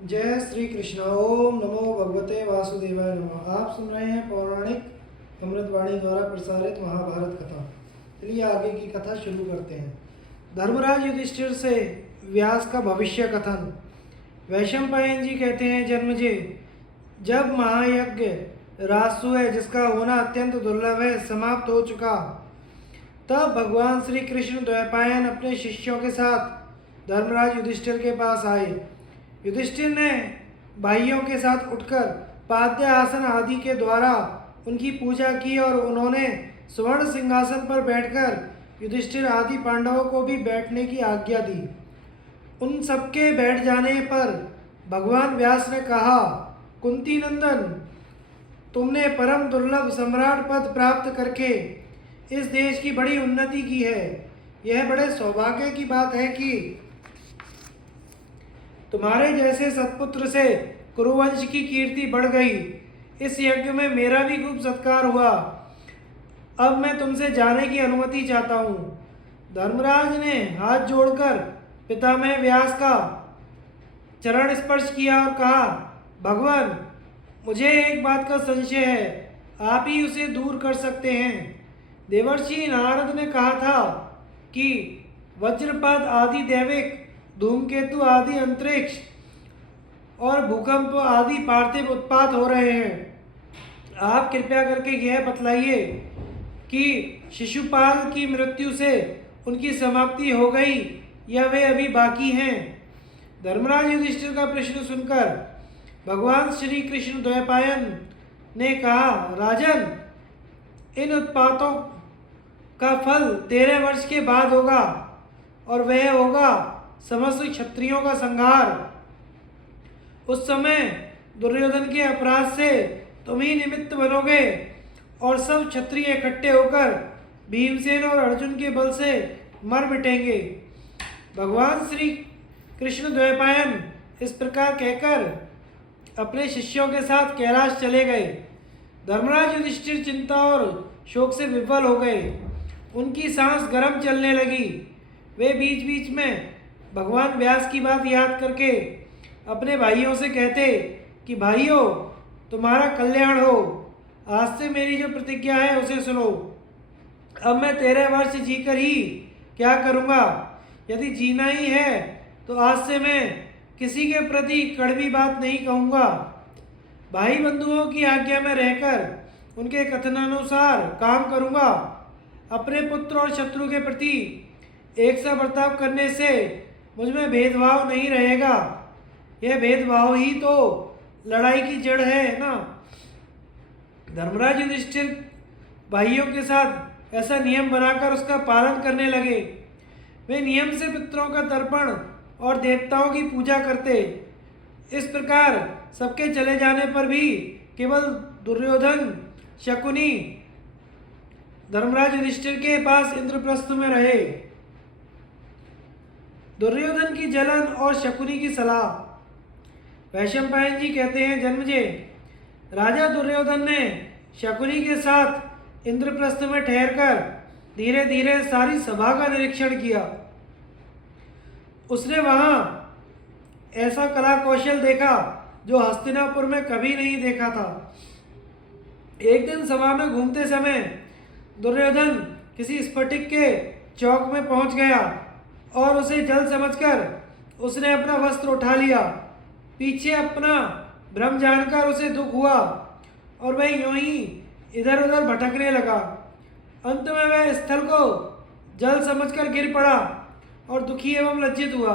जय श्री कृष्ण। ओम नमो भगवते वासुदेवाय नमः। आप सुन रहे हैं पौराणिक अमृतवाणी द्वारा प्रसारित महाभारत कथा। चलिए आगे की कथा शुरू करते हैं। धर्मराज युधिष्ठिर से व्यास का भविष्य कथन। वैशंपायन जी कहते हैं, जन्मजे, जब महायज्ञ राजसूय है जिसका होना अत्यंत दुर्लभ है समाप्त हो चुका, तब भगवान श्री कृष्ण द्वैपायन अपने शिष्यों के साथ धर्मराज युधिष्ठिर के पास आए। युधिष्ठिर ने भाइयों के साथ उठकर पाद्य आसन आदि के द्वारा उनकी पूजा की और उन्होंने स्वर्ण सिंहासन पर बैठकर युधिष्ठिर आदि पांडवों को भी बैठने की आज्ञा दी। उन सबके बैठ जाने पर भगवान व्यास ने कहा, कुंती नंदन, तुमने परम दुर्लभ सम्राट पद प्राप्त करके इस देश की बड़ी उन्नति की है। यह बड़े सौभाग्य की बात है कि तुम्हारे जैसे सत्पुत्र से कुरुवंश की कीर्ति बढ़ गई। इस यज्ञ में मेरा भी खूब सत्कार हुआ। अब मैं तुमसे जाने की अनुमति चाहता हूँ। धर्मराज ने हाथ जोड़कर पितामह व्यास का चरण स्पर्श किया और कहा, भगवान, मुझे एक बात का संशय है, आप ही उसे दूर कर सकते हैं। देवर्षि नारद ने कहा था कि वज्रपात आदि दैविक, धूमकेतु आदि अंतरिक्ष और भूकंप आदि पार्थिव उत्पात हो रहे हैं। आप कृपया करके यह बतलाइए कि शिशुपाल की मृत्यु से उनकी समाप्ति हो गई या वे अभी बाकी हैं। धर्मराज युधिष्ठिर का प्रश्न सुनकर भगवान श्री कृष्ण द्वैपायन ने कहा, राजन, इन उत्पातों का फल 13 वर्ष के बाद होगा और वह होगा समस्त क्षत्रियों का संहार। उस समय दुर्योधन के अपराध से तुम ही निमित्त बनोगे और सब क्षत्रिय इकट्ठे होकर भीमसेन और अर्जुन के बल से मर मिटेंगे। भगवान श्री कृष्ण द्वैपायन इस प्रकार कहकर अपने शिष्यों के साथ कैलाश चले गए। धर्मराज युधिष्ठिर चिंता और शोक से विफल हो गए। उनकी सांस गर्म चलने लगी। वे बीच बीच में भगवान व्यास की बात याद करके अपने भाइयों से कहते कि भाइयों, तुम्हारा कल्याण हो। आज से मेरी जो प्रतिज्ञा है उसे सुनो। अब मैं 13 वर्ष जीकर ही क्या करूँगा? यदि जीना ही है तो आज से मैं किसी के प्रति कड़वी बात नहीं कहूँगा। भाई बंधुओं की आज्ञा में रहकर उनके कथनानुसार काम करूँगा। अपने पुत्र और शत्रु के प्रति एक सा बर्ताव करने से मुझमें भेदभाव नहीं रहेगा। यह भेदभाव ही तो लड़ाई की जड़ है ना। धर्मराज युधिष्ठिर भाइयों के साथ ऐसा नियम बनाकर उसका पालन करने लगे। वे नियम से पितरों का तर्पण और देवताओं की पूजा करते। इस प्रकार सबके चले जाने पर भी केवल दुर्योधन, शकुनी धर्मराज युधिष्ठिर के पास इंद्रप्रस्थ में रहे। दुर्योधन की जलन और शकुनी की सलाह। वैशंपायन जी कहते हैं, जन्मजे, राजा दुर्योधन ने शकुनी के साथ इंद्रप्रस्थ में ठहरकर धीरे धीरे सारी सभा का निरीक्षण किया। उसने वहां ऐसा कला कौशल देखा जो हस्तिनापुर में कभी नहीं देखा था। एक दिन सभा में घूमते समय दुर्योधन किसी स्फटिक के चौक में पहुंच गया और उसे जल समझकर उसने अपना वस्त्र उठा लिया। पीछे अपना भ्रम जानकर उसे दुख हुआ और वह यूं ही इधर उधर भटकने लगा। अंत में वह स्थल को जल समझकर गिर पड़ा और दुखी एवं लज्जित हुआ।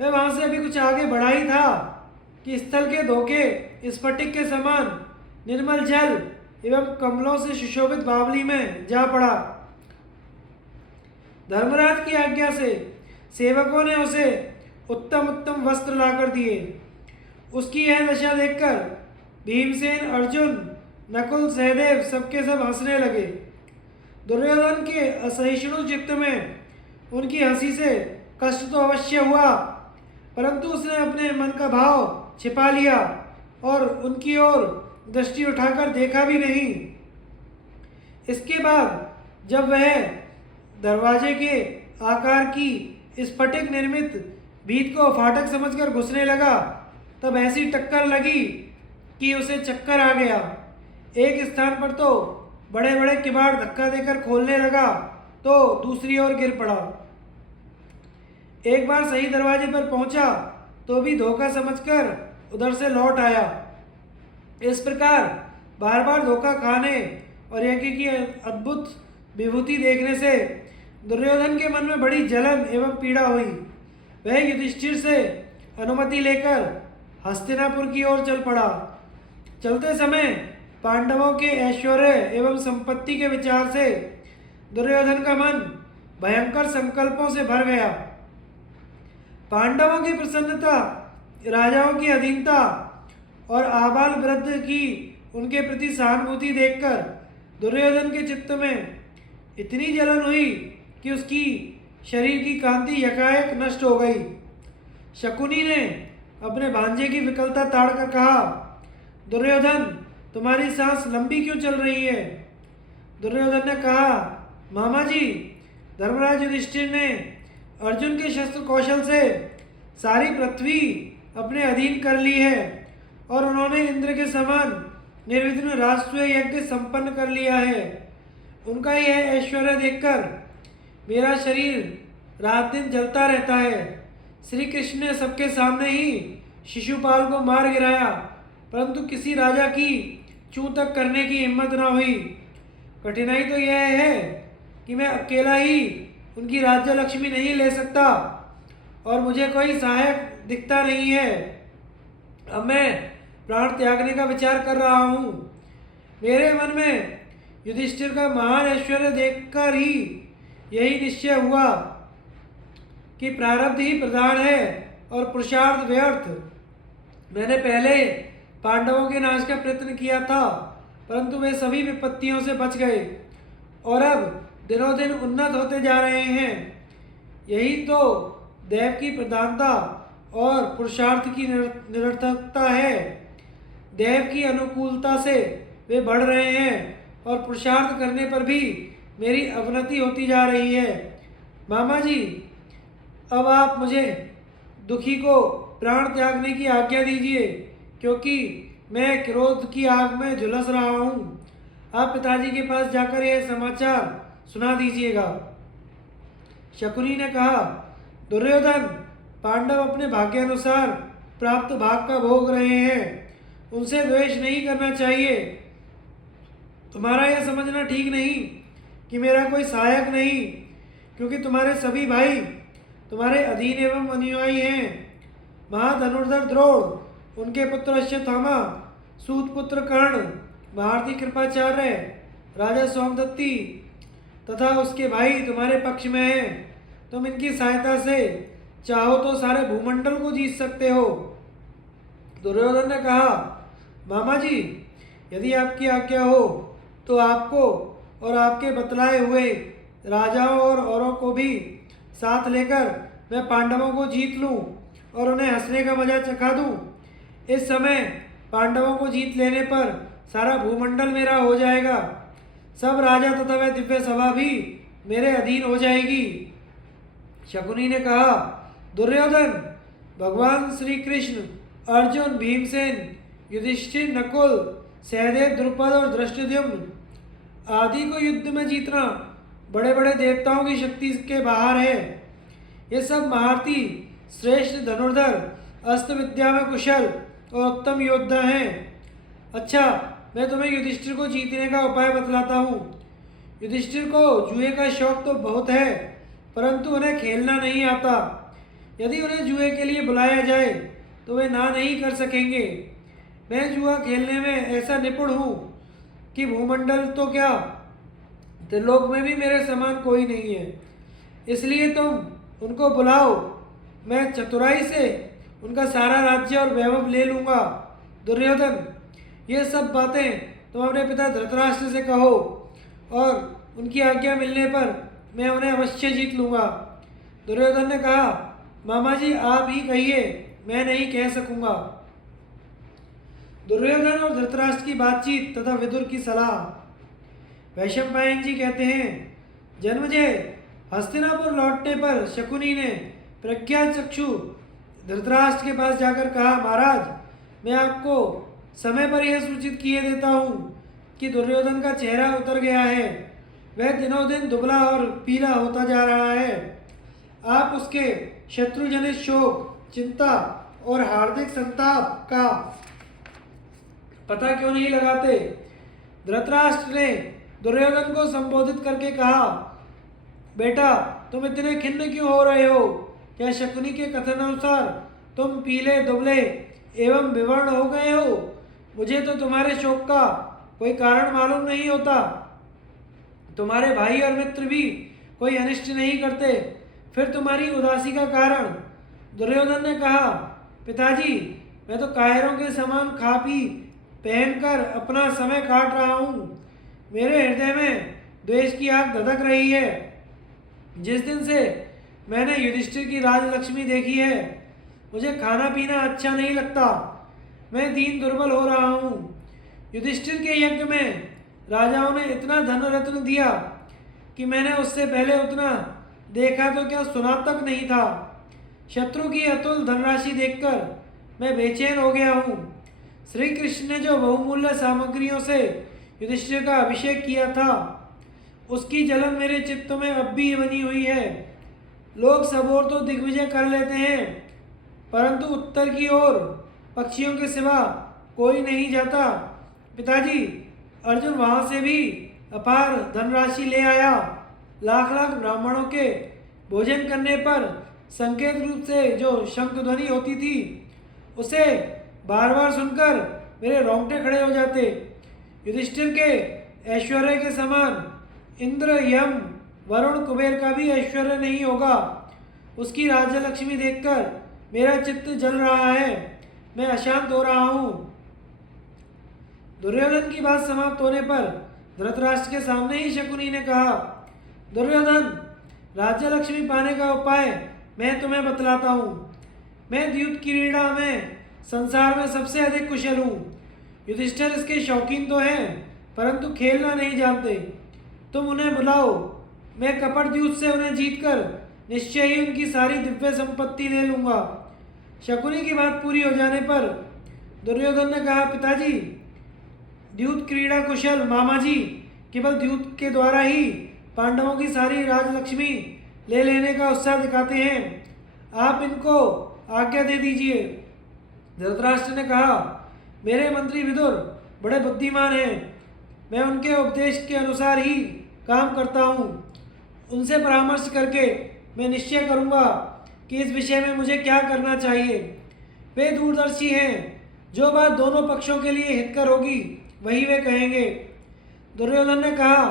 वह वहां से अभी कुछ आगे बढ़ा ही था कि स्थल के धोखे स्फटिक के समान निर्मल जल एवं कमलों से सुशोभित बावली में जा पड़ा। धर्मराज की आज्ञा से सेवकों ने उसे उत्तम उत्तम वस्त्र लाकर दिए। उसकी यह दशा देखकर भीमसेन, अर्जुन, नकुल, सहदेव सबके सब हंसने लगे। दुर्योधन के असहिष्णु चित्त में उनकी हंसी से कष्ट तो अवश्य हुआ, परंतु उसने अपने मन का भाव छिपा लिया और उनकी ओर दृष्टि उठाकर देखा भी नहीं। इसके बाद जब वह दरवाजे के आकार की स्फटिक निर्मित भीत को फाटक समझकर घुसने लगा, तब ऐसी टक्कर लगी कि उसे चक्कर आ गया। एक स्थान पर तो बड़े बड़े किवाड़ धक्का देकर खोलने लगा तो दूसरी ओर गिर पड़ा। एक बार सही दरवाजे पर पहुंचा तो भी धोखा समझकर उधर से लौट आया। इस प्रकार बार बार धोखा खाने और यज्ञ की अद्भुत विभूति देखने से दुर्योधन के मन में बड़ी जलन एवं पीड़ा हुई। वह युधिष्ठिर से अनुमति लेकर हस्तिनापुर की ओर चल पड़ा। चलते समय पांडवों के ऐश्वर्य एवं संपत्ति के विचार से दुर्योधन का मन भयंकर संकल्पों से भर गया। पांडवों की प्रसन्नता, राजाओं की अधीनता और आबाल वृद्ध की उनके प्रति सहानुभूति देखकर दुर्योधन के चित्त में इतनी जलन हुई कि उसकी शरीर की कांति यकायक नष्ट हो गई। शकुनी ने अपने भांजे की विकलता ताड़कर कहा, दुर्योधन, तुम्हारी सांस लंबी क्यों चल रही है? दुर्योधन ने कहा, मामा जी, धर्मराज युधिष्ठिर ने अर्जुन के शस्त्र कौशल से सारी पृथ्वी अपने अधीन कर ली है और उन्होंने इंद्र के समान निर्विघ्न राष्ट्रीय यज्ञ संपन्न कर लिया है। उनका यह ऐश्वर्य देखकर मेरा शरीर रात दिन जलता रहता है। श्री कृष्ण ने सबके सामने ही शिशुपाल को मार गिराया, परंतु किसी राजा की चूं तक करने की हिम्मत न हुई। कठिनाई तो यह है कि मैं अकेला ही उनकी राज्य लक्ष्मी नहीं ले सकता और मुझे कोई सहायक दिखता नहीं है। अब मैं प्राण त्यागने का विचार कर रहा हूँ। मेरे मन में युधिष्ठिर का महान ऐश्वर्य देखकर ही यही निश्चय हुआ कि प्रारब्ध ही प्रधान है और पुरुषार्थ व्यर्थ। मैंने पहले पांडवों के नाश का प्रयत्न किया था, परंतु वे सभी विपत्तियों से बच गए और अब दिनों दिन उन्नत होते जा रहे हैं। यही तो दैव की प्रधानता और पुरुषार्थ की निरर्थकता है। दैव की अनुकूलता से वे बढ़ रहे हैं और पुरुषार्थ करने पर भी मेरी अवनति होती जा रही है। मामा जी, अब आप मुझे दुखी को प्राण त्यागने की आज्ञा दीजिए, क्योंकि मैं क्रोध की आग में झुलस रहा हूँ। आप पिताजी के पास जाकर यह समाचार सुना दीजिएगा। शकुनी ने कहा, दुर्योधन, पांडव अपने भाग्यानुसार प्राप्त भाग का भोग रहे हैं, उनसे द्वेष नहीं करना चाहिए। तुम्हारा यह समझना ठीक नहीं कि मेरा कोई सहायक नहीं, क्योंकि तुम्हारे सभी भाई तुम्हारे अधीन एवं अनुयायी हैं। महाधनुर्धर द्रोण, उनके पुत्र अश्वत्थामा, सूत पुत्र कर्ण, भारती कृपाचार्य, राजा सोमदत्ती तथा उसके भाई तुम्हारे पक्ष में हैं। तुम इनकी सहायता से चाहो तो सारे भूमंडल को जीत सकते हो। दुर्योधन ने कहा, मामा जी, यदि आपकी आज्ञा हो तो आपको और आपके बतलाए हुए राजाओं और औरों को भी साथ लेकर मैं पांडवों को जीत लूं और उन्हें हंसने का मजा चखा दूं। इस समय पांडवों को जीत लेने पर सारा भूमंडल मेरा हो जाएगा। सब राजा तथा वह दिव्य सभा भी मेरे अधीन हो जाएगी। शकुनी ने कहा, दुर्योधन, भगवान श्री कृष्ण, अर्जुन, भीमसेन, युधिष्ठिर, नकुल, सहदेव, द्रुपद और धृष्टद्युम्न आदि को युद्ध में जीतना बड़े बड़े देवताओं की शक्ति के बाहर है। ये सब महारथी, श्रेष्ठ धनुर्धर, अस्त्र विद्या में कुशल और उत्तम योद्धा हैं। अच्छा, मैं तुम्हें युधिष्ठिर को जीतने का उपाय बतलाता हूँ। युधिष्ठिर को जुए का शौक तो बहुत है, परंतु उन्हें खेलना नहीं आता। यदि उन्हें जुए के लिए बुलाया जाए तो वे ना नहीं कर सकेंगे। मैं जुआ खेलने में ऐसा निपुण हूँ कि भूमंडल तो क्या, त्रिलोक में भी मेरे समान कोई नहीं है। इसलिए तुम उनको बुलाओ, मैं चतुराई से उनका सारा राज्य और वैभव ले लूँगा। दुर्योधन, ये सब बातें तुम अपने पिता धृतराष्ट्र से कहो और उनकी आज्ञा मिलने पर मैं उन्हें अवश्य जीत लूँगा। दुर्योधन ने कहा, मामा जी, आप ही कहिए, मैं नहीं कह सकूँगा। दुर्योधन और धृतराष्ट्र की बातचीत तथा विदुर की सलाह। वैशंपायन जी कहते हैं, जन्मजय, हस्तिनापुर लौटने पर शकुनी ने प्रज्ञा चक्षु धृतराष्ट्र के पास जाकर कहा, महाराज, मैं आपको समय पर यह सूचित किए देता हूँ कि दुर्योधन का चेहरा उतर गया है। वह दिनों दिन दुबला और पीला होता जा रहा है। आप उसके शत्रुजनित शोक, चिंता और हार्दिक संताप का पता क्यों नहीं लगाते? धृतराष्ट्र ने दुर्योधन को संबोधित करके कहा, बेटा, तुम इतने खिन्न क्यों हो रहे हो? क्या शकुनी के कथन अनुसार तुम पीले, दुबले एवं विवर्ण हो गए हो? मुझे तो तुम्हारे शोक का कोई कारण मालूम नहीं होता। तुम्हारे भाई और मित्र भी कोई अनिष्ट नहीं करते, फिर तुम्हारी उदासी का कारण? दुर्योधन ने कहा, पिताजी, मैं तो कायरों के समान खा पी पहनकर अपना समय काट रहा हूँ। मेरे हृदय में द्वेष की आग धधक रही है। जिस दिन से मैंने युधिष्ठिर की राजलक्ष्मी देखी है, मुझे खाना पीना अच्छा नहीं लगता। मैं दीन दुर्बल हो रहा हूँ। युधिष्ठिर के यज्ञ में राजाओं ने इतना धन रत्न दिया कि मैंने उससे पहले उतना देखा तो क्या सुना तक नहीं था। शत्रु की अतुल धनराशि देखकर मैं बेचैन हो गया हूँ। श्री कृष्ण ने जो बहुमूल्य सामग्रियों से युधिष्ठिर का अभिषेक किया था, उसकी जलन मेरे चित्त में अब भी बनी हुई है। लोग सब ओर तो दिग्विजय कर लेते हैं, परंतु उत्तर की ओर पक्षियों के सिवा कोई नहीं जाता। पिताजी, अर्जुन वहां से भी अपार धनराशि ले आया। लाख लाख ब्राह्मणों के भोजन करने पर संकेत रूप से जो शंख ध्वनि होती थी, उसे बार बार सुनकर मेरे रोंगटे खड़े हो जाते। युधिष्ठिर के ऐश्वर्य के समान इंद्र, यम, वरुण, कुबेर का भी ऐश्वर्य नहीं होगा। उसकी राज्यलक्ष्मी देखकर मेरा चित्त जल रहा है। मैं अशांत हो रहा हूँ। दुर्योधन की बात समाप्त होने पर धृतराष्ट्र के सामने ही शकुनी ने कहा, दुर्योधन, राज्यलक्ष्मी पाने का उपाय मैं तुम्हें बतलाता हूँ। मैं द्यूत क्रीड़ा में संसार में सबसे अधिक कुशल हूँ। युधिष्ठिर इसके शौकीन तो हैं, परंतु खेलना नहीं जानते। तुम उन्हें बुलाओ, मैं कपट द्यूत से उन्हें जीतकर निश्चय ही उनकी सारी दिव्य संपत्ति ले लूंगा। शकुनी की बात पूरी हो जाने पर दुर्योधन ने कहा, पिताजी, द्यूत क्रीड़ा कुशल मामा जी केवल द्यूत के द्वारा ही पांडवों की सारी राजलक्ष्मी ले लेने का उत्साह दिखाते हैं। आप इनको आज्ञा दे दीजिए। धृतराष्ट्र ने कहा, मेरे मंत्री विदुर बड़े बुद्धिमान हैं। मैं उनके उपदेश के अनुसार ही काम करता हूँ। उनसे परामर्श करके मैं निश्चय करूँगा कि इस विषय में मुझे क्या करना चाहिए। वे दूरदर्शी हैं। जो बात दोनों पक्षों के लिए हितकर होगी वही वे कहेंगे। दुर्योधन ने कहा,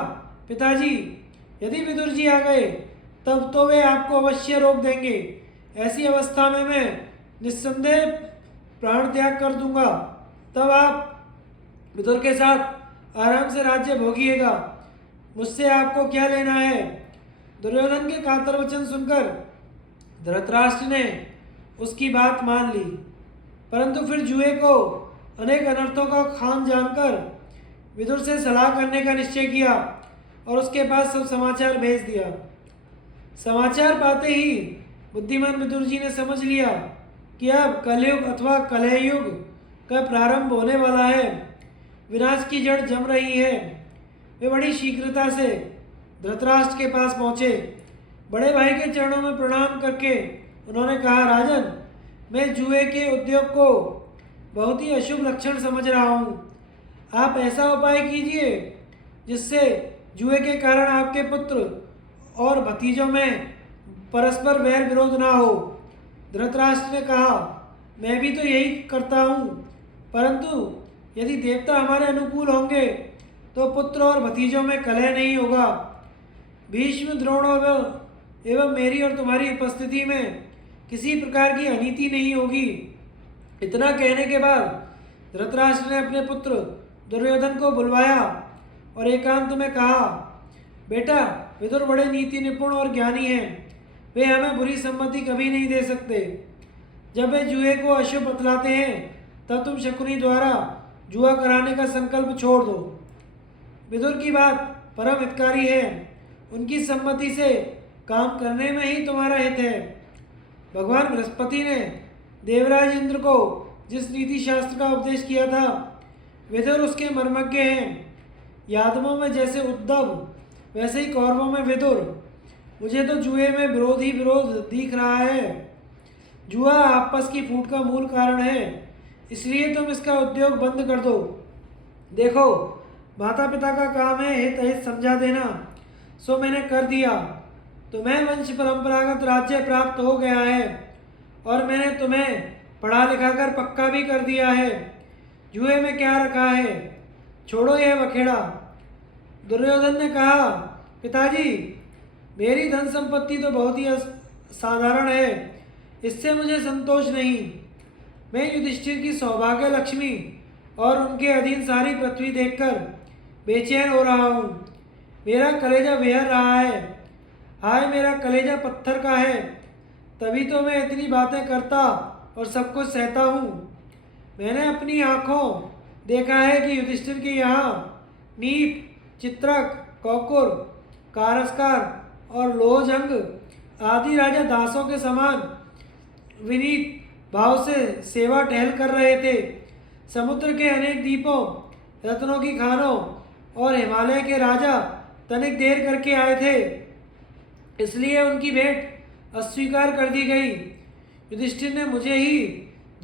पिताजी, यदि विदुर जी आ गए तब तो वे आपको अवश्य रोक देंगे। ऐसी अवस्था में मैं निस्संदेह प्राण त्याग कर दूंगा। तब आप विदुर के साथ आराम से राज्य भोगिएगा। मुझसे आपको क्या लेना है? दुर्योधन के कातर वचन सुनकर धृतराष्ट्र ने उसकी बात मान ली, परंतु फिर जुए को अनेक अनर्थों का खान जानकर विदुर से सलाह करने का निश्चय किया और उसके पास सब समाचार भेज दिया। समाचार पाते ही बुद्धिमान विदुर जी ने समझ लिया कि अब कलयुग अथवा कलयुग का प्रारंभ होने वाला है। विनाश की जड़ जम रही है। वे बड़ी शीघ्रता से धृतराष्ट्र के पास पहुँचे। बड़े भाई के चरणों में प्रणाम करके उन्होंने कहा, राजन, मैं जुए के उद्योग को बहुत ही अशुभ लक्षण समझ रहा हूँ। आप ऐसा उपाय कीजिए जिससे जुए के कारण आपके पुत्र और भतीजों में परस्पर वैर विरोध ना हो। धृतराष्ट्र ने कहा, मैं भी तो यही करता हूँ, परंतु यदि देवता हमारे अनुकूल होंगे तो पुत्र और भतीजों में कलह नहीं होगा। भीष्म, द्रोण एवं मेरी और तुम्हारी उपस्थिति में किसी प्रकार की अनीति नहीं होगी। इतना कहने के बाद धृतराष्ट्र ने अपने पुत्र दुर्योधन को बुलवाया और एकांत में कहा, बेटा, विदुर बड़े नीति निपुण और ज्ञानी हैं। वे हमें बुरी सम्मति कभी नहीं दे सकते। जब वे जुए को अशुभ बतलाते हैं तब तुम शकुनी द्वारा जुआ कराने का संकल्प छोड़ दो। विदुर की बात परम हितकारी है। उनकी सम्मति से काम करने में ही तुम्हारा हित है। भगवान बृहस्पति ने देवराज इंद्र को जिस नीति शास्त्र का उपदेश किया था, विदुर उसके मर्मज्ञ हैं। यादवों में जैसे उद्धव, वैसे ही कौरवों में विदुर। मुझे तो जुए में विरोध ही विरोध दिख रहा है। जुआ आपस की फूट का मूल कारण है, इसलिए तुम इसका उद्योग बंद कर दो। देखो, माता पिता का काम है हित अहित समझा देना, सो मैंने कर दिया। तुम्हें वंश परंपरागत राज्य प्राप्त हो गया है और मैंने तुम्हें पढ़ा लिखा कर पक्का भी कर दिया है। जुए में क्या रखा है, छोड़ो यह बखेड़ा। दुर्योधन ने कहा, पिताजी, मेरी धन संपत्ति तो बहुत ही साधारण है, इससे मुझे संतोष नहीं। मैं युधिष्ठिर की सौभाग्य लक्ष्मी और उनके अधीन सारी पृथ्वी देखकर बेचैन हो रहा हूँ। मेरा कलेजा बेहर रहा है। हाय, मेरा कलेजा पत्थर का है, तभी तो मैं इतनी बातें करता और सब कुछ सहता हूँ। मैंने अपनी आँखों देखा है कि युधिष्ठिर के यहाँ नीप, चित्रक, कौकुर, कारस्कार और लोहजंग आदि राजा दासों के समान विनीत भाव से सेवा टहल कर रहे थे। समुद्र के अनेक द्वीपों, रत्नों की खानों और हिमालय के राजा तनिक देर करके आए थे, इसलिए उनकी भेंट अस्वीकार कर दी गई। युधिष्ठिर ने मुझे ही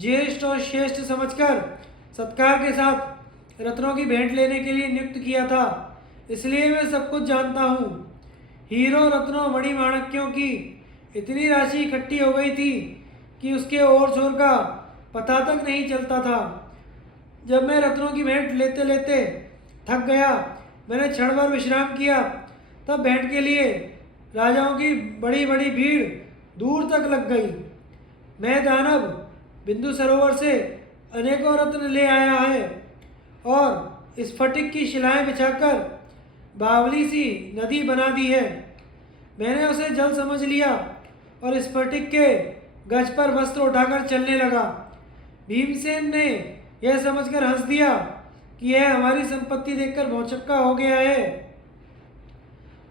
ज्येष्ठ और श्रेष्ठ समझकर सत्कार के साथ रत्नों की भेंट लेने के लिए नियुक्त किया था, इसलिए मैं सब कुछ जानता हूँ। हीरों, रत्नों, मणि माणक्यों की इतनी राशि इकट्ठी हो गई थी कि उसके ओर छोर का पता तक नहीं चलता था। जब मैं रत्नों की भेंट लेते लेते थक गया, मैंने क्षण भर विश्राम किया, तब भेंट के लिए राजाओं की बड़ी बड़ी भीड़ दूर तक लग गई। मैं दानव बिंदु सरोवर से अनेकों रत्न ले आया है और स्फटिक की शिलाएं बिछाकर बावली सी नदी बना दी है। मैंने उसे जल समझ लिया और स्फटिक के गज पर वस्त्र उठाकर चलने लगा। भीमसेन ने यह समझकर हंस दिया कि यह हमारी संपत्ति देखकर भौचक्का हो गया है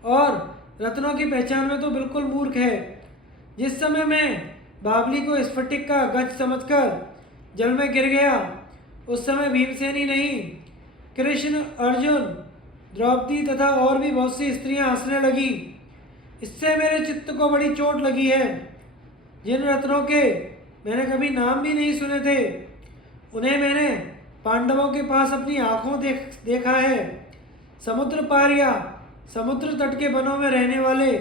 और रत्नों की पहचान में तो बिल्कुल मूर्ख है। जिस समय मैं बावली को स्फटिक का गज समझकर जल में गिर गया, उस समय भीमसेन ही नहीं, कृष्ण, अर्जुन, द्रौपदी तथा और भी बहुत सी स्त्रियां हंसने लगी। इससे मेरे चित्त को बड़ी चोट लगी है। जिन रत्नों के मैंने कभी नाम भी नहीं सुने थे, उन्हें मैंने पांडवों के पास अपनी आंखों देखा है। समुद्र पार या समुद्र तट के वनों में रहने वाले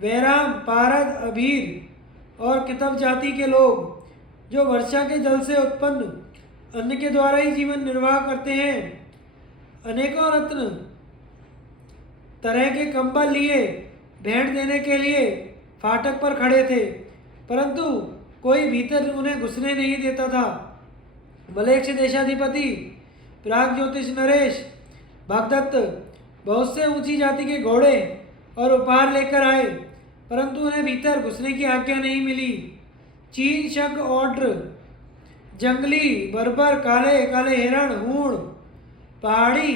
वैराम, पारद, अभीर और कितब जाति के लोग, जो वर्षा के जल से उत्पन्न अन्न के द्वारा ही जीवन निर्वाह करते हैं, अनेकों रत्न तरह के कंबल लिए भेंट देने के लिए फाटक पर खड़े थे, परंतु कोई भीतर उन्हें घुसने नहीं देता था। मलेच्छ देशाधिपति प्राग ज्योतिष नरेश, भगदत्त बहुत से ऊंची जाति के घोड़े और उपहार लेकर आए, परंतु उन्हें भीतर घुसने की आज्ञा नहीं मिली। चीन, शक, औड्र, जंगली, बर्बर, काले काले हिरण, हूण, पहाड़ी,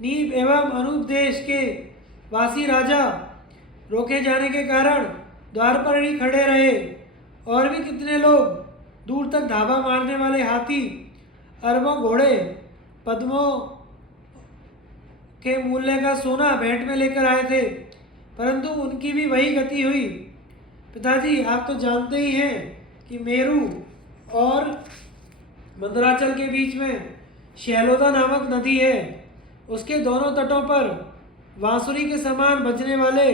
नीप एवं अनूप देश के वासी राजा रोके जाने के कारण द्वार पर ही खड़े रहे। और भी कितने लोग दूर तक धावा मारने वाले हाथी, अरबों घोड़े, पद्मों के मूल्य का सोना भेंट में लेकर आए थे, परंतु उनकी भी वही गति हुई। पिताजी, आप तो जानते ही हैं कि मेरू और मंदराचल के बीच में शैलोदा नामक नदी है। उसके दोनों तटों पर बांसुरी के समान बजने वाले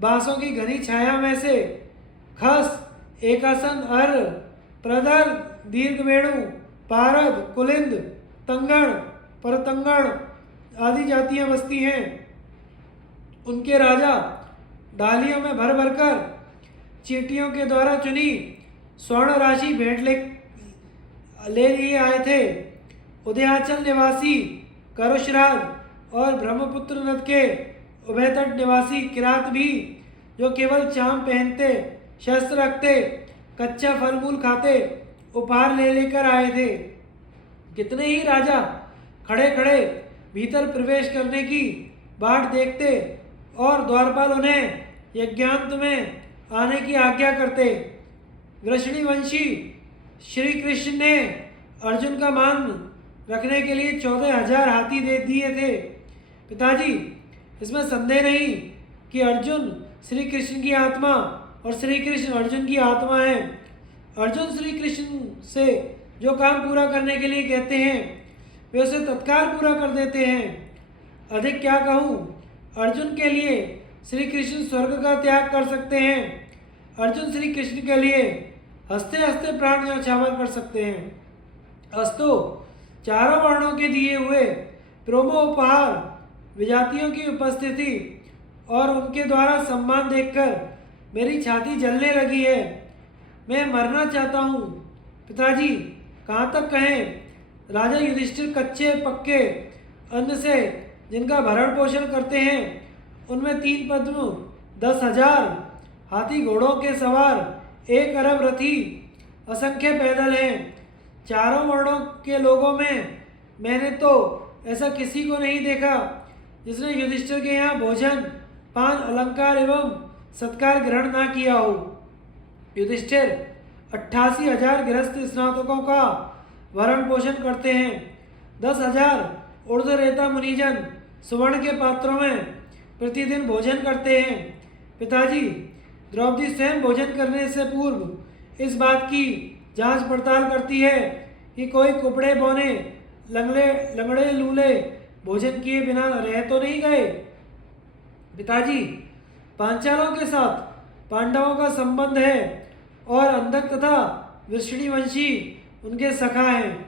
बांसों की घनी छाया में से खस, एकासन, अर, प्रदर, दीर्घ वेणु, पारद, कुलिंद, तंगण, परतंगण आदि जातियां बसती हैं। उनके राजा डालियों में भर भर कर चींटियों के द्वारा चुनी स्वर्ण राशि भेंट ले लिए आए थे। उदयाचल निवासी करुशराज और ब्रह्मपुत्र नद के उभयतट निवासी किरात भी, जो केवल चाम पहनते, शस्त्र रखते, कच्चा फल मूल खाते, उपहार ले लेकर आए थे। कितने ही राजा खड़े खड़े भीतर प्रवेश करने की बाट देखते और द्वारपाल उन्हें यज्ञांत में आने की आज्ञा करते। वृषणी वंशी श्री कृष्ण ने अर्जुन का मान रखने के लिए 14,000 हाथी दे दिए थे। पिताजी, इसमें संदेह नहीं कि अर्जुन श्री कृष्ण की आत्मा और श्री कृष्ण अर्जुन की आत्मा है। अर्जुन श्री कृष्ण से जो काम पूरा करने के लिए कहते हैं वे उसे तत्काल पूरा कर देते हैं। अधिक क्या कहूँ, अर्जुन के लिए श्री कृष्ण स्वर्ग का त्याग कर सकते हैं। अर्जुन श्री कृष्ण के लिए हंसते हंसते प्राण न्यौछावर कर सकते हैं। अस्तु, चारों वर्णों के दिए हुए प्रोमो उपहार, विजातियों की उपस्थिति और उनके द्वारा सम्मान देखकर मेरी छाती जलने लगी है। मैं मरना चाहता हूँ। पिताजी, कहाँ तक कहें? राजा युधिष्ठिर कच्चे पक्के अन्न से जिनका भरण पोषण करते हैं, उनमें 3 पद्म, 10,000 हाथी घोड़ों के सवार, 1 अरब रथी, असंख्य पैदल हैं। चारों वर्णों के लोगों में मैंने तो ऐसा किसी को नहीं देखा जिसने युधिष्ठिर के यहाँ भोजन, पान, अलंकार एवं सत्कार ग्रहण ना किया हो। युधिष्ठिर 88,000 गृहस्थ स्नातकों का भरण पोषण करते हैं। 10,000 ऊर्ध्वरेता मुनिजन सुवर्ण के पात्रों में प्रतिदिन भोजन करते हैं। पिताजी, द्रौपदी स्वयं भोजन करने से पूर्व इस बात की जांच पड़ताल करती है कि कोई कुपड़े बौने लंगड़े लूले भोजन किए बिना रह तो नहीं गए। पिताजी, पांचालों के साथ पांडवों का संबंध है और अंधक तथा वृषणीवंशी उनके सखा हैं,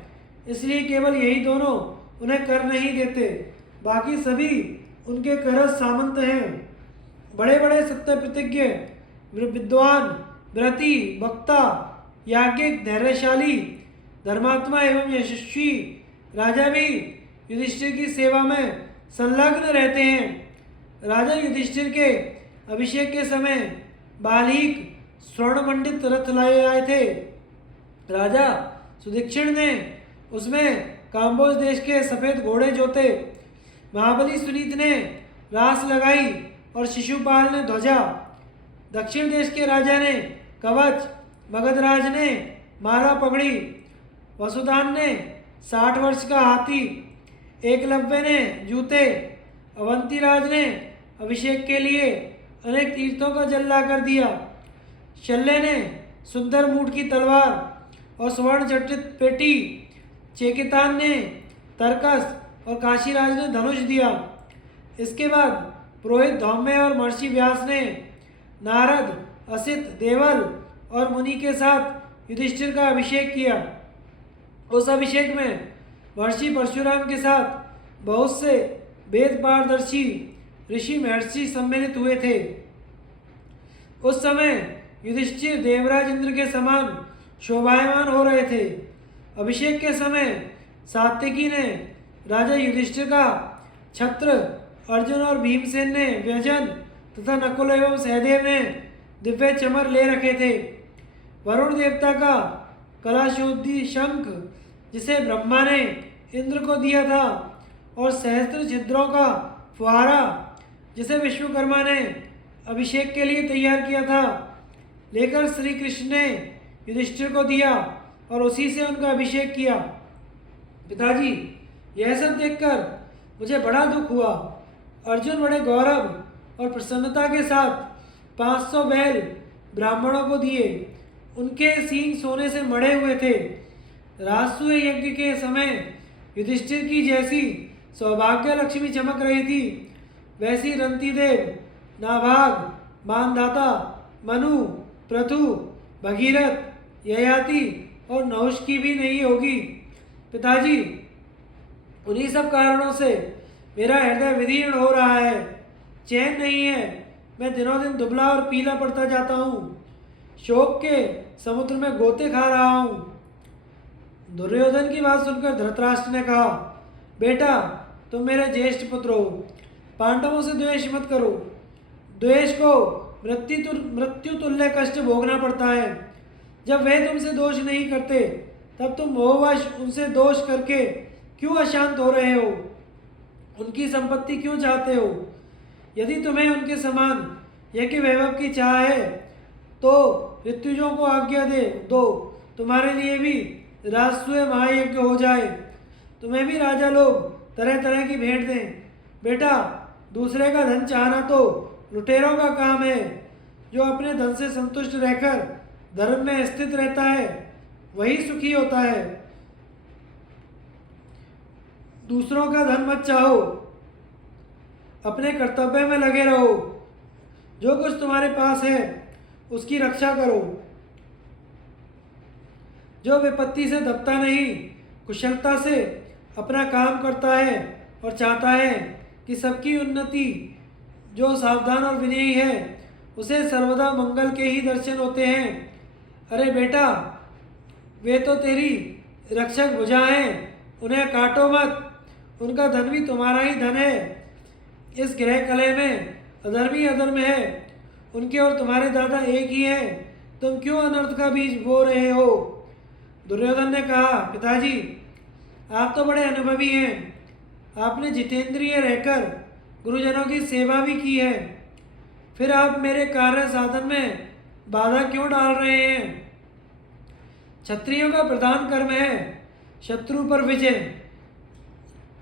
इसलिए केवल यही दोनों उन्हें कर नहीं देते, बाकी सभी उनके करज सामंत हैं। बड़े बड़े सत्य प्रतिज्ञ, विद्वान, व्रती, वक्ता, याज्ञिक, धैर्यशाली, धर्मात्मा एवं यशस्वी राजा भी युधिष्ठिर की सेवा में संलग्न रहते हैं। राजा युधिष्ठिर के अभिषेक के समय बालिक स्वर्णमंडित रथ लाए आए थे। राजा सुदीक्षिण ने उसमें काम्बोज देश के सफ़ेद घोड़े जोते। महाबली सुनीत ने रास लगाई और शिशुपाल ने ध्वजा। दक्षिण देश के राजा ने कवच, मगधराज ने माला पगड़ी, वसुदान ने 60 वर्ष का हाथी, एकलव्य ने जूते, अवंतीराज ने अभिषेक के लिए अनेक तीर्थों का जल ला कर दिया। शल्य ने सुंदर मूठ की तलवार और स्वर्ण जटित पेटी, चेकितान ने तरकस और काशीराज ने धनुष दिया। इसके बाद पुरोहित धौम्य और महर्षि व्यास ने नारद, असित, देवल और मुनि के साथ युधिष्ठिर का अभिषेक किया। उस अभिषेक में महर्षि परशुराम के साथ बहुत से वेद पारदर्शी ऋषि महर्षि सम्मिलित हुए थे। उस समय युधिष्ठिर देवराज इंद्र के समान शोभायमान हो रहे थे। अभिषेक के समय सात्विकी ने राजा युधिष्ठिर का छत्र, अर्जुन और भीमसेन ने व्यजन तथा नकुल एवं सहदेव ने दिव्य चमर ले रखे थे। वरुण देवता का कलाशोद्धि शंख, जिसे ब्रह्मा ने इंद्र को दिया था, और सहस्त्र छिद्रों का फुहारा, जिसे विश्वकर्मा ने अभिषेक के लिए तैयार किया था, लेकर श्री कृष्ण ने युधिष्ठिर को दिया और उसी से उनका अभिषेक किया। पिताजी, यह सब देखकर मुझे बड़ा दुख हुआ। अर्जुन बड़े गौरव और प्रसन्नता के साथ 500 बैल ब्राह्मणों को दिए। उनके सींग सोने से मढ़े हुए थे। राजसूय यज्ञ के समय युधिष्ठिर की जैसी सौभाग्य लक्ष्मी चमक रही थी, वैसी रंतिदेव, नाभाग, मानधाता, मनु, पृथु, भगीरथ, ययाति और नहुष की भी नहीं होगी। पिताजी, उन्हीं सब कारणों से मेरा हृदय विदीर्ण हो रहा है, चैन नहीं है। मैं दिनों दिन दुबला और पीला पड़ता जाता हूँ, शोक के समुद्र में गोते खा रहा हूँ। दुर्योधन की बात सुनकर धृतराष्ट्र ने कहा, बेटा, तुम मेरे ज्येष्ठ पुत्र हो, पांडवों से द्वेष मत करो। द्वेष को मृत्यु तुल्य कष्ट भोगना पड़ता है। जब वे तुमसे दोष नहीं करते, तब तुम मोहवश उनसे दोष करके क्यों अशांत हो रहे हो? उनकी संपत्ति क्यों चाहते हो? यदि तुम्हें उनके समान यज्ञ वैभव की चाह है तो ऋत्विजों को आज्ञा दो, तुम्हारे लिए भी राजसूय महायज्ञ हो जाए। तुम्हें भी राजा लोग तरह तरह की भेंट दें। बेटा, दूसरे का धन चाहना तो लुटेरों का काम है। जो अपने धन से संतुष्ट रहकर धर्म में स्थित रहता है वही सुखी होता है। दूसरों का धन मत चाहो, अपने कर्तव्य में लगे रहो। जो कुछ तुम्हारे पास है उसकी रक्षा करो। जो विपत्ति से दबता नहीं, कुशलता से अपना काम करता है और चाहता है कि सबकी उन्नति, जो सावधान और विनयी है उसे सर्वदा मंगल के ही दर्शन होते हैं। अरे बेटा, वे तो तेरी रक्षक भुजा हैं, उन्हें काटो मत। उनका धन भी तुम्हारा ही धन है। इस ग्रह कलह में अधर्म ही अधर्म है। उनके और तुम्हारे दादा एक ही हैं। तुम क्यों अनर्थ का बीज बो रहे हो? दुर्योधन ने कहा, पिताजी, आप तो बड़े अनुभवी हैं। आपने जितेंद्रिय रहकर गुरुजनों की सेवा भी की है। फिर आप मेरे कार्य साधन में बाधा क्यों डाल रहे हैं? क्षत्रियों का प्रधान कर्म है शत्रु पर विजय।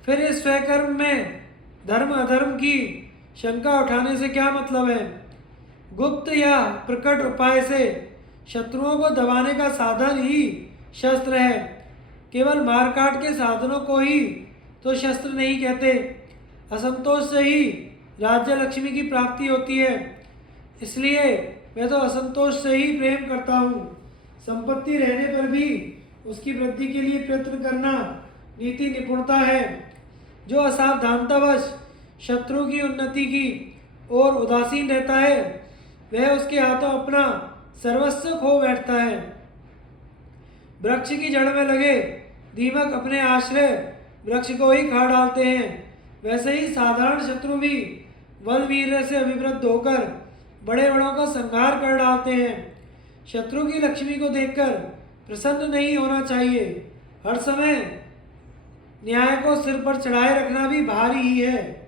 फिर इस स्वयं में धर्म अधर्म की शंका उठाने से क्या मतलब है? गुप्त या प्रकट उपाय से शत्रुओं को दबाने का साधन ही शस्त्र है। केवल मारकाट के साधनों को ही तो शस्त्र नहीं कहते। असंतोष से ही राज्य लक्ष्मी की प्राप्ति होती है। इसलिए मैं तो असंतोष से ही प्रेम करता हूँ। संपत्ति रहने पर भी उसकी वृद्धि के लिए प्रयत्न करना नीति निपुणता है। जो असावधानतावश शत्रु की उन्नति की ओर उदासीन रहता है वह उसके हाथों अपना सर्वस्व खो बैठता है। वृक्ष की जड़ में लगे दीमक अपने आश्रय वृक्ष को ही खा डालते हैं। वैसे ही साधारण शत्रु भी बल वीर्य से अभिवृद्ध होकर बड़े बड़ों का संहार कर डालते हैं। शत्रु की लक्ष्मी को देखकर प्रसन्न नहीं होना चाहिए। हर समय न्याय को सिर पर चढ़ाए रखना भी भारी ही है।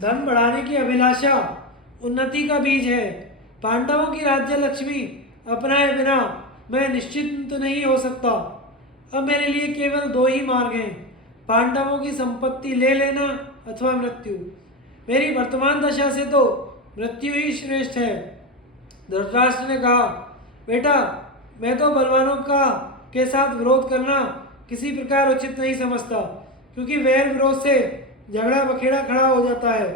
धन बढ़ाने की अभिलाषा उन्नति का बीज है। पांडवों की राज्य लक्ष्मी अपनाए बिना मैं निश्चिंत नहीं हो सकता। अब मेरे लिए केवल दो ही मार्ग हैं, पांडवों की संपत्ति ले लेना अथवा मृत्यु। मेरी वर्तमान दशा से तो मृत्यु ही श्रेष्ठ है। धृतराष्ट्र ने कहा, बेटा, मैं तो बलवानों का के साथ विरोध करना किसी प्रकार उचित नहीं समझता, क्योंकि वैर विरोध से झगड़ा बखेड़ा खड़ा हो जाता है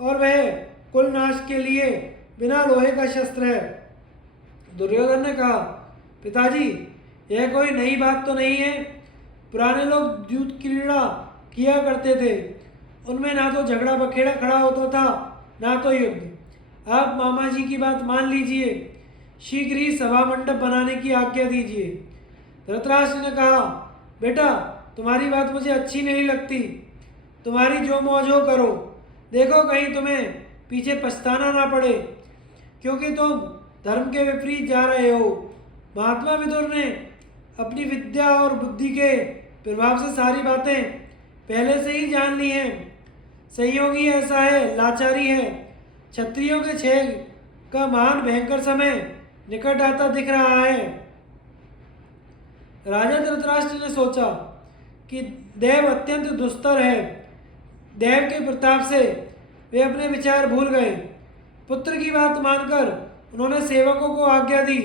और वह कुल नाश के लिए बिना लोहे का शस्त्र है। दुर्योधन ने कहा, पिताजी, यह कोई नई बात तो नहीं है। पुराने लोग युद्ध क्रीड़ा किया करते थे, उनमें ना तो झगड़ा बखेड़ा खड़ा होता था ना तो युद्ध। आप मामा जी की बात मान लीजिए, शीघ्र ही सभा मंडप बनाने की आज्ञा दीजिए। धृतराष्ट्र ने कहा, बेटा, तुम्हारी बात मुझे अच्छी नहीं लगती। तुम्हारी जो मौज हो करो, देखो कहीं तुम्हें पीछे पछताना ना पड़े, क्योंकि तुम धर्म के विपरीत जा रहे हो। महात्मा विदुर ने अपनी विद्या और बुद्धि के प्रभाव से सारी बातें पहले से ही जान ली हैं। संयोगी ऐसा है, लाचारी है। क्षत्रियों के छेद का महान भयंकर समय निकट आता दिख रहा है। राजा धृतराष्ट्र ने सोचा कि देव अत्यंत दुस्तर है। देव के प्रताप से वे अपने विचार भूल गए। पुत्र की बात मानकर उन्होंने सेवकों को आज्ञा दी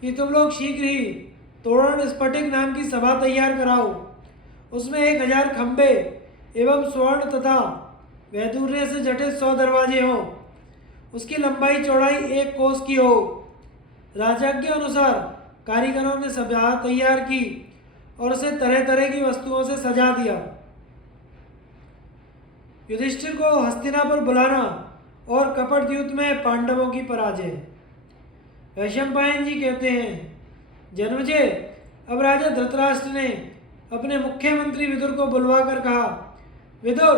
कि तुम लोग शीघ्र ही तोरण स्फटिक नाम की सभा तैयार कराओ। उसमें 1000 खंबे एवं स्वर्ण तथा वैदूर्य से जटित 100 दरवाजे हों। उसकी लंबाई चौड़ाई 1 कोस की हो। राजा के अनुसार कारीगरों ने सभा तैयार की और उसे तरह तरह की वस्तुओं से सजा दिया। युधिष्ठिर को हस्तिनापुर बुलाना और कपट युद्ध में पांडवों की पराजय। वैशंपायन जी कहते हैं, जन्मजय, अब राजा धृतराष्ट्र ने अपने मुख्यमंत्री विदुर को बुलवाकर कहा, विदुर,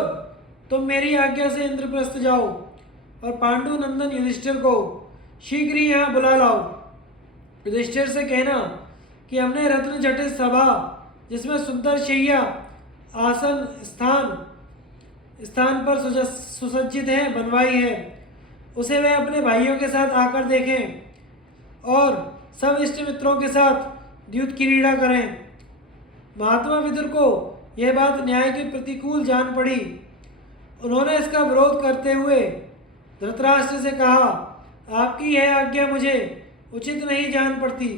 तुम मेरी आज्ञा से इंद्रप्रस्थ जाओ और पांडु नंदन युधिष्ठिर को शीघ्र ही यहाँ बुला लाओ। युधिष्ठिर से कहना कि हमने रत्न जटित सभा, जिसमें सुंदर शैया, आसन, स्थान स्थान पर सुसज्जित है, बनवाई है। उसे वे अपने भाइयों के साथ आकर देखें और सब इष्ट मित्रों के साथ द्यूत क्रीड़ा करें। महात्मा विदुर को यह बात न्याय के प्रतिकूल जान पड़ी। उन्होंने इसका विरोध करते हुए धृतराष्ट्र से कहा, आपकी यह आज्ञा मुझे उचित नहीं जान पड़ती।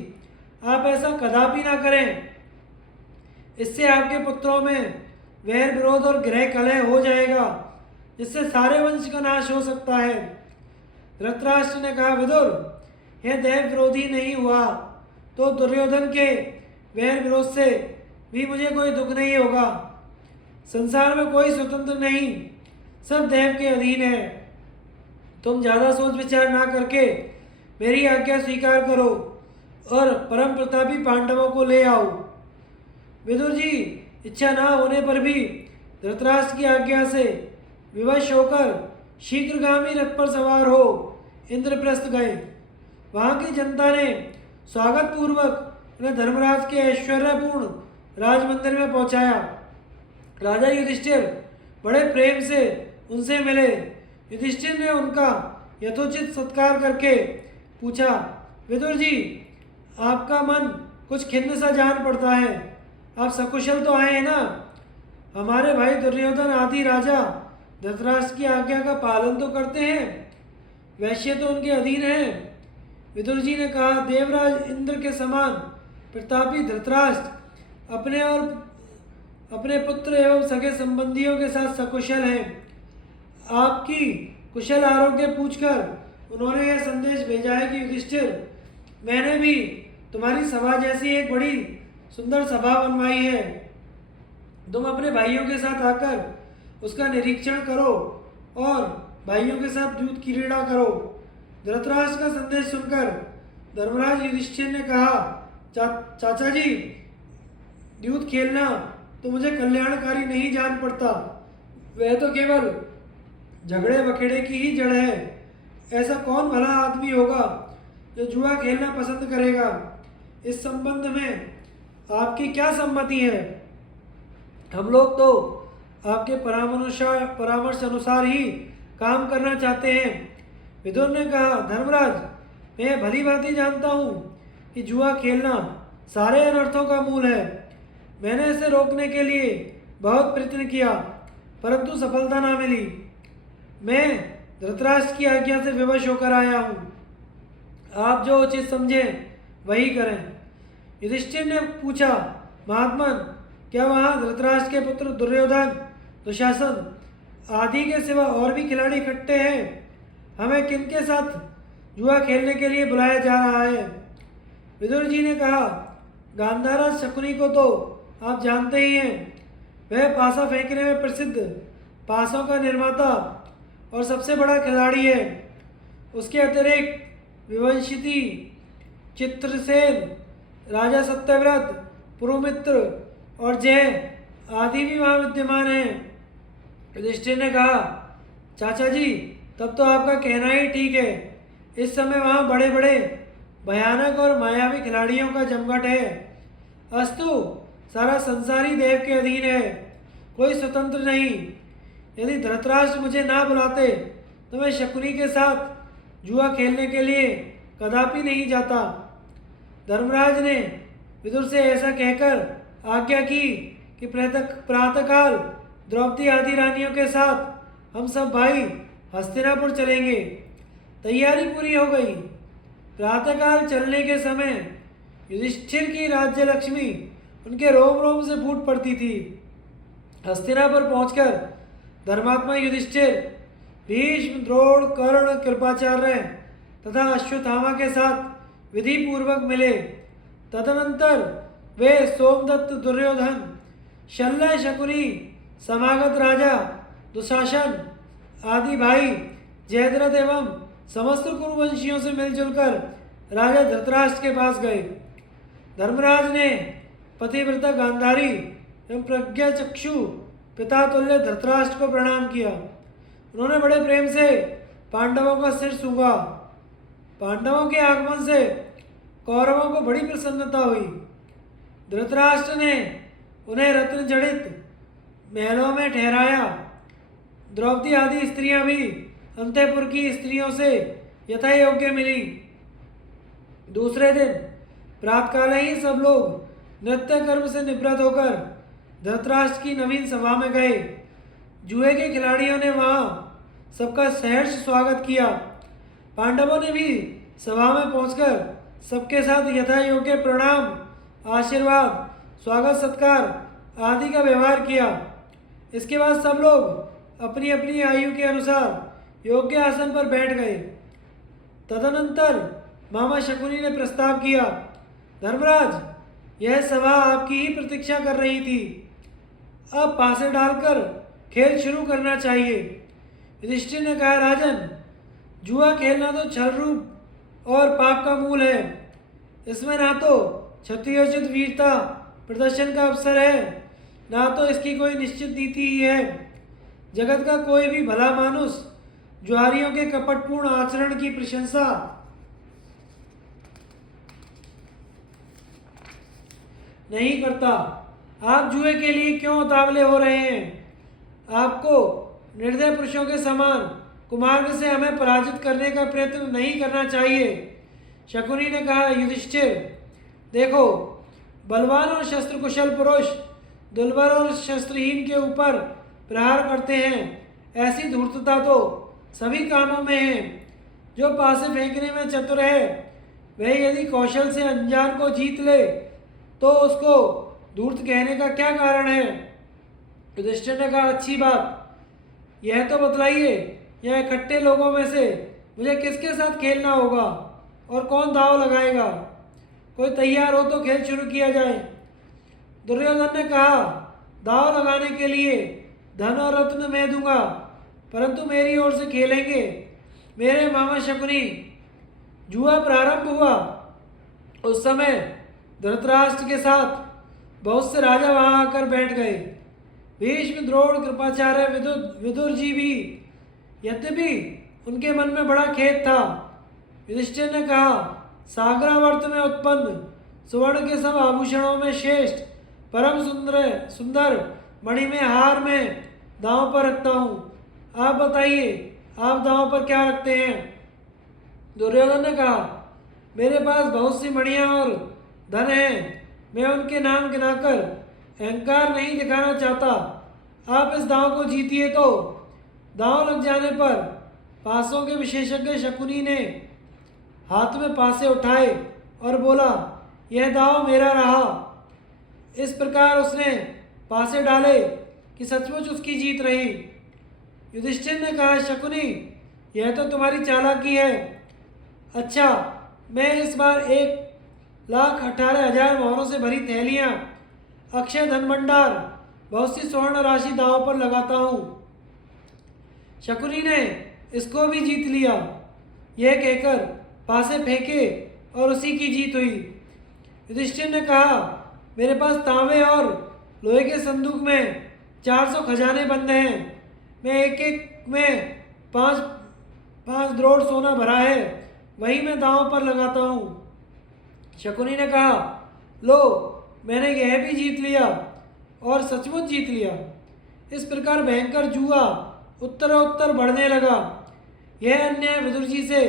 आप ऐसा कदापि ना करें। इससे आपके पुत्रों में वैर विरोध और गृह कलह हो जाएगा, जिससे सारे वंश का नाश हो सकता है। धृतराष्ट्र ने कहा, विदुर, यह देव विरोधी नहीं हुआ तो दुर्योधन के वैर विरोध से भी मुझे कोई दुख नहीं होगा। संसार में कोई स्वतंत्र नहीं, सब देव के अधीन है। तुम ज्यादा सोच विचार ना करके मेरी आज्ञा स्वीकार करो और परम प्रतापी पांडवों को ले आओ। विदुर जी इच्छा ना होने पर भी धृतराष्ट्र की आज्ञा से विवश होकर शीघ्रगामी रथ पर सवार हो इंद्रप्रस्थ गए। वहां की जनता ने स्वागत पूर्वक उन्हें धर्मराज के ऐश्वर्यपूर्ण राजमंदिर में पहुंचाया। राजा युधिष्ठिर बड़े प्रेम से उनसे मिले। युधिष्ठिर ने उनका यथोचित सत्कार करके पूछा, विदुर जी, आपका मन कुछ खिन्न सा जान पड़ता है। आप सकुशल तो आए हैं ना? हमारे भाई दुर्योधन आदि राजा धृतराष्ट्र की आज्ञा का पालन तो करते हैं, वैश्य तो उनके अधीन हैं। विदुर जी ने कहा, देवराज इंद्र के समान प्रतापी धृतराष्ट्र अपने और अपने पुत्र एवं सगे संबंधियों के साथ सकुशल हैं। आपकी कुशल आरोग्य पूछकर उन्होंने यह संदेश भेजा है कि युधिष्ठिर, मैंने भी तुम्हारी सभा जैसी एक बड़ी सुंदर सभा बनवाई है। तुम अपने भाइयों के साथ आकर उसका निरीक्षण करो और भाइयों के साथ द्यूत क्रीड़ा करो। धृतराष्ट्र का संदेश सुनकर धर्मराज युधिष्ठिर ने कहा, चाचा जी, द्यूत खेलना तो मुझे कल्याणकारी नहीं जान पड़ता। वह तो केवल झगड़े बखेड़े की ही जड़ है। ऐसा कौन भला आदमी होगा जो जुआ खेलना पसंद करेगा? इस संबंध में आपकी क्या सम्मति है? हम लोग तो आपके परामर्श अनुसार ही काम करना चाहते हैं। विदुर ने कहा, धर्मराज, मैं भली भांति जानता हूँ कि जुआ खेलना सारे अनर्थों का मूल है। मैंने इसे रोकने के लिए बहुत प्रयत्न किया, परंतु सफलता ना मिली। मैं धृतराष्ट्र की आज्ञा से विवश होकर आया हूँ। आप जो उचित समझें वही करें। युधिष्ठिर ने पूछा, महात्मन, क्या वहाँ धृतराष्ट्र के पुत्र दुर्योधन, दुशासन आदि के सिवा और भी खिलाड़ी इकट्ठे हैं? हमें किनके साथ जुआ खेलने के लिए बुलाया जा रहा है? विदुर जी ने कहा, गांधारा शकुनी को तो आप जानते ही हैं। वह पासा फेंकने में प्रसिद्ध पासों का निर्माता और सबसे बड़ा खिलाड़ी है। उसके अतिरिक्त विवंशिति, चित्रसेन, राजा सत्यव्रत, पुरुमित्र और जय आदि भी वहाँ विद्यमान हैं। युधिष्ठिर ने कहा, चाचा जी, तब तो आपका कहना ही ठीक है। इस समय वहाँ बड़े बड़े भयानक और मायावी खिलाड़ियों का जमघट है। अस्तु, सारा संसार ही देव के अधीन है, कोई स्वतंत्र नहीं। यदि धृतराष्ट्र मुझे ना बुलाते तो मैं शकुनी के साथ जुआ खेलने के लिए कदापि नहीं जाता। धर्मराज ने विदुर से ऐसा कहकर आज्ञा की कि प्रातःकाल द्रौपदी आदि रानियों के साथ हम सब भाई हस्तिनापुर चलेंगे। तैयारी पूरी हो गई। प्रातःकाल चलने के समय युधिष्ठिर की राज्य लक्ष्मी उनके रोम रोम से फूट पड़ती थी। हस्तिनापुर पहुंचकर धर्मात्मा युधिष्ठिर भीष्म, द्रोण, कर्ण, कृपाचार्य तथा अश्वत्थामा के साथ विधि पूर्वक मिले। तदनंतर वे सोमदत्त, दुर्योधन, शल्य, शकुनी, समागत राजा दुशासन आदि भाई जयद्रथ एवं समस्त कुरुवंशियों से मिलजुल कर राजा धृतराष्ट्र के पास गए। धर्मराज ने पतिव्रता गांधारी एवं प्रज्ञा चक्षु पिता तुल्य धृतराष्ट्र को प्रणाम किया। उन्होंने बड़े प्रेम से पांडवों का सिर सूंघा। पांडवों के आगमन से कौरवों को बड़ी प्रसन्नता हुई। धृतराष्ट्र ने उन्हें रत्न जड़ित महलों में ठहराया द्रौपदी आदि स्त्रियां भी अंतःपुर की स्त्रियों से यथा योग्य मिली। दूसरे दिन प्रातःकाल ही सब लोग नृत्य कर्म से निवृत्त होकर धृतराष्ट्र की नवीन सभा में गए। जुए के खिलाड़ियों ने वहां सबका सहर्ष स्वागत किया। पांडवों ने भी सभा में पहुंचकर सबके साथ यथा योग्य प्रणाम, आशीर्वाद, स्वागत सत्कार आदि का व्यवहार किया। इसके बाद सब लोग अपनी अपनी आयु के अनुसार योग्य आसन पर बैठ गए। तदनंतर मामा शकुनी ने प्रस्ताव किया, धर्मराज, यह सभा आपकी ही प्रतीक्षा कर रही थी। अब पासे डालकर खेल शुरू करना चाहिए। युधिष्ठिर ने कहा, राजन, जुआ खेलना तो छल रूप और पाप का मूल है। इसमें ना तो क्षत्रियोचित वीरता प्रदर्शन का अवसर है, ना तो इसकी कोई निश्चित नीति ही है। जगत का कोई भी भला मानुष जुआरियों के कपटपूर्ण आचरण की प्रशंसा नहीं करता। आप जुए के लिए क्यों उतावले हो रहे हैं? आपको निर्दय पुरुषों के समान कुमार्ग से हमें पराजित करने का प्रयत्न नहीं करना चाहिए। शकुनी ने कहा, युधिष्ठिर, देखो, बलवान और शस्त्र कुशल पुरुष दुर्बल और शस्त्रहीन के ऊपर प्रहार करते हैं। ऐसी धूर्तता तो सभी कामों में है। जो पासे फेंकने में चतुर है, वह यदि कौशल से अनजान को जीत ले तो उसको धूर्त कहने का क्या कारण है? युधिष्ठिर ने कहा, अच्छी बात, यह तो बतलाइए, यह इकट्ठे लोगों में से मुझे किसके साथ खेलना होगा और कौन दांव लगाएगा? कोई तैयार हो तो खेल शुरू किया जाए। दुर्योधन ने कहा, दांव लगाने के लिए धन और रत्न मैं दूंगा, परंतु मेरी ओर से खेलेंगे मेरे मामा शकुनी। जुआ प्रारंभ हुआ। उस समय धृतराष्ट्र के साथ बहुत से राजा वहां आकर बैठ गए। भीष्म, द्रोण, कृपाचार्य, विदुर जी भी, यद्यपि उनके मन में बड़ा खेद था। युधिष्ठिर ने कहा, सागरावर्त में उत्पन्न सुवर्ण के सब आभूषणों में श्रेष्ठ परम सुंदर मणि में हार में दांव पर रखता हूँ। आप बताइए, आप दांव पर क्या रखते हैं? दुर्योधन ने कहा, मेरे पास बहुत सी मणियां और धन है। मैं उनके नाम गिनाकर अहंकार नहीं दिखाना चाहता। आप इस दांव को जीतिए तो। दांव लग जाने पर पासों के विशेषज्ञ शकुनी ने हाथ में पासे उठाए और बोला, यह दांव मेरा रहा। इस प्रकार उसने पासे डाले कि सचमुच उसकी जीत रही। युधिष्ठिर ने कहा, शकुनी, यह तो तुम्हारी चालाकी है। अच्छा, मैं इस बार 1,18,000 मोहरों से भरी थैलियां, अक्षय धन भंडार, बहुत सी स्वर्ण राशि दांव पर लगाता हूँ। शकुनी ने इसको भी जीत लिया। यह कहकर पासे फेंके और उसी की जीत हुई। युधिष्ठिर ने कहा, मेरे पास तांबे और लोहे के संदूक में 400 खजाने बंद हैं। मैं एक एक में 5 द्रोण सोना भरा है, वही मैं दांव पर लगाता हूँ। शकुनी ने कहा, लो, मैंने यह भी जीत लिया और सचमुच जीत लिया। इस प्रकार भयंकर जुआ उत्तरोत्तर बढ़ने लगा। यह अन्याय विदुर जी से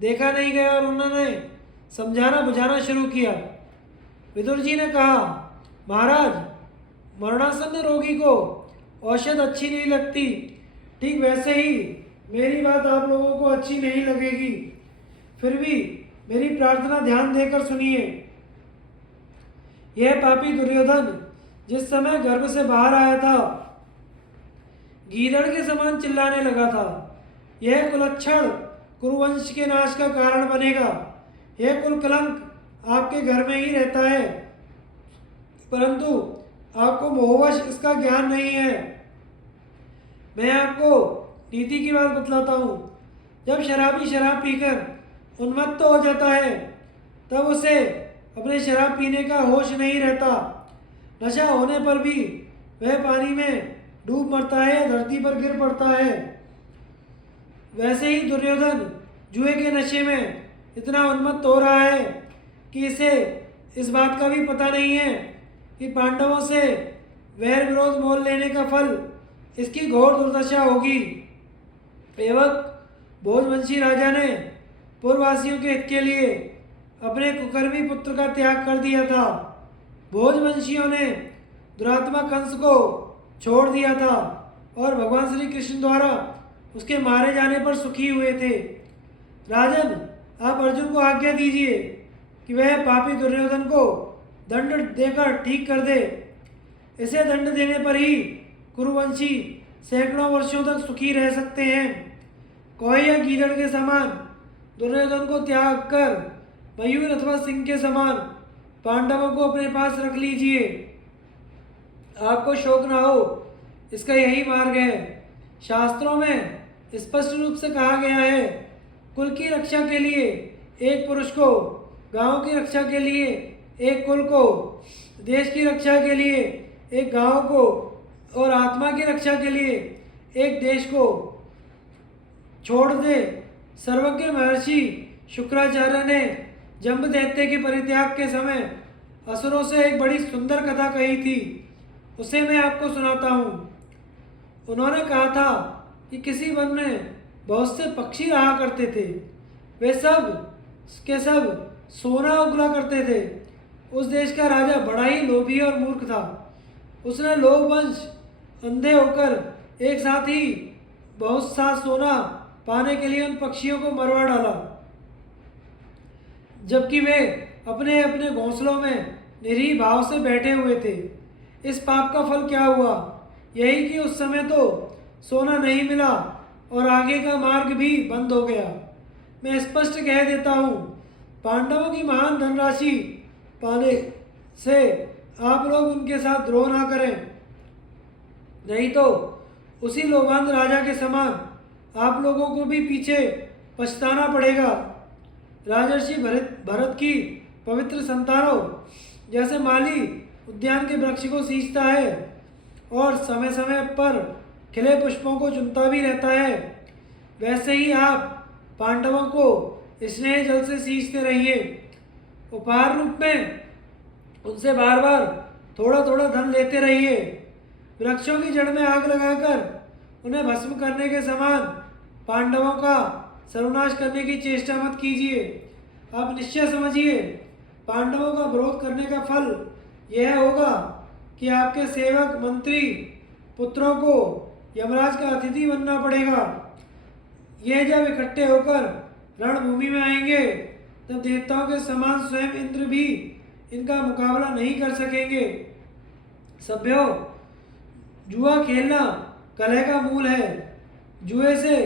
देखा नहीं गया और उन्होंने समझाना बुझाना शुरू किया। विदुर जी ने कहा, महाराज, मरणासन्न रोगी को औषध अच्छी नहीं लगती, ठीक वैसे ही मेरी बात आप लोगों को अच्छी नहीं लगेगी। फिर भी मेरी प्रार्थना ध्यान देकर सुनिए। यह पापी दुर्योधन जिस समय गर्भ से बाहर आया था, गीदड़ के समान चिल्लाने लगा था। यह कुलच्छण कुरुवंश के नाश का कारण बनेगा। यह कुल कलंक आपके घर में ही रहता है, परंतु आपको मोहवश इसका ज्ञान नहीं है। मैं आपको नीति की बात बतलाता हूँ। जब शराबी शराब पीकर उन्मत्त हो जाता है, तब उसे अपने शराब पीने का होश नहीं रहता। नशा होने पर भी वह पानी में डूब मरता है, धरती पर गिर पड़ता है। वैसे ही दुर्योधन जुए के नशे में इतना उन्मत्त हो रहा है कि इसे इस बात का भी पता नहीं है कि पांडवों से वैर विरोध मोल लेने का फल इसकी घोर दुर्दशा होगी। एवं भोजवंशी राजा ने पूर्ववासियों के हित के लिए अपने कुकर्मी पुत्र का त्याग कर दिया था। भोजवंशियों ने दुरात्मा कंस को छोड़ दिया था और भगवान श्री कृष्ण द्वारा उसके मारे जाने पर सुखी हुए थे। राजन, आप अर्जुन को आज्ञा दीजिए कि वह पापी दुर्योधन को दंड देकर ठीक कर दे। इसे दंड देने पर ही कुरुवंशी सैकड़ों वर्षों तक सुखी रह सकते हैं। कोई या गीदड़ के समान दुर्योधन को त्याग कर मयूर अथवा सिंह के समान पांडवों को अपने पास रख लीजिए। आपको शोक ना हो, इसका यही मार्ग है। शास्त्रों में स्पष्ट रूप से कहा गया है, कुल की रक्षा के लिए एक पुरुष को, गांव की रक्षा के लिए एक कुल को, देश की रक्षा के लिए एक गांव को और आत्मा की रक्षा के लिए एक देश को छोड़ दे। सर्वज्ञ महर्षि शुक्राचार्य ने जम्ब दैत्य के परित्याग के समय असुरों से एक बड़ी सुंदर कथा कही थी, उसे मैं आपको सुनाता हूँ। उन्होंने कहा था कि किसी वन में बहुत से पक्षी रहा करते थे। वे सब के सब सोना उगला करते थे। उस देश का राजा बड़ा ही लोभी और मूर्ख था। उसने लोभवश अंधे होकर एक साथ ही बहुत सा सोना पाने के लिए उन पक्षियों को मरवा डाला, जबकि वे अपने अपने घोंसलों में निरीह भाव से बैठे हुए थे। इस पाप का फल क्या हुआ? यही कि उस समय तो सोना नहीं मिला और आगे का मार्ग भी बंद हो गया। मैं स्पष्ट कह देता हूँ, पांडवों की महान धनराशि पाने से आप लोग उनके साथ द्रोह ना करें, नहीं तो उसी लोभांध राजा के समान आप लोगों को भी पीछे पछताना पड़ेगा। राजर्षि भरत की पवित्र संतानों, जैसे माली उद्यान के वृक्ष को सींचता है और समय समय पर खिले पुष्पों को चुनता भी रहता है, वैसे ही आप पांडवों को स्नेह जल से सींचते रहिए। उपहार रूप में उनसे बार बार थोड़ा थोड़ा धन लेते रहिए। वृक्षों की जड़ में आग लगाकर उन्हें भस्म करने के समान पांडवों का सर्वनाश करने की चेष्टा मत कीजिए। आप निश्चय समझिए, पांडवों का विरोध करने का फल यह होगा कि आपके सेवक मंत्री पुत्रों को यमराज का अतिथि बनना पड़ेगा। ये जब इकट्ठे होकर रणभूमि में आएंगे, तब देवताओं के समान स्वयं इंद्र भी इनका मुकाबला नहीं कर सकेंगे। सभ्यों, जुआ खेलना कलह का मूल है। जुए से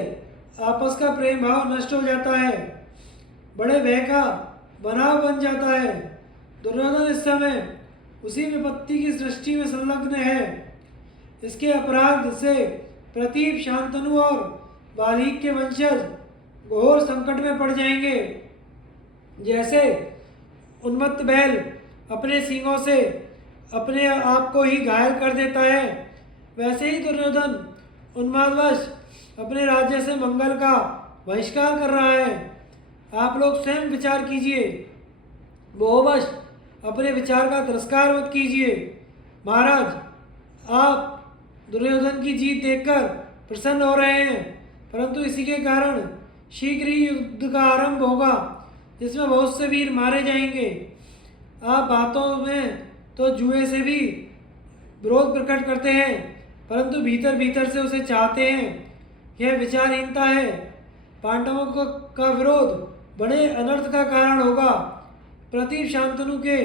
आपस का प्रेम भाव नष्ट हो जाता है, बड़े भय का बनाव बन जाता है। दुर्योधन इस समय उसी विपत्ति की सृष्टि में संलग्न है। इसके अपराध से प्रतीप, शांतनु और बालीक के वंशज घोर संकट में पड़ जाएंगे। जैसे उन्मत्त बैल अपने सींगों से अपने आप को ही घायल कर देता है, वैसे ही दुर्योधन उन्मादवश अपने राज्य से मंगल का बहिष्कार कर रहा है। आप लोग स्वयं विचार कीजिए, मोहवश अपने विचार का तिरस्कार मत कीजिए। महाराज, आप दुर्योधन की जीत देखकर प्रसन्न हो रहे हैं, परंतु इसी के कारण शीघ्र ही युद्ध का आरंभ होगा, जिसमें बहुत से वीर मारे जाएंगे। आप बातों में तो जुए से भी विरोध प्रकट करते हैं, परंतु भीतर भीतर से उसे चाहते हैं। यह विचारहीनता है। पांडवों का विरोध बड़े अनर्थ का कारण होगा। प्रतीप, शांतनु के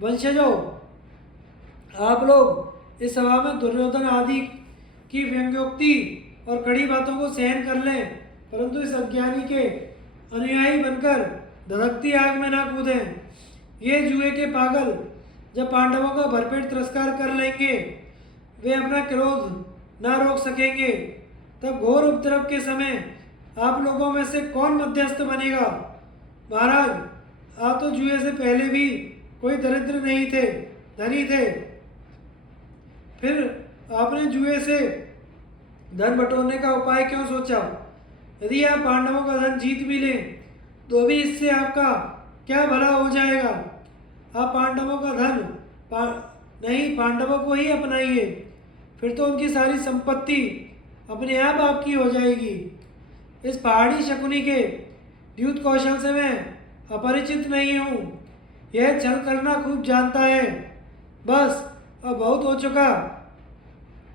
वंशजों, आप लोग इस सभा में दुर्योधन आदि की व्यंग्योक्ति और कड़ी बातों को सहन कर लें, परंतु इस अज्ञानी के अनुयायी बनकर धधकती आग में ना कूदें। ये जुए के पागल जब पांडवों का भरपेट तिरस्कार कर लेंगे, वे अपना क्रोध ना रोक सकेंगे। तब घोर उपद्रव के समय आप लोगों में से कौन मध्यस्थ बनेगा? महाराज, आप तो जुए से पहले भी कोई दरिद्र नहीं थे, धनी थे। फिर आपने जुए से धन बटोरने का उपाय क्यों सोचा? यदि आप पांडवों का धन जीत भी लें, तो भी इससे आपका क्या भला हो जाएगा? आप पांडवों का धन नहीं, पांडवों को ही अपनाइए। फिर तो उनकी सारी संपत्ति अपने आप आपकी हो जाएगी। इस पहाड़ी शकुनी के द्यूत कौशल से मैं अपरिचित नहीं हूँ। यह छल करना खूब जानता है। बस अब बहुत हो चुका।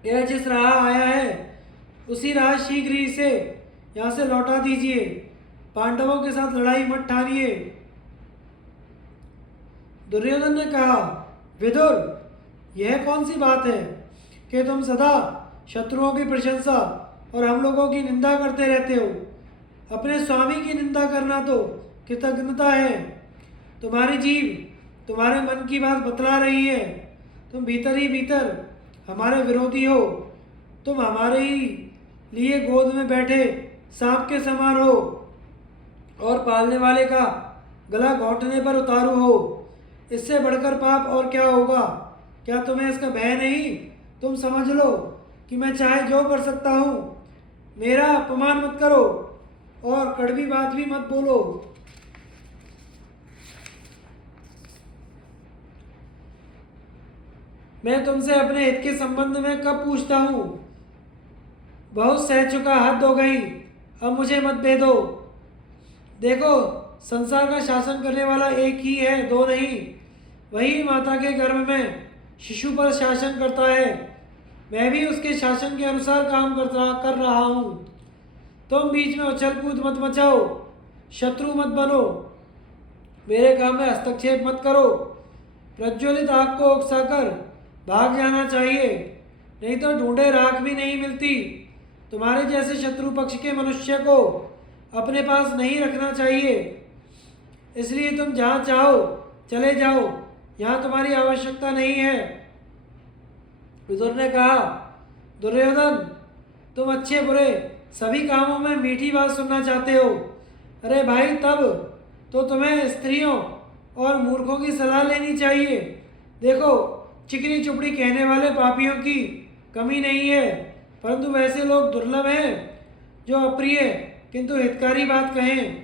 यह जिस राह आया है उसी राह शीघ्र ही से यहाँ से लौटा दीजिए। पांडवों के साथ लड़ाई मत ठानिए। दुर्योधन ने कहा, विदुर, यह कौन सी बात है कि तुम सदा शत्रुओं की प्रशंसा और हम लोगों की निंदा करते रहते हो। अपने स्वामी की निंदा करना तो कृतज्ञता है। तुम्हारी जीभ तुम्हारे मन की बात बतला रही है। तुम भीतर ही भीतर हमारे विरोधी हो। तुम हमारे ही लिए गोद में बैठे सांप के समान हो और पालने वाले का गला घोंटने पर उतारू हो। इससे बढ़कर पाप और क्या होगा? क्या तुम्हें इसका भय नहीं? तुम समझ लो कि मैं चाहे जो कर सकता हूँ। मेरा अपमान मत करो और कड़वी बात भी मत बोलो। मैं तुमसे अपने हित के संबंध में कब पूछता हूँ? बहुत सह चुका, हद हो गई। अब मुझे मत भेदो। देखो, संसार का शासन करने वाला एक ही है, दो नहीं। वही माता के गर्भ में शिशु पर शासन करता है। मैं भी उसके शासन के अनुसार काम कर रहा हूँ। तुम बीच में उछल कूद मत मचाओ, शत्रु मत बनो, मेरे काम में हस्तक्षेप मत करो। प्रज्वलित आग को उकसाकर भाग जाना चाहिए, नहीं तो ढूंढे राख भी नहीं मिलती। तुम्हारे जैसे शत्रु पक्ष के मनुष्य को अपने पास नहीं रखना चाहिए। इसलिए तुम जहाँ चाहो चले जाओ, यहाँ तुम्हारी आवश्यकता नहीं है। विदुर ने कहा, दुर्योधन, तुम अच्छे बुरे सभी कामों में मीठी बात सुनना चाहते हो। अरे भाई, तब तो तुम्हें स्त्रियों और मूर्खों की सलाह लेनी चाहिए। देखो, चिकनी चुपड़ी कहने वाले पापियों की कमी नहीं है, परंतु वैसे लोग दुर्लभ हैं जो अप्रिय किंतु हितकारी बात कहें,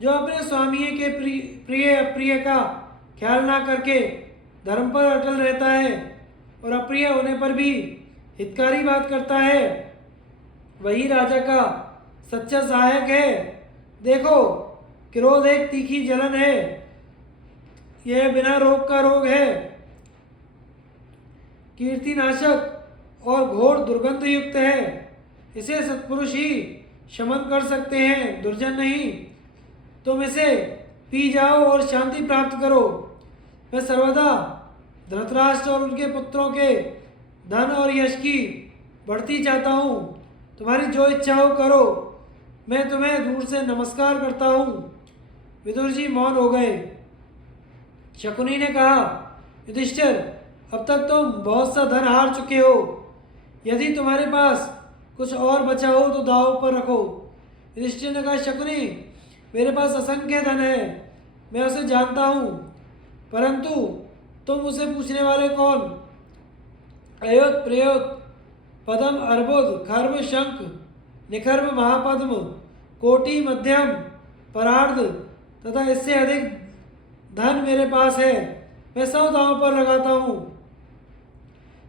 जो अपने स्वामी के प्रिय अप्रिय का ख्याल ना करके धर्म पर अटल रहता है और अप्रिय होने पर भी हितकारी बात करता है, वही राजा का सच्चा सहायक है। देखो, क्रोध एक तीखी जलन है, यह बिना रोग का रोग है, कीर्तिनाशक और घोर दुर्गंध युक्त है। इसे सत्पुरुष ही शमन कर सकते हैं, दुर्जन नहीं। तुम इसे पी जाओ और शांति प्राप्त करो। मैं सर्वदा धृतराष्ट्र और उनके पुत्रों के धन और यश की बढ़ती चाहता हूँ। तुम्हारी जो इच्छा हो करो, मैं तुम्हें दूर से नमस्कार करता हूँ। विदुर जी मौन हो गए। शकुनी ने कहा, युधिष्ठिर, अब तक तुम बहुत सा धन हार चुके हो। यदि तुम्हारे पास कुछ और बचा हो तो दांव पर रखो। युधिष्ठिर ने कहा, शकुनी, मेरे पास असंख्य धन है, मैं उसे जानता हूँ, परंतु तुम उसे पूछने वाले कौन? अयोत प्रयोत पदम अर्बुद खर्व शंख निखर्व महापद्म कोटि मध्यम परार्ध तथा इससे अधिक धन मेरे पास है, मैं सब दांव पर लगाता हूँ।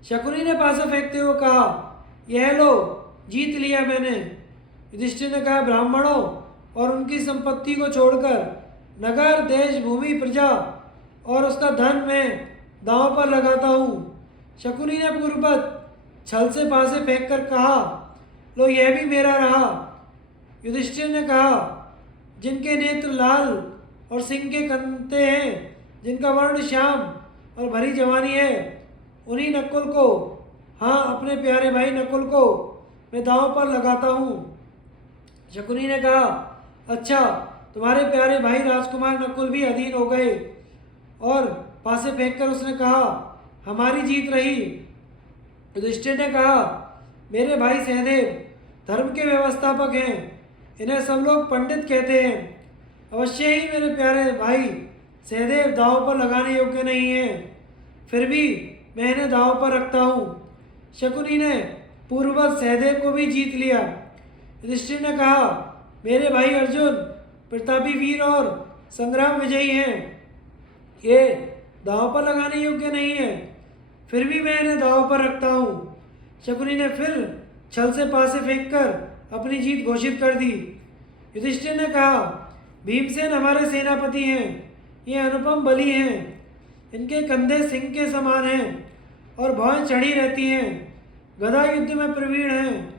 शकुनी ने पासा फेंकते हुए कहा, यह लो, जीत लिया मैंने। युधिष्ठिर ने कहा, ब्राह्मणों और उनकी संपत्ति को छोड़कर नगर देश भूमि प्रजा और उसका धन मैं दांव पर लगाता हूँ। शकुनी ने पूर्ववत छल से पासे फेंक कर कहा, लो, यह भी मेरा रहा। युधिष्ठिर ने कहा, जिनके नेत्र लाल और सिंह के कंते हैं, जिनका वर्ण श्याम और भरी जवानी है, उन्हीं नकुल को, हाँ, अपने प्यारे भाई नकुल को मैं दांव पर लगाता हूँ। शकुनी ने कहा, अच्छा, तुम्हारे प्यारे भाई राजकुमार नकुल भी अधीन हो गए। और पासे फेंककर उसने कहा, हमारी जीत रही। युधिष्ठिर ने कहा, मेरे भाई सहदेव धर्म के व्यवस्थापक हैं, इन्हें सब लोग पंडित कहते हैं। अवश्य ही मेरे प्यारे भाई सहदेव दांव पर लगाने योग्य नहीं हैं, फिर भी मैं इन्हें दांव पर रखता हूँ। शकुनी ने पूर्ववत सहदेव को भी जीत लिया। युधिष्ठिर ने कहा, मेरे भाई अर्जुन प्रतापी वीर और संग्राम विजयी हैं, ये दांव पर लगाने योग्य नहीं है, फिर भी मैं इन्हें दांव पर रखता हूँ। शकुनी ने फिर छल से पासे फेंककर अपनी जीत घोषित कर दी। युधिष्ठिर ने कहा, भीमसेन हमारे सेनापति हैं, ये अनुपम बली हैं, इनके कंधे सिंह के समान हैं और भौहें चढ़ी रहती हैं, गदा युद्ध में प्रवीण हैं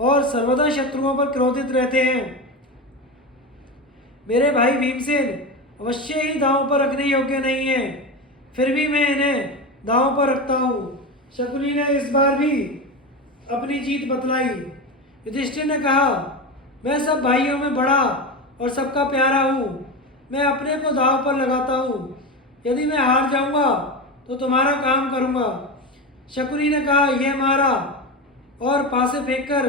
और सर्वदा शत्रुओं पर क्रोधित रहते हैं। मेरे भाई भीमसेन अवश्य ही दांव पर रखने योग्य नहीं है, फिर भी मैं इन्हें दांव पर रखता हूँ। शकुनी ने इस बार भी अपनी जीत बतलाई। युधिष्ठिर ने कहा, मैं सब भाइयों में बड़ा और सबका प्यारा हूँ, मैं अपने को दांव पर लगाता हूँ, यदि मैं हार जाऊंगा तो तुम्हारा काम करूंगा। शकुनी ने कहा, यह मारा और पासे फेंककर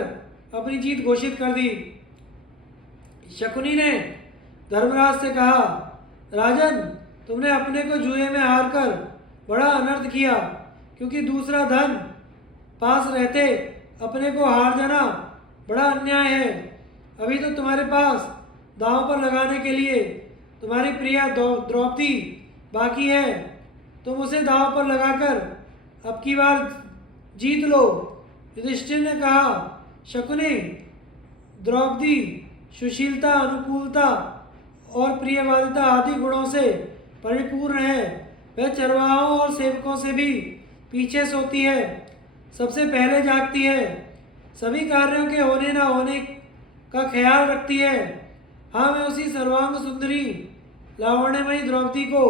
अपनी जीत घोषित कर दी। शकुनी ने धर्मराज से कहा, राजन, तुमने अपने को जुए में हारकर बड़ा अनर्थ किया, क्योंकि दूसरा धन पास रहते अपने को हार जाना बड़ा अन्याय है। अभी तो तुम्हारे पास दांव पर लगाने के लिए तुम्हारी प्रिया द्रौपदी बाकी है, तुम उसे दांव पर लगाकर अब की बार जीत लो। युधिष्ठिर ने कहा, शकुनी द्रौपदी सुशीलता, अनुकूलता और प्रियवादिता आदि गुणों से परिपूर्ण है। वह चरवाहों और सेवकों से भी पीछे सोती है, सबसे पहले जागती है, सभी कार्यों के होने ना होने का ख्याल रखती है। हाँ, मैं उसी सर्वांग सुंदरी लावण्यमयी द्रौपदी को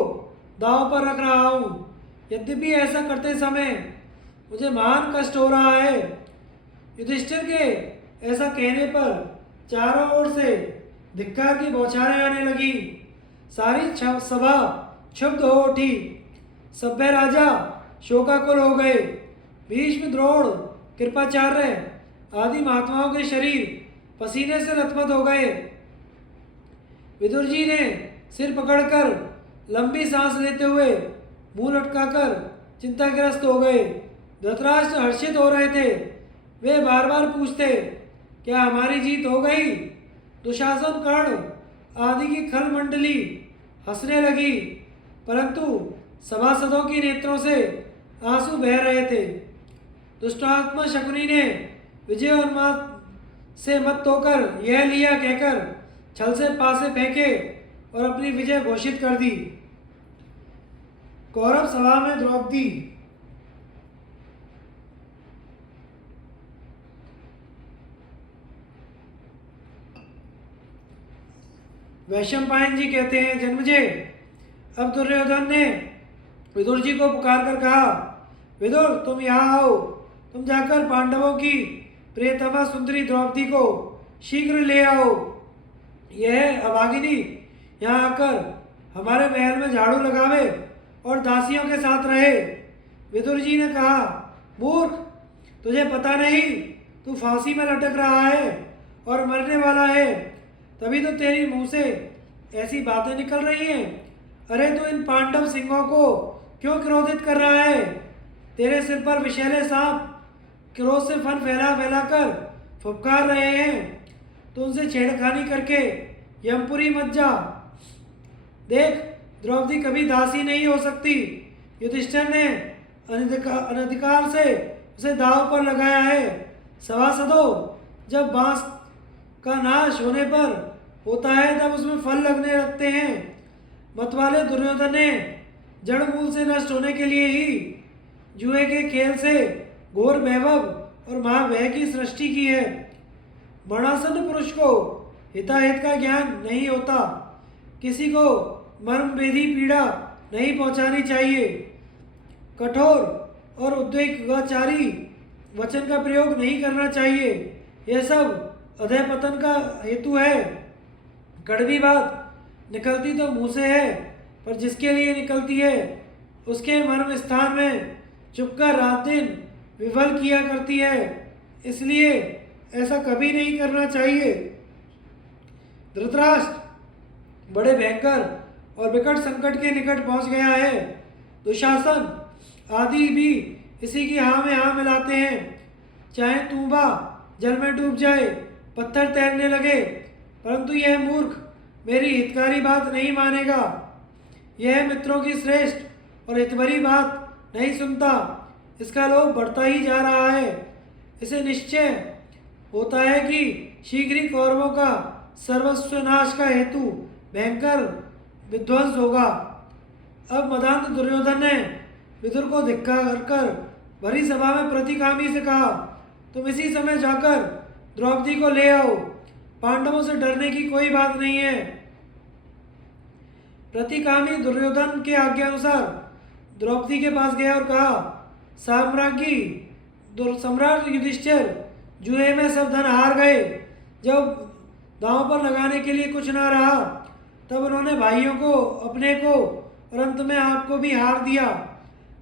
दांव पर रख रहा हूँ। यद्यपि ऐसा करते समय मुझे महान कष्ट हो रहा है। युधिष्ठिर के ऐसा कहने पर चारों ओर से धिक्कार की बौछारें आने लगी। सारी सभा क्षुब्ध हो उठी। सभ्य राजा शोकाकुल हो गए। भीष्म, द्रोण, कृपाचार्य आदि महात्माओं के शरीर पसीने से लथपथ हो गए। विदुर जी ने सिर पकड़कर लंबी सांस लेते हुए मुंह लटकाकर चिंताग्रस्त हो गए। धृतराष्ट्र हर्षित हो रहे थे। वे बार बार पूछते, क्या हमारी जीत हो गई? दुशासन, कर्ण आदि की खल मंडली हंसने लगी, परंतु सभासदों की नेत्रों से आंसू बह रहे थे। दुष्टात्मा शकुनी ने विजय उन्माद से मत होकर यह लिया कहकर छल से पासे फेंके और अपनी विजय घोषित कर दी। कौरव सभा में द्रौपदी वैशंपायन जी कहते हैं, जन्मजय, अब दुर्योधन ने विदुर जी को पुकार कर कहा, विदुर, तुम यहाँ आओ, तुम जाकर पांडवों की प्रियतमा सुंदरी द्रौपदी को शीघ्र ले आओ। यह अभागिनी यहाँ आकर हमारे महल में झाड़ू लगावे और दासियों के साथ रहे। विदुर जी ने कहा, मूर्ख, तुझे पता नहीं तू फांसी में लटक रहा है और मरने वाला है, तभी तो तेरी मुंह से ऐसी बातें निकल रही हैं। अरे तू इन पांडव सिंहों को क्यों क्रोधित कर रहा है? तेरे सिर पर विषैले सांप क्रोध से फन फैला फैलाकर फुफकार रहे हैं। तो उनसे छेड़खानी करके यमपुरी मत जा। देख, द्रौपदी कभी दासी नहीं हो सकती। युधिष्ठिर ने अनधिकार से उसे दांव पर लगाया है। सभासदों, जब बांस का नाश होने पर होता है तब उसमें फल लगने लगते हैं। मतवाले दुर्योधन ने जड़ मूल से नष्ट होने के लिए ही जुए के खेल से घोर वैभव और महाव्यय की सृष्टि की है। मरणासन्न पुरुष को हिताहित का ज्ञान नहीं होता। किसी को मर्मभेदी पीड़ा नहीं पहुंचानी चाहिए। कठोर और उद्वेगचारी वचन का प्रयोग नहीं करना चाहिए। यह सब अधः पतन का हेतु है। कड़वी बात निकलती तो मुंह से है, पर जिसके लिए निकलती है उसके मर्म स्थान में चुपकर रात दिन विफल किया करती है। इसलिए ऐसा कभी नहीं करना चाहिए। धृतराष्ट्र बड़े भयंकर और विकट संकट के निकट पहुंच गया है। दुशासन आदि भी इसी की हाँ में हाँ मिलाते हैं। चाहे तूबा जल में डूब जाए, पत्थर तैरने लगे, परंतु यह मूर्ख मेरी हितकारी बात नहीं मानेगा। यह मित्रों की श्रेष्ठ और हितभरी बात नहीं सुनता। इसका लोभ बढ़ता ही जा रहा है। इसे निश्चय होता है कि शीघ्र ही कौरवों का सर्वस्व नाश का हेतु भयंकर विध्वंस होगा। अब मदांत दुर्योधन ने विदुर को धिक्कार कर भरी सभा में प्रतिकामी से कहा, तुम इसी समय जाकर द्रौपदी को ले आओ, पांडवों से डरने की कोई बात नहीं है। प्रतिकामी दुर्योधन के आज्ञा अनुसार द्रौपदी के पास गया और कहा, साम्राज्ञी सम्राट युधिष्ठिर, जुए में सब धन हार गए। जब दांव पर लगाने के लिए कुछ ना रहा तब उन्होंने भाइयों को, अपने को और अंत में आपको भी हार दिया।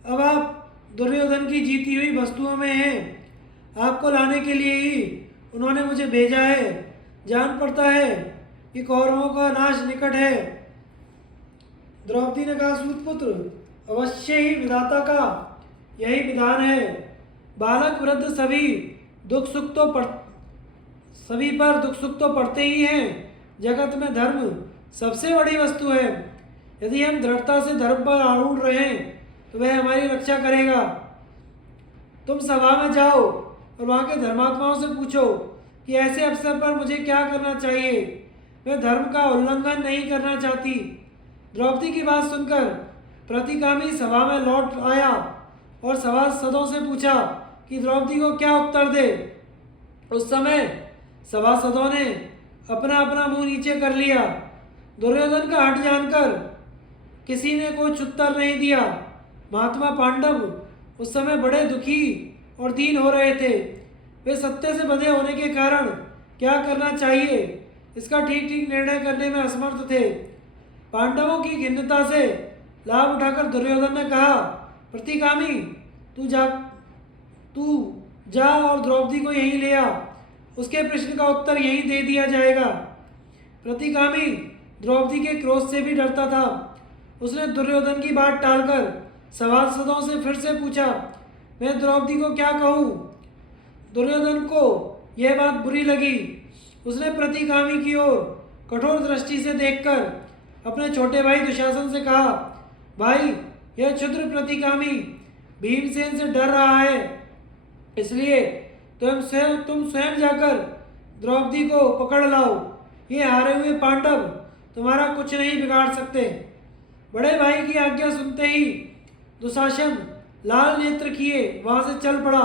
अब आप दुर्योधन की जीती हुई वस्तुओं में हैं। आपको लाने के लिए ही उन्होंने मुझे भेजा है। जान पड़ता है कि कौरवों का नाश निकट है। द्रौपदी ने कहा, सूतपुत्र, अवश्य ही विधाता का यही विधान है। बालक वृद्ध सभी पर दुख सुख तो पड़ते ही हैं। जगत में धर्म सबसे बड़ी वस्तु है। यदि हम दृढ़ता से धर्म पर आरूढ़ रहें तो वह हमारी रक्षा करेगा। तुम सभा में जाओ और वहाँ के धर्मात्माओं से पूछो कि ऐसे अवसर पर मुझे क्या करना चाहिए। मैं धर्म का उल्लंघन नहीं करना चाहती। द्रौपदी की बात सुनकर प्रतिकामी सभा में लौट आया और सभासदों से पूछा कि द्रौपदी को क्या उत्तर दे। उस समय सभासदों ने अपना अपना मुंह नीचे कर लिया। दुर्योधन का हट जानकर किसी ने कोई उत्तर नहीं दिया। महात्मा पांडव उस समय बड़े दुखी और दीन हो रहे थे। वे सत्य से बंधे होने के कारण क्या करना चाहिए इसका ठीक ठीक निर्णय करने में असमर्थ थे। पांडवों की खिन्नता से लाभ उठाकर दुर्योधन ने कहा, प्रतिकामी, तू जा और द्रौपदी को यहीं ले आ। उसके प्रश्न का उत्तर यहीं दे दिया जाएगा। प्रतिकामी द्रौपदी के क्रोध से भी डरता था। उसने दुर्योधन की बात टालकर सभासदों से फिर से पूछा, मैं द्रौपदी को क्या कहूँ। दुर्योधन को यह बात बुरी लगी। उसने प्रतिकामी की ओर कठोर दृष्टि से देखकर अपने छोटे भाई दुशासन से कहा, भाई, यह क्षुद्र प्रतिकामी भीमसेन से डर रहा है, इसलिए तुम स्वयं जाकर द्रौपदी को पकड़ लाओ। ये हारे हुए पांडव तुम्हारा कुछ नहीं बिगाड़ सकते। बड़े भाई की आज्ञा सुनते ही दुशासन लाल नेत्र किए वहां से चल पड़ा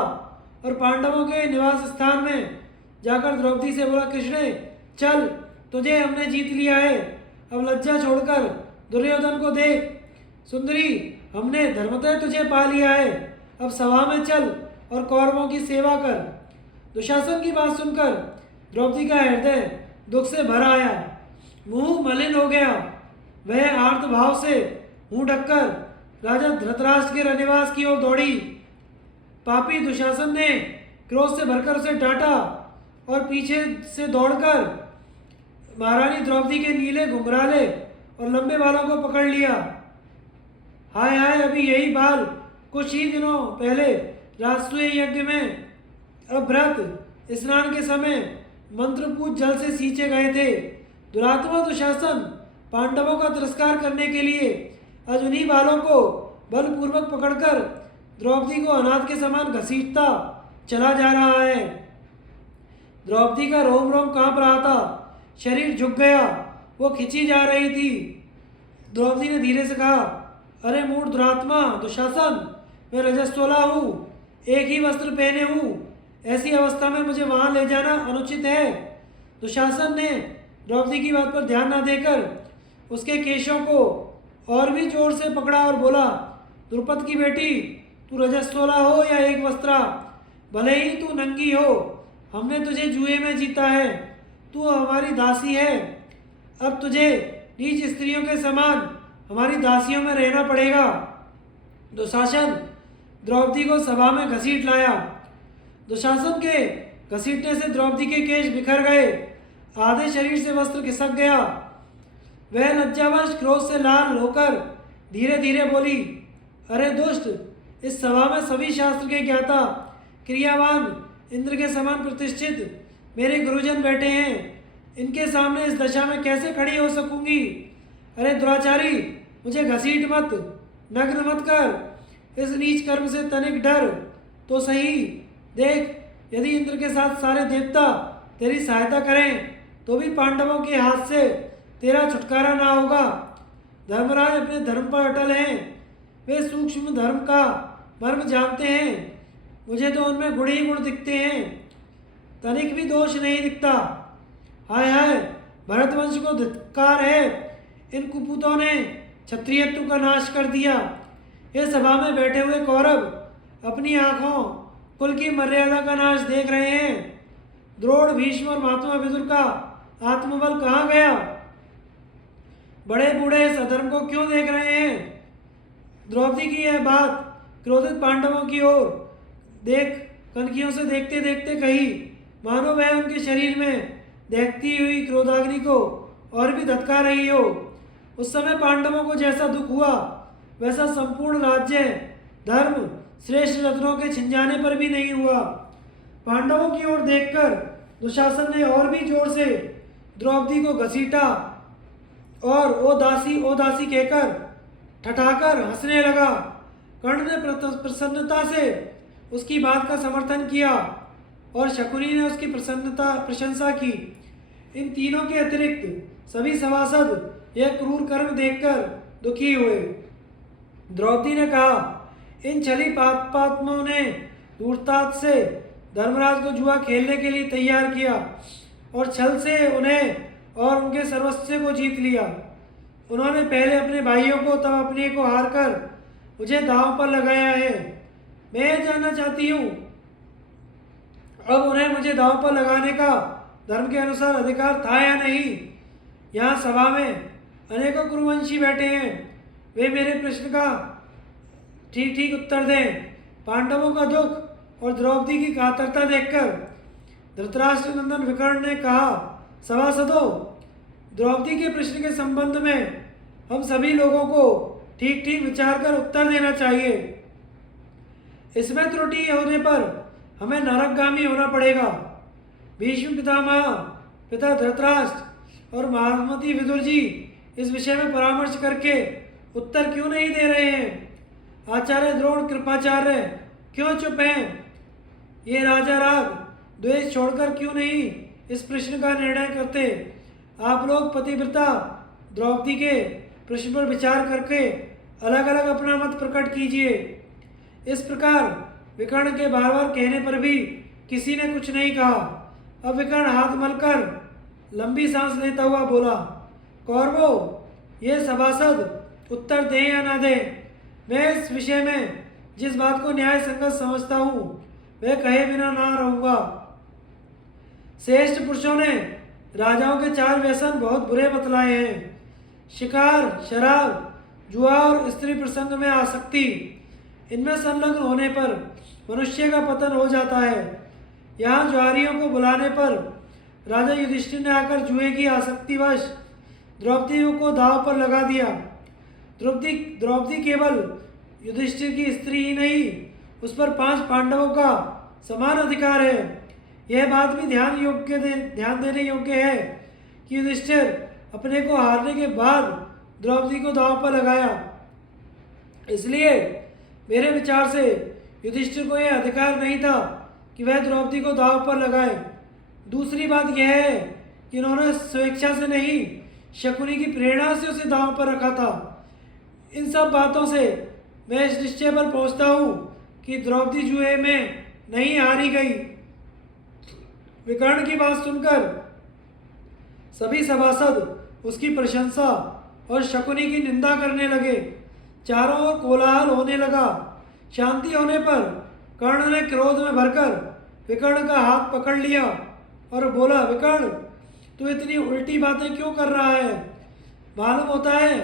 और पांडवों के निवास स्थान में जाकर द्रौपदी से बोला, कृष्णे, चल, तुझे हमने जीत लिया है। अब लज्जा छोड़कर दुर्योधन को देख। सुंदरी, हमने धर्मतः तुझे पा लिया है। अब सभा में चल और कौरवों की सेवा कर। दुशासन की बात सुनकर द्रौपदी का हृदय दुख से भर आया, मुंह मलिन हो गया। वह आर्त भाव से मुंह ढककर राजा धृतराष्ट्र के रनिवास की ओर दौड़ी। पापी दुशासन ने क्रोध से भरकर उसे डांटा और पीछे से दौड़कर महारानी द्रौपदी के नीले घुंघराले और लंबे बालों को पकड़ लिया। हाय हाय, अभी यही बाल कुछ ही दिनों पहले राजसूय यज्ञ में अभ्रत स्नान के समय मंत्रपूत जल से सींचे गए थे। दुरात्मा दुशासन पांडवों का तिरस्कार करने के लिए आज उन्हीं बालों को बलपूर्वक पकड़कर द्रौपदी को अनाथ के समान घसीटता चला जा रहा है। द्रौपदी का रोम रोम कांप रहा था, शरीर झुक गया, वो खिंची जा रही थी। द्रौपदी ने धीरे से कहा, अरे मूढ़ दुरात्मा दुशासन, मैं रजस्वला हूँ, एक ही वस्त्र पहने हूँ। ऐसी अवस्था में मुझे वहाँ ले जाना अनुचित है। दुशासन ने द्रौपदी की बात पर ध्यान न देकर उसके केशों को और भी जोर से पकड़ा और बोला, द्रुपद की बेटी, तू रजस्वला हो या एक वस्त्रा, भले ही तू नंगी हो, हमने तुझे जुए में जीता है। तू हमारी दासी है। अब तुझे नीच स्त्रियों के समान हमारी दासियों में रहना पड़ेगा। दुशासन द्रौपदी को सभा में घसीट लाया। दुशासन के घसीटने से द्रौपदी के केश बिखर गए, आधे शरीर से वस्त्र खिसक गया। वह लज्जावश क्रोध से लाल होकर धीरे धीरे बोली, अरे दुष्ट, इस सभा में सभी शास्त्र के ज्ञाता, क्रियावान, इंद्र के समान प्रतिष्ठित मेरे गुरुजन बैठे हैं। इनके सामने इस दशा में कैसे खड़ी हो सकूंगी। अरे दुराचारी, मुझे घसीट मत, नग्न मत कर। इस नीच कर्म से तनिक डर तो सही। देख, यदि इंद्र के साथ सारे देवता तेरी सहायता करें तो भी पांडवों के हाथ से तेरा छुटकारा ना होगा। धर्मराज अपने धर्म पर अटल हैं, वे सूक्ष्म धर्म का मर्म जानते हैं। मुझे तो उनमें गुण ही गुण दिखते हैं, तनिक भी दोष नहीं दिखता। हाय हाय, भरतवंश को धिक्कार है, इन कुपूतों ने क्षत्रियत्व का नाश कर दिया। ये सभा में बैठे हुए कौरव अपनी आंखों कुल की मर्यादा का नाश देख रहे हैं। द्रोण, भीष्म और महात्मा विदुर का आत्मबल कहाँ गया? बड़े बूढ़े इस अधर्म को क्यों देख रहे हैं? द्रौपदी की यह बात क्रोधित पांडवों की ओर देख कनखियों से देखते देखते कही, मानो वह उनके शरीर में दहकती हुई क्रोधाग्नि को और भी धधका रही हो। उस समय पांडवों को जैसा दुख हुआ वैसा संपूर्ण राज्य, धर्म, श्रेष्ठ रत्नों के छिन जाने पर भी नहीं हुआ। पांडवों की ओर देखकर दुशासन ने और भी जोर से द्रौपदी को घसीटा और ओ दासी कहकर ठठाकर हंसने लगा। कर्ण ने प्रसन्नता से उसकी बात का समर्थन किया और शकुनी ने उसकी प्रशंसा की। इन तीनों के अतिरिक्त सभी सभासद यह क्रूर कर्म देखकर दुखी हुए। द्रौपदी ने कहा, इन छली पापात्माओं ने धूर्तात से धर्मराज को जुआ खेलने के लिए तैयार किया और छल से उन्हें और उनके सर्वस्व को जीत लिया। उन्होंने पहले अपने भाइयों को तब अपने को हार कर मुझे दांव पर लगाया है। मैं जानना चाहती हूँ, अब उन्हें मुझे दांव पर लगाने का धर्म के अनुसार अधिकार था या नहीं? यहाँ सभा में अनेकों कुरुवंशी बैठे हैं, वे मेरे प्रश्न का ठीक ठीक उत्तर दें। पांडवों का दुख और द्रौपदी की कातरता देखकर धृतराष्ट्र नंदन विकर्ण ने कहा, सभासदों, द्रौपदी के प्रश्न के संबंध में हम सभी लोगों को ठीक ठीक विचार कर उत्तर देना चाहिए। इसमें त्रुटि होने पर हमें नरकगामी होना पड़ेगा। भीष्म पितामह, पिता धृतराष्ट्र और महामती विदुर जी इस विषय में परामर्श करके उत्तर क्यों नहीं दे रहे हैं? आचार्य द्रोण, कृपाचार्य क्यों चुप हैं? ये राजा राग द्वेष छोड़कर क्यों नहीं इस प्रश्न का निर्णय करते? आप लोग पतिव्रता द्रौपदी के प्रश्न पर विचार करके अलग अलग अपना मत प्रकट कीजिए। इस प्रकार विकर्ण के बार बार कहने पर भी किसी ने कुछ नहीं कहा। अब विकर्ण हाथ मलकर लंबी सांस लेता हुआ बोला, कौरवों, ये सभासद उत्तर दें या ना दें, मैं इस विषय में जिस बात को न्याय संगत समझता हूँ वह कहे बिना ना रहूँगा। श्रेष्ठ पुरुषों ने राजाओं के 4 व्यसन बहुत बुरे बतलाए हैं। शिकार, शराब, जुआ और स्त्री प्रसंग में आसक्ति। इनमें संलग्न होने पर मनुष्य का पतन हो जाता है। यहाँ ज्वारियों को बुलाने पर राजा युधिष्ठिर ने आकर जुए की आसक्तिवश द्रौपदी को दांव पर लगा दिया। द्रौपदी केवल युधिष्ठिर की स्त्री ही नहीं, उस पर 5 पांडवों का समान अधिकार है। यह बात भी ध्यान देने योग्य है कि युधिष्ठिर अपने को हारने के बाद द्रौपदी को दांव पर लगाया। इसलिए मेरे विचार से युधिष्ठिर को यह अधिकार नहीं था कि वह द्रौपदी को दांव पर लगाए। दूसरी बात यह है कि इन्होंने स्वेच्छा से नहीं, शकुनी की प्रेरणा से उसे दांव पर रखा था। इन सब बातों से मैं इस निश्चय पर पहुंचता हूँ कि द्रौपदी जुए में नहीं हारी गई। विकर्ण की बात सुनकर सभी सभासद उसकी प्रशंसा और शकुनी की निंदा करने लगे। चारों ओर कोलाहल होने लगा। शांति होने पर कर्ण ने क्रोध में भरकर विकर्ण का हाथ पकड़ लिया और बोला, विकर्ण, तू इतनी उल्टी बातें क्यों कर रहा है? मालूम होता है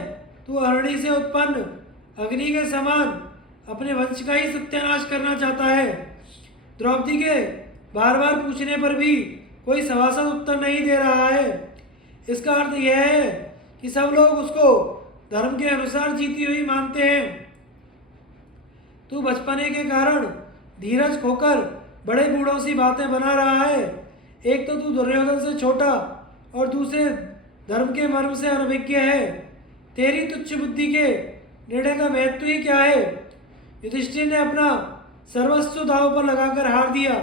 तू अरणी से उत्पन्न अग्नि के समान अपने वंश का ही सत्यानाश करना चाहता है। द्रौपदी के बार बार पूछने पर भी कोई सभासद उत्तर नहीं दे रहा है। इसका अर्थ यह है कि सब लोग उसको धर्म के अनुसार जीती हुई मानते हैं। तू बचपने के कारण धीरज खोकर बड़े बूढ़ों सी बातें बना रहा है। एक तो तू दुर्योधन से छोटा और दूसरे धर्म के मर्म से अनभिज्ञ है। तेरी तुच्छ बुद्धि के निर्णय का महत्व ही क्या है? युधिष्ठिर ने अपना सर्वस्व दांव पर लगाकर हार दिया।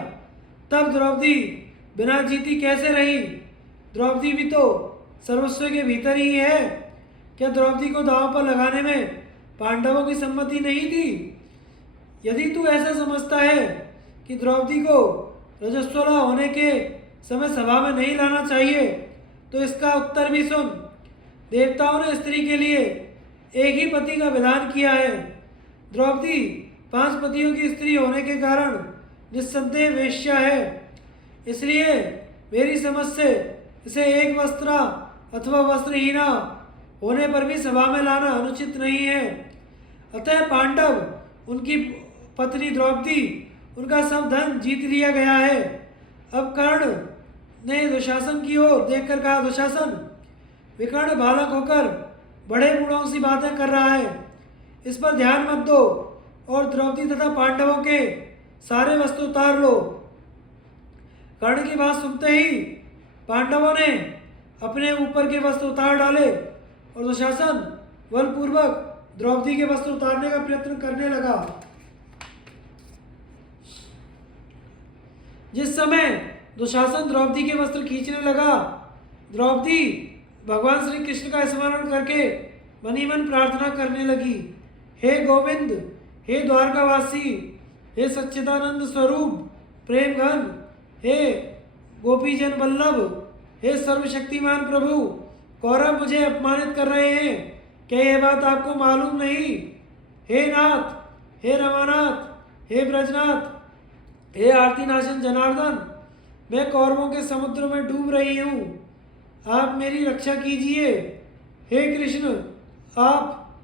तब द्रौपदी बिना जीती कैसे रही? द्रौपदी भी तो सर्वस्व के भीतर ही है। क्या द्रौपदी को दांव पर लगाने में पांडवों की सम्मति नहीं थी? यदि तू ऐसा समझता है कि द्रौपदी को रजस्वला होने के समय सभा में नहीं लाना चाहिए, तो इसका उत्तर भी सुन। देवताओं ने स्त्री के लिए एक ही पति का विधान किया है। द्रौपदी 5 पतियों की स्त्री होने के कारण निस्संदेह वेश्या है। इसलिए मेरी समझ से इसे एक वस्त्रा अथवा वस्त्रहीना होने पर भी सभा में लाना अनुचित नहीं है। अतः पांडव, उनकी पत्नी द्रौपदी, उनका सब धन जीत लिया गया है। अब कर्ण ने दुशासन की ओर देखकर कहा, दुशासन, विकर्ण बालक होकर बड़े बूढ़ों सी बातें कर रहा है, इस पर ध्यान मत दो और द्रौपदी तथा पांडवों के सारे वस्त्र उतार लो। कर्ण की बात सुनते ही पांडवों ने अपने ऊपर के वस्त्र उतार डाले और दुशासन बलपूर्वक द्रौपदी के वस्त्र उतारने का प्रयत्न करने लगा। जिस समय दुशासन द्रौपदी के वस्त्र खींचने लगा, द्रौपदी भगवान श्री कृष्ण का स्मरण करके मनी मन प्रार्थना करने लगी, हे गोविंद, हे द्वारकावासी, हे सच्चिदानंद स्वरूप प्रेम घन, हे गोपीजन वल्लभ, हे सर्वशक्तिमान प्रभु, कौरव मुझे अपमानित कर रहे हैं, क्या यह बात आपको मालूम नहीं? हे नाथ, हे रमानाथ, हे ब्रजनाथ, हे आरतीनाशन जनार्दन, मैं कौरवों के समुद्र में डूब रही हूँ, आप मेरी रक्षा कीजिए। हे कृष्ण, आप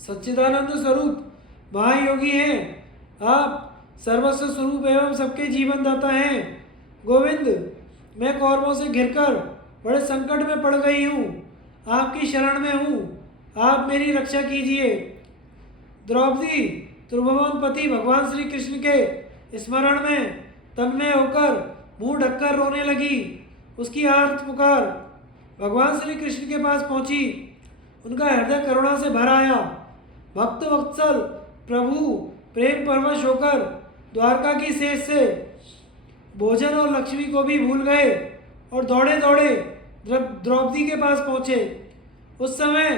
सच्चिदानंद स्वरूप महायोगी हैं, आप सर्वस्व स्वरूप एवं सबके जीवन दाता हैं। गोविंद, मैं कौरवों से घिरकर बड़े संकट में पड़ गई हूँ, आपकी शरण में हूँ, आप मेरी रक्षा कीजिए। द्रौपदी त्रिभुवन पति भगवान श्री कृष्ण के स्मरण में तन्मय होकर मुंह ढककर रोने लगी। उसकी आर्त पुकार भगवान श्री कृष्ण के पास पहुंची। उनका हृदय करुणा से भर आया। भक्त वत्सल प्रभु प्रेम परवश होकर द्वारका की सेज से भोजन और लक्ष्मी को भी भूल गए और दौड़े दौड़े द्रौपदी के पास पहुंचे। उस समय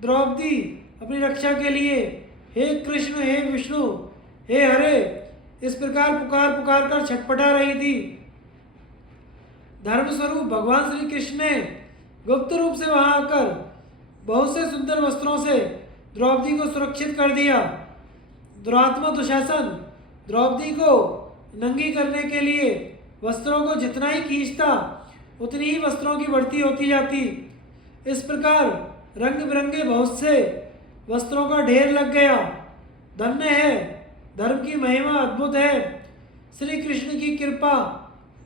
द्रौपदी अपनी रक्षा के लिए हे कृष्ण, हे विष्णु, हे हरे इस प्रकार पुकार पुकार कर छटपटा रही थी। धर्मस्वरूप भगवान श्री कृष्ण ने गुप्त रूप से वहां आकर बहुत से सुंदर वस्त्रों से द्रौपदी को सुरक्षित कर दिया। दुरात्मा दुशासन द्रौपदी को नंगी करने के लिए वस्त्रों को जितना ही खींचता उतनी ही वस्त्रों की बढ़ती होती जाती। इस प्रकार रंग बिरंगे बहुत से वस्त्रों का ढेर लग गया। धन्य है, धर्म की महिमा अद्भुत है, श्री कृष्ण की कृपा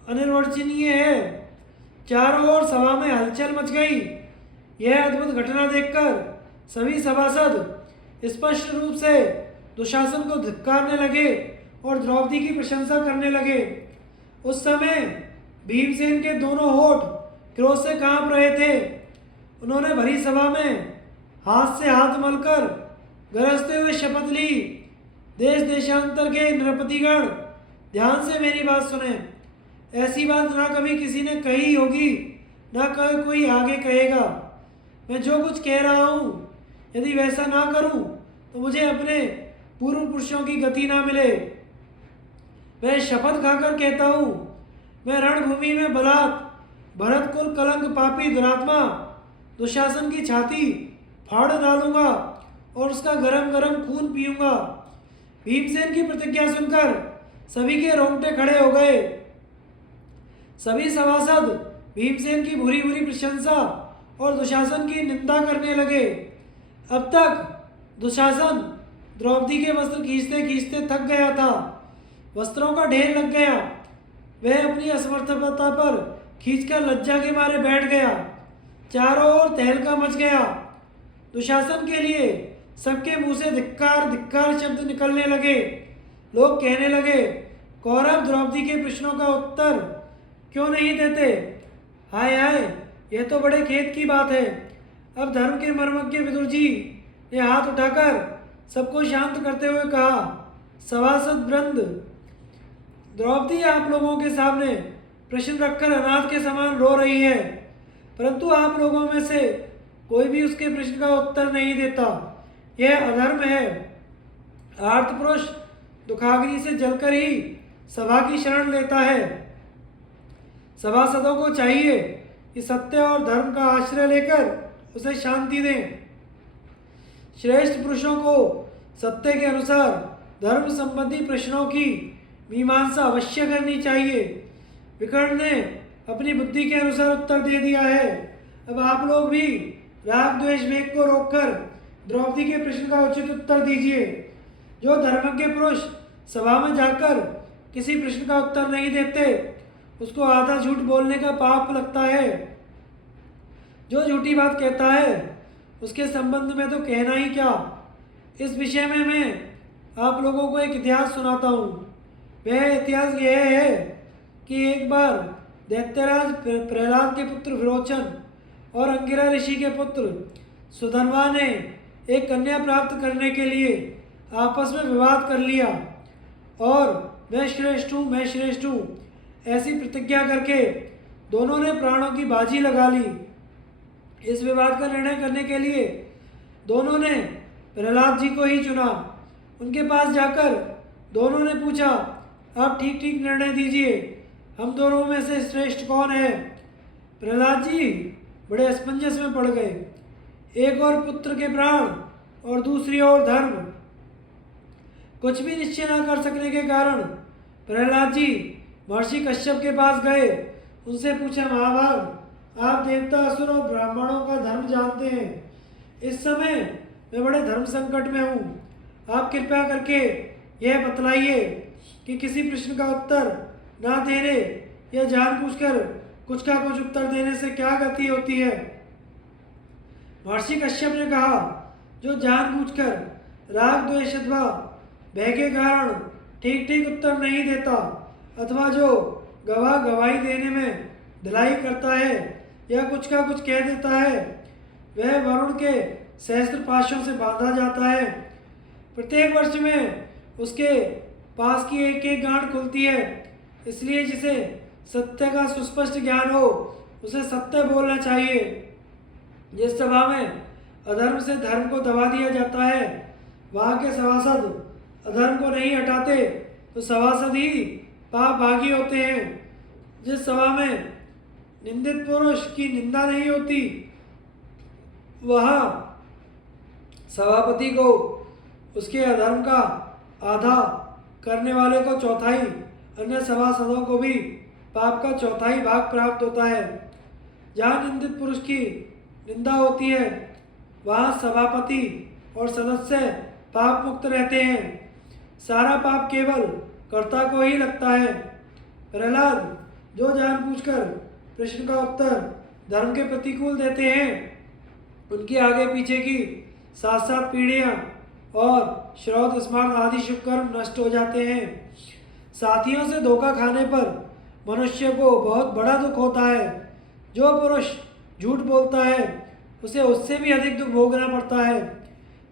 अनिर्वचनीय है। चारों ओर सभा में हलचल मच गई। यह अद्भुत घटना देखकर सभी सभासद स्पष्ट रूप से दुशासन को धिक्कारने लगे और द्रौपदी की प्रशंसा करने लगे। उस समय भीमसेन के दोनों होठ क्रोध से कांप रहे थे। उन्होंने भरी सभा में हाथ से हाथ मलकर गरजते हुए शपथ ली, देश देशांतर के नृपतिगण ध्यान से मेरी बात सुने। ऐसी बात ना कभी किसी ने कही होगी, ना कभी कोई आगे कहेगा। मैं जो कुछ कह रहा हूँ, यदि वैसा ना करूँ तो मुझे अपने पूर्व पुरुषों की गति ना मिले। मैं शपथ खाकर कहता हूँ, मैं रणभूमि में बलात् भरत कुल कलंक पापी दुरात्मा दुशासन की छाती फाड़ डालूंगा और उसका गरम गरम खून पीऊंगा। भीमसेन की प्रतिज्ञा सुनकर सभी के रोंगटे खड़े हो गए। सभी सभासद भीमसेन की बुरी बुरी प्रशंसा और दुशासन की निंदा करने लगे। अब तक दुशासन द्रौपदी के वस्त्र खींचते खींचते थक गया था। वस्त्रों का ढेर लग गया। वह अपनी असमर्थता पर खींचकर लज्जा के मारे बैठ गया। चारों ओर तहलका मच गया। दुशासन के लिए सबके मुंह से धिक्कार धिक्कार शब्द निकलने लगे। लोग कहने लगे, कौरव द्रौपदी के प्रश्नों का उत्तर क्यों नहीं देते? हाय हाय, यह तो बड़े खेद की बात है। अब धर्म के मर्मज्ञ विदुर जी ने हाथ उठाकर सबको शांत करते हुए कहा, सभासद वृंद, द्रौपदी आप लोगों के सामने प्रश्न रखकर अनाथ के समान रो रही है, परंतु आप लोगों में से कोई भी उसके प्रश्न का उत्तर नहीं देता। यह अधर्म है। आर्त पुरुष दुखाग्नि से जलकर ही सभा की शरण लेता है। सभासदों को चाहिए कि सत्य और धर्म का आश्रय लेकर उसे शांति दें। श्रेष्ठ पुरुषों को सत्य के अनुसार धर्म संबंधी प्रश्नों की मीमांसा अवश्य करनी चाहिए। विकर्ण ने अपनी बुद्धि के अनुसार उत्तर दे दिया है। अब आप लोग भी राग द्वेष वेग को रोककर द्रौपदी के प्रश्न का उचित उत्तर दीजिए। जो धर्मज्ञ पुरुष सभा में जाकर किसी प्रश्न का उत्तर नहीं देते, उसको आधा झूठ बोलने का पाप लगता है। जो झूठी बात कहता है, उसके संबंध में तो कहना ही क्या। इस विषय में मैं आप लोगों को एक इतिहास सुनाता हूँ। वह इतिहास यह है कि एक बार दैत्यराज प्रहलाद के पुत्र विरोचन और अंगिरा ऋषि के पुत्र सुधन्वा ने एक कन्या प्राप्त करने के लिए आपस में विवाद कर लिया और मैं श्रेष्ठ हूँ ऐसी प्रतिज्ञा करके दोनों ने प्राणों की बाजी लगा ली। इस विवाद का निर्णय करने के लिए दोनों ने प्रहलाद जी को ही चुना। उनके पास जाकर दोनों ने पूछा, आप ठीक ठीक निर्णय दीजिए, हम दोनों में से श्रेष्ठ कौन है। प्रहलाद जी बड़े असमंजस में पड़ गए। एक और पुत्र के प्राण और दूसरी ओर धर्म, कुछ भी निश्चय न कर सकने के कारण प्रहलाद जी महर्षि कश्यप के पास गए। उनसे पूछा, महाभाग, आप देवता असुर और ब्राह्मणों का धर्म जानते हैं। इस समय मैं बड़े धर्म संकट में हूँ। आप कृपया करके यह बतलाइए कि किसी प्रश्न का उत्तर ना देने या जानबूझकर कुछ का कुछ उत्तर देने से क्या गति होती है। महर्षि कश्यप ने कहा, जो जानबूझकर राग द्वेष अथवा भय के कारण ठीक ठीक उत्तर नहीं देता अथवा जो गवाही देने में ढिलाई करता है या कुछ का कुछ कह देता है, वह वरुण के सहस्त्र पाशों से बांधा जाता है। प्रत्येक वर्ष में उसके पास की एक एक गांठ खुलती है। इसलिए जिसे सत्य का सुस्पष्ट ज्ञान हो, उसे सत्य बोलना चाहिए। जिस सभा में अधर्म से धर्म को दबा दिया जाता है, वहाँ के सभासद अधर्म को नहीं हटाते तो सभासद ही पाप भागी होते हैं। जिस सभा में निंदित पुरुष की निंदा नहीं होती, वहाँ सभापति को उसके अधर्म का आधा, करने वाले को चौथाई, अन्य सभासदों को भी पाप का चौथाई भाग प्राप्त होता है। जहाँ निंदित पुरुष की निंदा होती है, वहाँ सभापति और सदस्य पाप मुक्त रहते हैं। सारा पाप केवल कर्ता को ही लगता है। प्रहलाद जो जानबूझकर प्रश्न का उत्तर धर्म के प्रतिकूल देते हैं, उनकी आगे पीछे की सात सात पीढ़ियाँ और श्रौत स्मार्त आदि शुभ कर्म नष्ट हो जाते हैं। साथियों से धोखा खाने पर मनुष्य को बहुत बड़ा दुख होता है। जो पुरुष झूठ बोलता है, उसे उससे भी अधिक दुख भोगना पड़ता है।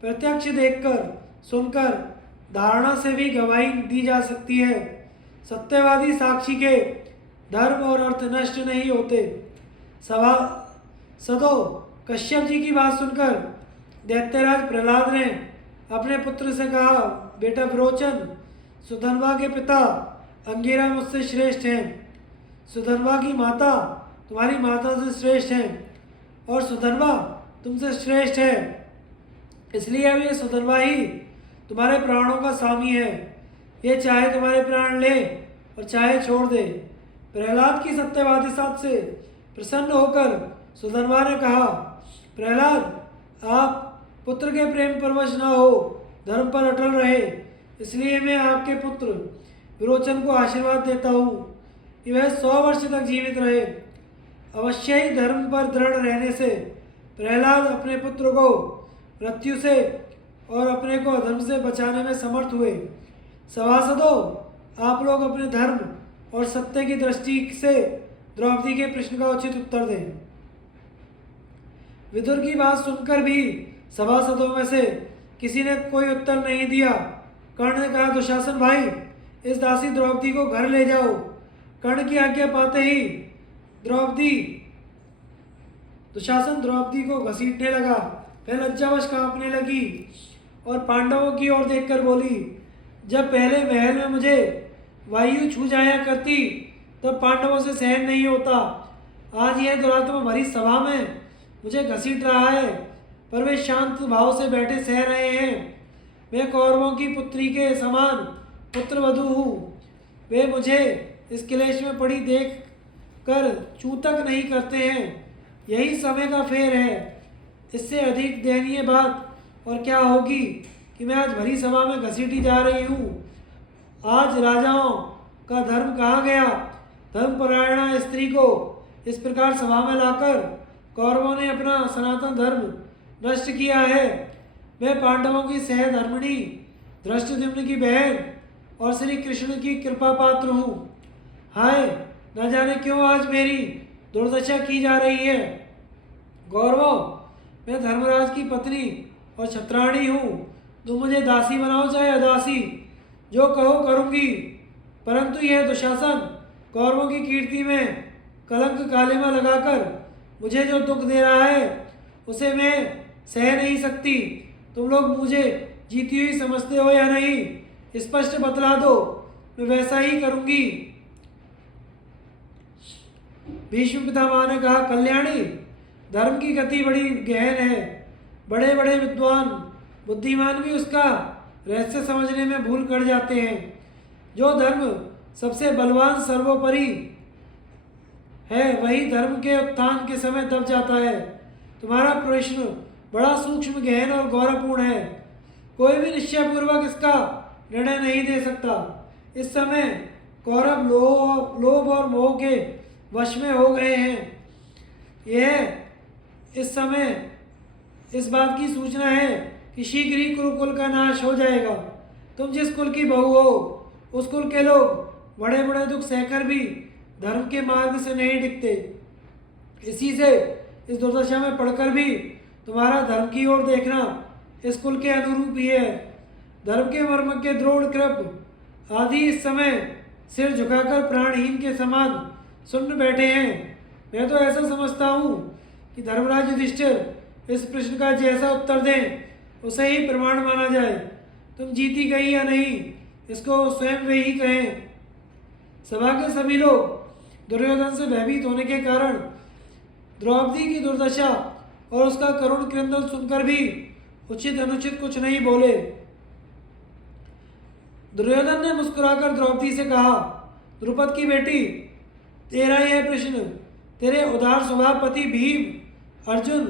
प्रत्यक्ष देखकर सुनकर धारणा से भी गवाही दी जा सकती है। सत्यवादी साक्षी के धर्म और अर्थ नष्ट नहीं होते। सभासदों, कश्यप जी की बात सुनकर दैत्यराज प्रहलाद ने अपने पुत्र से कहा, बेटा विरोचन, सुधन्वा के पिता अंगिरा मुझसे श्रेष्ठ हैं। सुधन्वा की माता तुम्हारी माता से श्रेष्ठ हैं और सुधन्वा तुमसे श्रेष्ठ है। इसलिए अब ये सुधन्वा ही तुम्हारे प्राणों का स्वामी है। ये चाहे तुम्हारे प्राण ले और चाहे छोड़ दे। प्रहलाद की सत्यवादी साथ से प्रसन्न होकर सुधन्वा ने कहा, प्रहलाद, आप पुत्र के प्रेम परवश न हो, धर्म पर अटल रहे। इसलिए मैं आपके पुत्र विरोचन को आशीर्वाद देता हूँ कि वह 100 वर्ष तक जीवित रहे। अवश्य ही धर्म पर दृढ़ रहने से प्रहलाद अपने पुत्र को मृत्यु से और अपने को अधर्म से बचाने में समर्थ हुए। सभासदों, आप लोग अपने धर्म और सत्य की दृष्टि से द्रौपदी के प्रश्न का उचित उत्तर दें। विदुर की बात सुनकर भी सभासदों में से किसी ने कोई उत्तर नहीं दिया। कर्ण ने कहा, दुशासन भाई, इस दासी द्रौपदी को घर ले जाओ। कर्ण की आज्ञा पाते ही द्रौपदी दुशासन द्रौपदी को घसीटने लगा। वह लज्जावश कांपने लगी और पांडवों की ओर देखकर बोली, जब पहले महल में मुझे वायु छू जाया करती तब पांडवों से सहन नहीं होता। आज यह दुरात्मा भरी सभा में मुझे घसीट रहा है, पर वे शांत भाव से बैठे सह रहे हैं। मैं कौरवों की पुत्री के समान पुत्रवधू हूँ। वे मुझे इस क्लेश में पड़ी देख कर चूं तक नहीं करते हैं। यही समय का फेर है। इससे अधिक दयनीय बात और क्या होगी कि मैं आज भरी सभा में घसीटी जा रही हूँ। आज राजाओं का धर्म कहा गया। धर्मपरायणा स्त्री को इस प्रकार सभा में लाकर कौरवों ने अपना सनातन धर्म नष्ट किया है। मैं पांडवों की सहधर्मिणी धृष्टद्युम्न की बहन और श्री कृष्ण की कृपा पात्र हूँ। हाय, न जाने क्यों आज मेरी दुर्दशा की जा रही है। गौरवों, मैं धर्मराज की पत्नी और छत्राणी हूँ। तुम मुझे दासी बनाओ चाहे अदासी, जो कहो करूँगी। परंतु यह दुशासन कौरवों की कीर्ति में कलंक कालिमा लगाकर मुझे जो दुख दे रहा है उसे मैं सह नहीं सकती। तुम लोग मुझे जीती हुई समझते हो या नहीं, स्पष्ट बतला दो, मैं वैसा ही करूँगी। भीष्म पितामह ने कहा, कल्याणी, धर्म की गति बड़ी गहन है। बड़े बड़े विद्वान बुद्धिमान भी उसका रहस्य समझने में भूल कर जाते हैं। जो धर्म सबसे बलवान सर्वोपरि है वही धर्म के उत्थान के समय दब जाता है। तुम्हारा प्रश्न बड़ा सूक्ष्म, गहन और गौरवपूर्ण है। कोई भी निश्चयपूर्वक इसका निर्णय नहीं दे सकता। इस समय कौरव लोभ और मोह के वश में हो गए हैं। यह इस समय इस बात की सूचना है कि शीघ्र ही कुरुकुल का नाश हो जाएगा। तुम जिस कुल की बहू हो उस कुल के लोग बड़े बड़े दुख सहकर भी धर्म के मार्ग से नहीं टिकते। इसी से इस दुर्दशा में पड़कर भी तुम्हारा धर्म की ओर देखना इस कुल के अनुरूप ही है। धर्म के मर्म के द्रोण कृप आदि इस समय सिर झुकाकर प्राणहीन के समान सुन बैठे हैं। मैं तो ऐसा समझता हूँ कि धर्मराज युधिष्ठिर इस प्रश्न का जैसा उत्तर दें उसे ही प्रमाण माना जाए। तुम जीती गई या नहीं इसको स्वयं वे ही कहें। सभा के सभी लोग दुर्योधन से भयभीत होने के कारण द्रौपदी की दुर्दशा और उसका करुण क्रंदन सुनकर भी उचित अनुचित कुछ नहीं बोले। दुर्योधन ने मुस्कुराकर द्रौपदी से कहा, द्रुपद की बेटी, तेरा यह प्रश्न तेरे उदार स्वभाव पति भीम, अर्जुन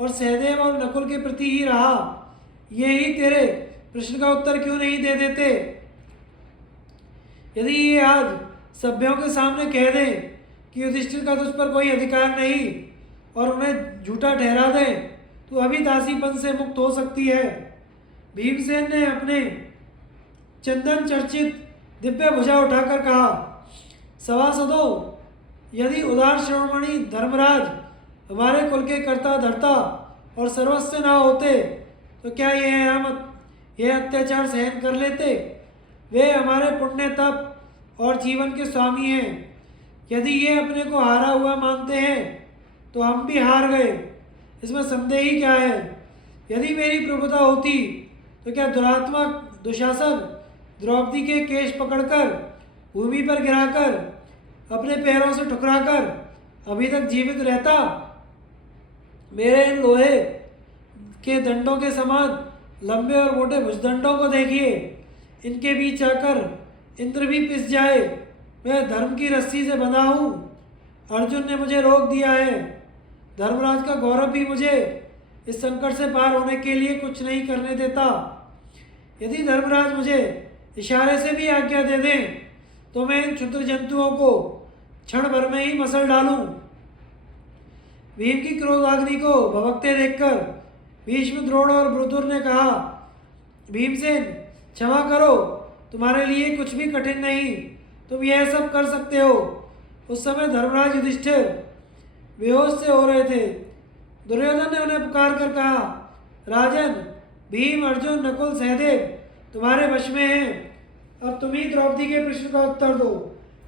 और सहदेव और नकुल के प्रति ही रहा। यही तेरे प्रश्न का उत्तर क्यों नहीं दे देते? यदि ये आज सभ्यों के सामने कह दें कि युधिष्ठिर का तुझ पर कोई अधिकार नहीं और उन्हें झूठा ठहरा दें तो अभी दासीपन से मुक्त हो सकती है। भीमसेन ने अपने चंदन चर्चित दिव्य भुजा उठाकर कहा, सभासदों, यदि उदार श्रोमणी धर्मराज हमारे कुल के कर्ता धर्ता और सर्वस्व ना होते तो क्या यह अत्याचार सहन कर लेते? वे हमारे पुण्य तप और जीवन के स्वामी हैं। यदि ये अपने को हारा हुआ मानते हैं तो हम भी हार गए, इसमें संदेह ही क्या है? यदि मेरी प्रभुता होती तो क्या दुरात्मा दुशासन द्रौपदी के केश पकड़कर भूमि पर गिराकर अपने पैरों से ठुकराकर अभी तक जीवित रहता? मेरे इन लोहे के दंडों के समान लंबे और मोटे भुजदंडों को देखिए, इनके बीच आकर इंद्र भी पिस जाए। मैं धर्म की रस्सी से बंधा हूँ। अर्जुन ने मुझे रोक दिया है। धर्मराज का गौरव भी मुझे इस संकट से पार होने के लिए कुछ नहीं करने देता। यदि धर्मराज मुझे इशारे से भी आज्ञा दे दें तो मैं इन क्षुद्र जंतुओं को क्षण भर में ही मसल डालूं। भीम की क्रोधाग्नि को भभकते देखकर भीष्म, द्रोण और बृहद्र ने कहा, भीमसेन, क्षमा करो, तुम्हारे लिए कुछ भी कठिन नहीं, तुम यह सब कर सकते हो। उस समय धर्मराज युधिष्ठिर बेहोश से हो रहे थे। दुर्योधन ने उन्हें पुकार कर कहा, राजन, भीम, अर्जुन, नकुल, सहदेव तुम्हारे वश में हैं। अब तुम ही द्रौपदी के प्रश्न का उत्तर दो।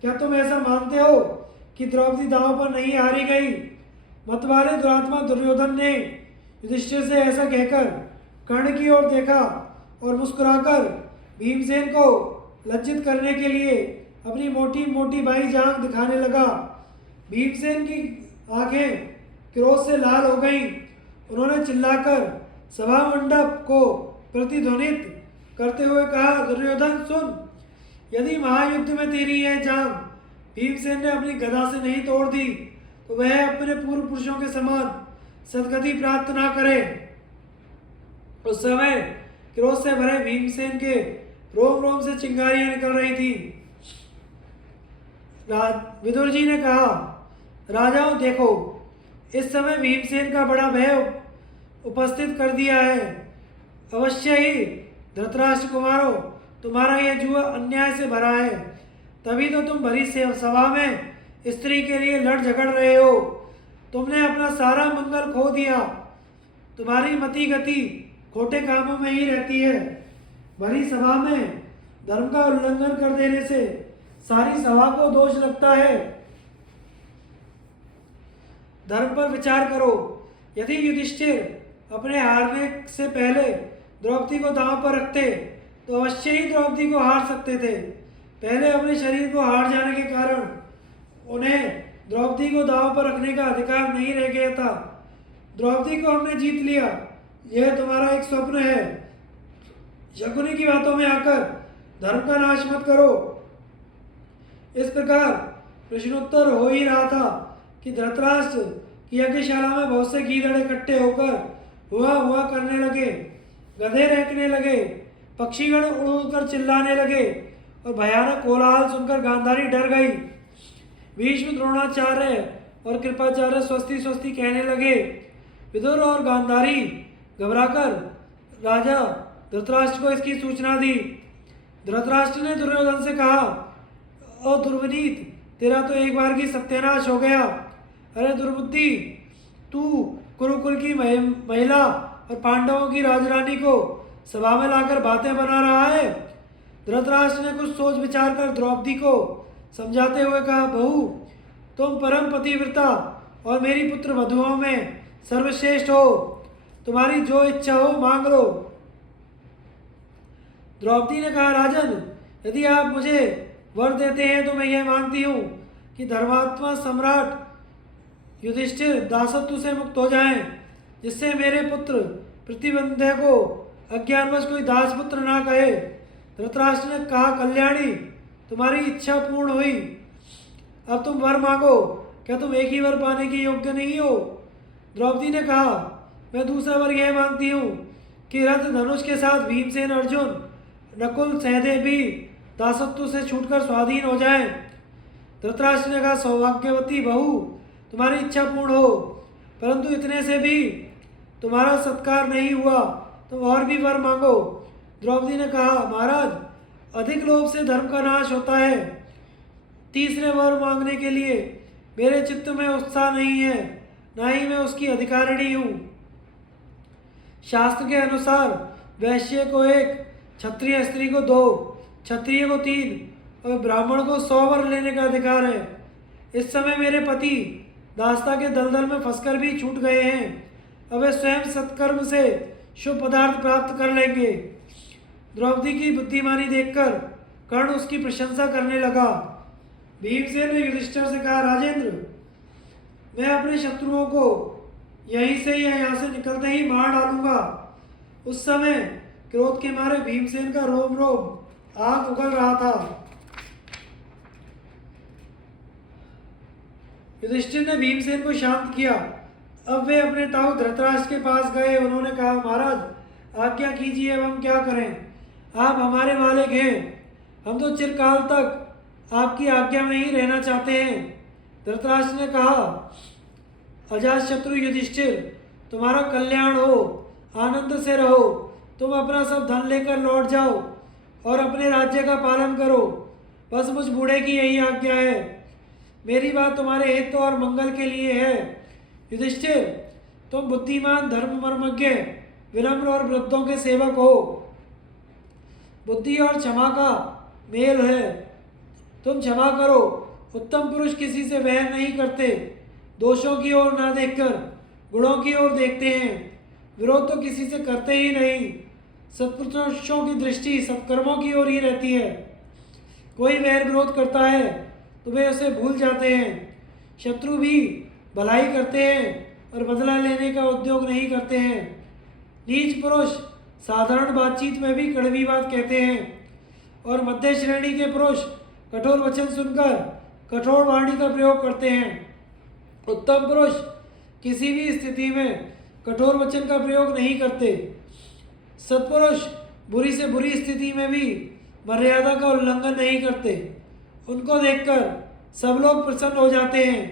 क्या तुम ऐसा मानते हो कि द्रौपदी दांव पर नहीं हारी गई? मतवाले दुरात्मा दुर्योधन ने युधिष्ठिर से ऐसा कहकर कर्ण की ओर देखा और मुस्कुराकर भीमसेन को लज्जित करने के लिए अपनी मोटी मोटी बाई जांग दिखाने लगा। भीमसेन की आंखें क्रोध से लाल हो गईं। उन्होंने चिल्लाकर सभा मंडप को प्रतिध्वनित करते हुए कहा, दुर्योधन सुन, यदि महायुद्ध में तेरी यह जांग भीमसेन ने अपनी गदा से नहीं तोड़ दी तो वह अपने पूर्व पुरुषों के समान सदगति प्राप्त ना करे। उस समय क्रोध से भरे भीमसेन के रोम रोम से चिंगारियां निकल रही थी। विदुर जी ने कहा, राजाओं देखो, इस समय भीमसेन का बड़ा भय उपस्थित कर दिया है। अवश्य ही धृतराष्ट्र कुमारों, तुम्हारा यह जुआ अन्याय से भरा है। तभी तो तुम भरी सभा में स्त्री के लिए लड़ झगड़ रहे हो। तुमने अपना सारा मंगल खो दिया। तुम्हारी मति गति खोटे कामों में ही रहती है। भरी सभा में धर्म का उल्लंघन कर देने से सारी सभा को दोष लगता है। धर्म पर विचार करो। यदि युधिष्ठिर अपने हारने से पहले द्रौपदी को दांव पर रखते तो अवश्य ही द्रौपदी को हार सकते थे। पहले अपने शरीर को हार जाने के कारण उन्हें द्रौपदी को दांव पर रखने का अधिकार नहीं रह गया था। द्रौपदी को हमने जीत लिया, यह तुम्हारा एक स्वप्न है। शकुनी की बातों में आकर धर्म का नाश मत करो। इस प्रकार प्रश्नोत्तर हो ही रहा था कि धृतराष्ट्र की यज्ञशाला में बहुत से गीदड़ इकट्ठे होकर हुआ हुआ करने लगे। गधे रहकने लगे, पक्षीगण उड़ उड़कर चिल्लाने लगे और भयानक कोलाहल सुनकर गांधारी डर गई। भीष्म, द्रोणाचार्य और कृपाचार्य स्वस्ति स्वस्ति कहने लगे। विदुर और गांधारी घबराकर राजा धृतराष्ट्र को इसकी सूचना दी। धृतराष्ट्र ने दुर्योधन से कहा, ओ दुर्विनीत, तेरा तो एक बार की सत्यानाश हो गया। अरे दुर्बुद्धि, तू कुरुकुल की महिला और पांडवों की राजरानी को सभा में लाकर बातें बना रहा है। धृतराष्ट्र ने कुछ सोच विचार कर द्रौपदी को समझाते हुए कहा, बहू, तुम परम पतिव्रता और मेरी पुत्र वधुओं में सर्वश्रेष्ठ हो। तुम्हारी जो इच्छा हो मांग लो। द्रौपदी ने कहा, राजन, यदि आप मुझे वर देते हैं तो मैं यह मांगती हूँ कि धर्मात्मा सम्राट युधिष्ठिर दासत्व से मुक्त हो जाएं, जिससे मेरे पुत्र प्रतिबंध्य को अज्ञानवश कोई दासपुत्र ना कहे। धृतराष्ट्र ने कहा, कल्याणी, तुम्हारी इच्छा पूर्ण हुई। अब तुम वर मांगो। क्या तुम एक ही वर पाने के योग्य नहीं हो? द्रौपदी ने कहा, मैं दूसरा वर यह मांगती हूँ कि रथ धनुष के साथ भीमसेन, अर्जुन, नकुल, सहदेव भी दासत्व से छूटकर स्वाधीन हो जाएं। धृतराष्ट्र ने कहा, सौभाग्यवती बहू, तुम्हारी इच्छा पूर्ण हो, परंतु इतने से भी तुम्हारा सत्कार नहीं हुआ, तुम और भी वर मांगो। द्रौपदी ने कहा, महाराज, अधिक लोभ से धर्म का नाश होता है। तीसरे वर मांगने के लिए मेरे चित्त में उत्साह नहीं है, ना ही मैं उसकी अधिकारिणी हूँ। शास्त्र के अनुसार वैश्य को 1, क्षत्रिय स्त्री को 2, क्षत्रिय को 3 और ब्राह्मण को 100 वर लेने का अधिकार है। इस समय मेरे पति दास्ता के दलदल में फंसकर भी छूट गए हैं। अब वे स्वयं सत्कर्म से शुभ पदार्थ प्राप्त कर लेंगे। द्रौपदी की बुद्धिमानी देखकर कर्ण उसकी प्रशंसा करने लगा। भीमसेन ने युधिष्ठिर से कहा, राजेंद्र, मैं अपने शत्रुओं को यहीं से या यहाँ से निकलते ही मार डालूंगा। उस समय क्रोध के मारे भीमसेन का रोम रोम आग उगल रहा था। युधिष्ठिर ने भीमसेन को शांत किया। अब वे अपने ताऊ धृतराष्ट्र के पास गए। उन्होंने कहा, महाराज, आज्ञा कीजिए, अब हम क्या करें? आप हमारे मालिक हैं, हम तो चिरकाल तक आपकी आज्ञा में ही रहना चाहते हैं। धृतराष्ट्र ने कहा, अजातशत्रु युधिष्ठिर, तुम्हारा कल्याण हो, आनंद से रहो। तुम अपना सब धन लेकर लौट जाओ और अपने राज्य का पालन करो। बस मुझ बूढ़े की यही आज्ञा है। मेरी बात तुम्हारे हित और मंगल के लिए है। युधिष्ठिर, तुम बुद्धिमान, धर्म मर्मज्ञ, विनम्र और वृद्धों के सेवक हो। बुद्धि और क्षमा का मेल है। तुम क्षमा करो। उत्तम पुरुष किसी से वैर नहीं करते, दोषों की ओर ना देखकर गुणों की ओर देखते हैं। विरोध तो किसी से करते ही नहीं। सत्पुरुषों की दृष्टि सत्कर्मों की ओर ही रहती है। कोई वैर विरोध करता है तो वे उसे भूल जाते हैं। शत्रु भी भलाई करते हैं और बदला लेने का उद्योग नहीं करते हैं। नीच पुरुष साधारण बातचीत में भी कड़वी बात कहते हैं और मध्य श्रेणी के पुरुष कठोर वचन सुनकर कठोर वाणी का प्रयोग करते हैं। उत्तम पुरुष किसी भी स्थिति में कठोर वचन का प्रयोग नहीं करते। सत्पुरुष बुरी से बुरी स्थिति में भी मर्यादा का उल्लंघन नहीं करते। उनको देखकर सब लोग प्रसन्न हो जाते हैं।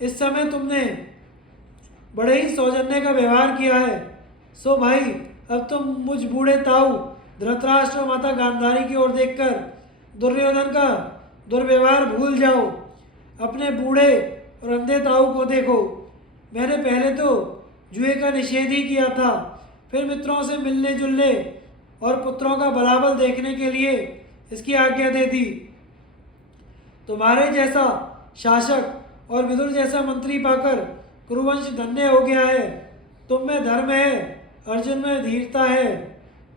इस समय तुमने बड़े ही सौजन्य का व्यवहार किया है। सो भाई, अब तुम मुझ बूढ़े ताऊ धृतराष्ट्र और माता गांधारी की ओर देखकर दुर्योधन का दुर्व्यवहार भूल जाओ। अपने बूढ़े और अंधे ताऊ को देखो। मैंने पहले तो जुए का निषेध ही किया था, फिर मित्रों से मिलने जुलने और पुत्रों का बलाबल देखने के लिए इसकी आज्ञा दे दी। तुम्हारे जैसा शासक और विदुर जैसा मंत्री पाकर कुरुवंश धन्य हो गया है। तुम में धर्म है, अर्जुन में धीरता है,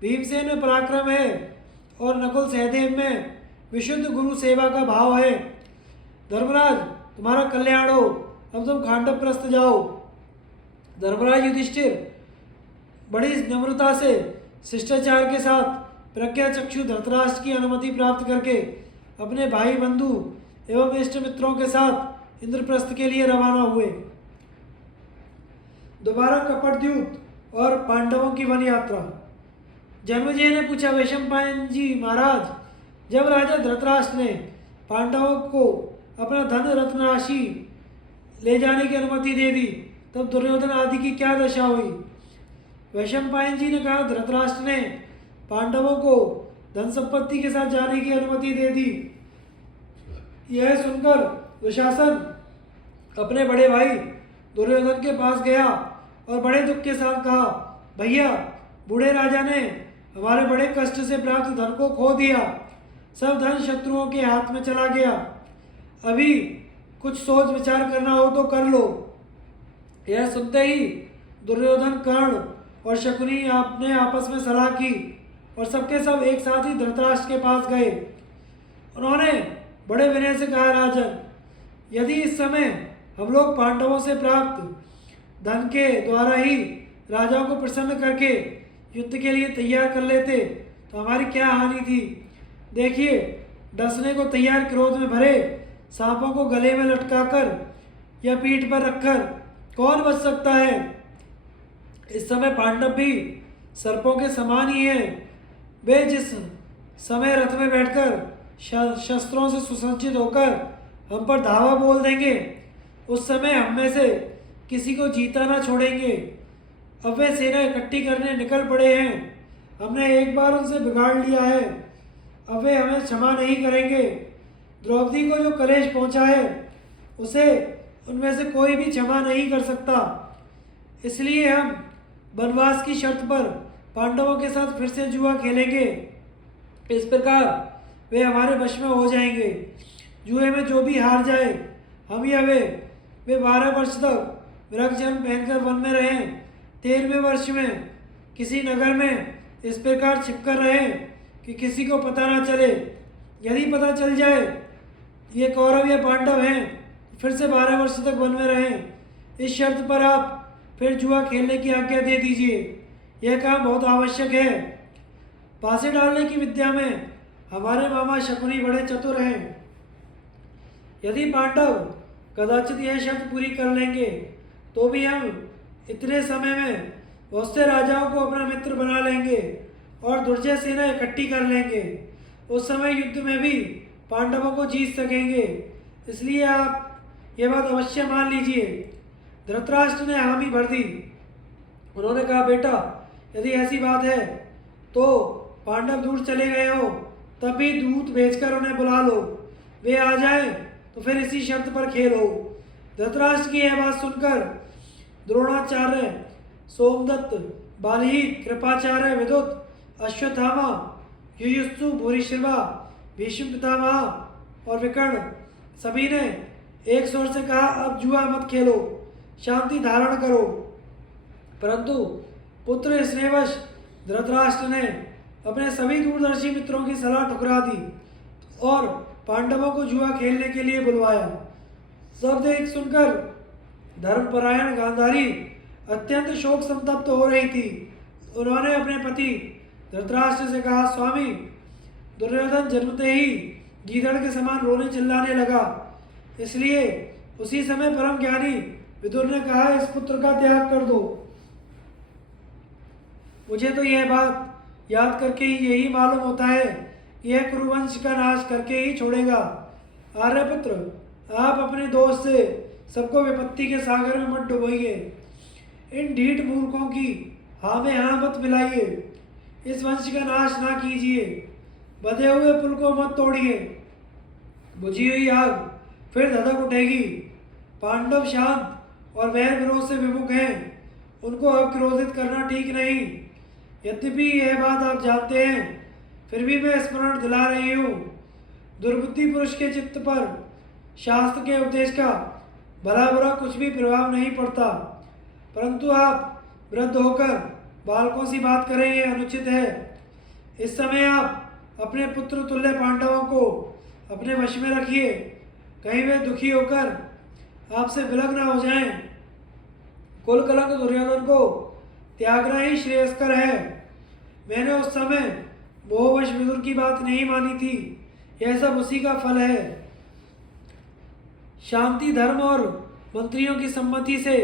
भीमसेन में पराक्रम है और नकुल सहदेव में विशुद्ध गुरु सेवा का भाव है। धर्मराज, तुम्हारा कल्याण हो। अब तुम खांडवप्रस्थ जाओ। धर्मराज युधिष्ठिर बड़ी नम्रता से शिष्टाचार के साथ प्रज्ञा चक्षु धृतराष्ट्र की अनुमति प्राप्त करके अपने भाई बंधु एवं इष्ट मित्रों के साथ इंद्रप्रस्थ के लिए रवाना हुए। दोबारा कपटद्यूत और पांडवों की वन यात्रा। जन्मेजय ने पूछा, वैशंपायन जी महाराज, जब राजा धृतराष्ट्र ने पांडवों को अपना धन रत्न राशि ले जाने की अनुमति दे दी, तब दुर्योधन आदि की क्या दशा हुई? वैशंपायन जी ने कहा, धृतराष्ट्र ने पांडवों को धन संपत्ति के साथ जाने की अनुमति दे दी। यह सुनकर दुशासन अपने बड़े भाई दुर्योधन के पास गया और बड़े दुख के साथ कहा, भैया, बूढ़े राजा ने हमारे बड़े कष्ट से प्राप्त धन को खो दिया। सब धन शत्रुओं के हाथ में चला गया। अभी कुछ सोच विचार करना हो तो कर लो। यह सुनते ही दुर्योधन, कर्ण और शकुनी आपने आपस में सलाह की और सबके सब एक साथ ही धृतराष्ट्र के पास गए। उन्होंने बड़े विनय से कहा, राजन, यदि इस समय हम लोग पांडवों से प्राप्त धन के द्वारा ही राजाओं को प्रसन्न करके युद्ध के लिए तैयार कर लेते तो हमारी क्या हानि थी। देखिए, डसने को तैयार क्रोध में भरे सांपों को गले में लटकाकर या पीठ पर रखकर कौन बच सकता है। इस समय पांडव भी सर्पों के समान ही हैं। वे जिस समय रथ में बैठकर शस्त्रों से सुसज्जित होकर हम पर धावा बोल देंगे, उस समय हम में से किसी को जीता ना छोड़ेंगे। अब वे सेना इकट्ठी करने निकल पड़े हैं। हमने एक बार उनसे बिगाड़ लिया है, अब वे हमें क्षमा नहीं करेंगे। द्रौपदी को जो कलेश पहुंचा है, उसे उनमें से कोई भी क्षमा नहीं कर सकता। इसलिए हम वनवास की शर्त पर पांडवों के साथ फिर से जुआ खेलेंगे। इस प्रकार वे हमारे वश में हो जाएंगे। जुए में जो भी हार जाए, हम या वे 12 वर्ष तक मृग जन्म पहनकर वन में रहें। 13वें वर्ष में किसी नगर में इस प्रकार छिपकर रहें कि किसी को पता ना चले। यदि पता चल जाए ये कौरव या पांडव हैं, फिर से 12 वर्ष तक वन में रहें। इस शर्त पर आप फिर जुआ खेलने की आज्ञा दे दीजिए। यह काम बहुत आवश्यक है। पासे डालने की विद्या में हमारे मामा शकुनी बड़े चतुर हैं। यदि पांडव कदाचित यह शर्त पूरी कर लेंगे तो भी हम इतने समय में बहुत से राजाओं को अपना मित्र बना लेंगे और दुर्जय सेना इकट्ठी कर लेंगे। उस समय युद्ध में भी पांडवों को जीत सकेंगे। इसलिए आप ये बात अवश्य मान लीजिए। धृतराष्ट्र ने हामी भर दी। उन्होंने कहा, बेटा, यदि ऐसी बात है तो पांडव दूर चले गए हो, तब भी दूत भेजकर उन्हें बुला लो। वे आ जाए तो फिर इसी शर्त पर खेलो। धृतराष्ट्र की यह बात सुनकर द्रोणाचार्य, सोमदत्त, बाली, कृपाचार्य, विदुत, अश्वत्थामा, युयुत्सु, भूरिश्रवा भीष्म पितामह और विकर्ण सभी ने एक स्वर से कहा, अब जुआ मत खेलो, शांति धारण करो। परंतु पुत्र स्नेहवश धृतराष्ट्र ने अपने सभी दूरदर्शी मित्रों की सलाह ठुकरा दी और पांडवों को जुआ खेलने के लिए बुलवाया। सब देख सुनकर धर्मपरायण गांधारी अत्यंत शोक संतप्त हो रही थी। उन्होंने अपने पति धृतराष्ट्र से कहा, स्वामी, दुर्योधन जन्मते ही गीदड़ के समान रोने चिल्लाने लगा, इसलिए उसी समय परम ज्ञानी विदुर ने कहा, इस पुत्र का त्याग कर दो। मुझे तो यह बात याद करके ही यही मालूम होता है कि यह कुरुवंश का नाश करके ही छोड़ेगा। आर्यपुत्र, आप अपने दोष से सबको विपत्ति के सागर में मत डुबोइए। इन ढीठ मूर्खों की हाँ में हाँ मत मिलाइए। इस वंश का नाश ना कीजिए। बधे हुए पुल को मत तोड़िए। बुझी हुई आग फिर धधक उठेगी। पांडव शांत और वैर विरोध से विमुख हैं, उनको अब क्रोधित करना ठीक नहीं। यद्यपि यह बात आप जानते हैं, फिर भी मैं स्मरण दिला रही हूँ। दुर्बुद्धि पुरुष के चित्त पर शास्त्र के उपदेश का भला बुरा कुछ भी प्रभाव नहीं पड़ता। परंतु आप वृद्ध होकर बालकों सी बात करें, यह अनुचित है। इस समय आप अपने पुत्र तुल्य पांडवों को अपने वश में रखिए, कहीं वे दुखी होकर आपसे विलग न हो जाएं। कुल कलंक दुर्योधन को त्यागना ही श्रेयस्कर है। मैंने उस समय मोहवश विदुर की बात नहीं मानी थी, यह सब उसी का फल है। शांति, धर्म और मंत्रियों की सम्मति से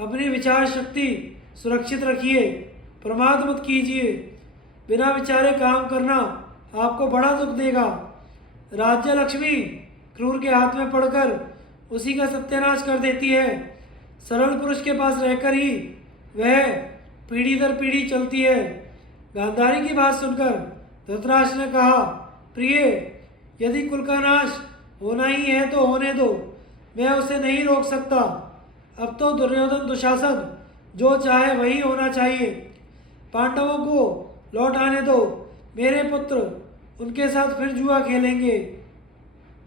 अपनी विचार शक्ति सुरक्षित रखिए, प्रमाद मत कीजिए। बिना विचारे काम करना आपको बड़ा दुख देगा। राज्य लक्ष्मी क्रूर के हाथ में पड़कर उसी का सत्यानाश कर देती है। सरल पुरुष के पास रहकर ही वह पीढ़ी दर पीढ़ी चलती है। गांधारी की बात सुनकर धृतराष्ट्र ने कहा, प्रिय, यदि कुल का नाश होना ही है तो होने दो, मैं उसे नहीं रोक सकता। अब तो दुर्योधन दुशासन जो चाहे वही होना चाहिए। पांडवों को लौट आने दो, मेरे पुत्र उनके साथ फिर जुआ खेलेंगे।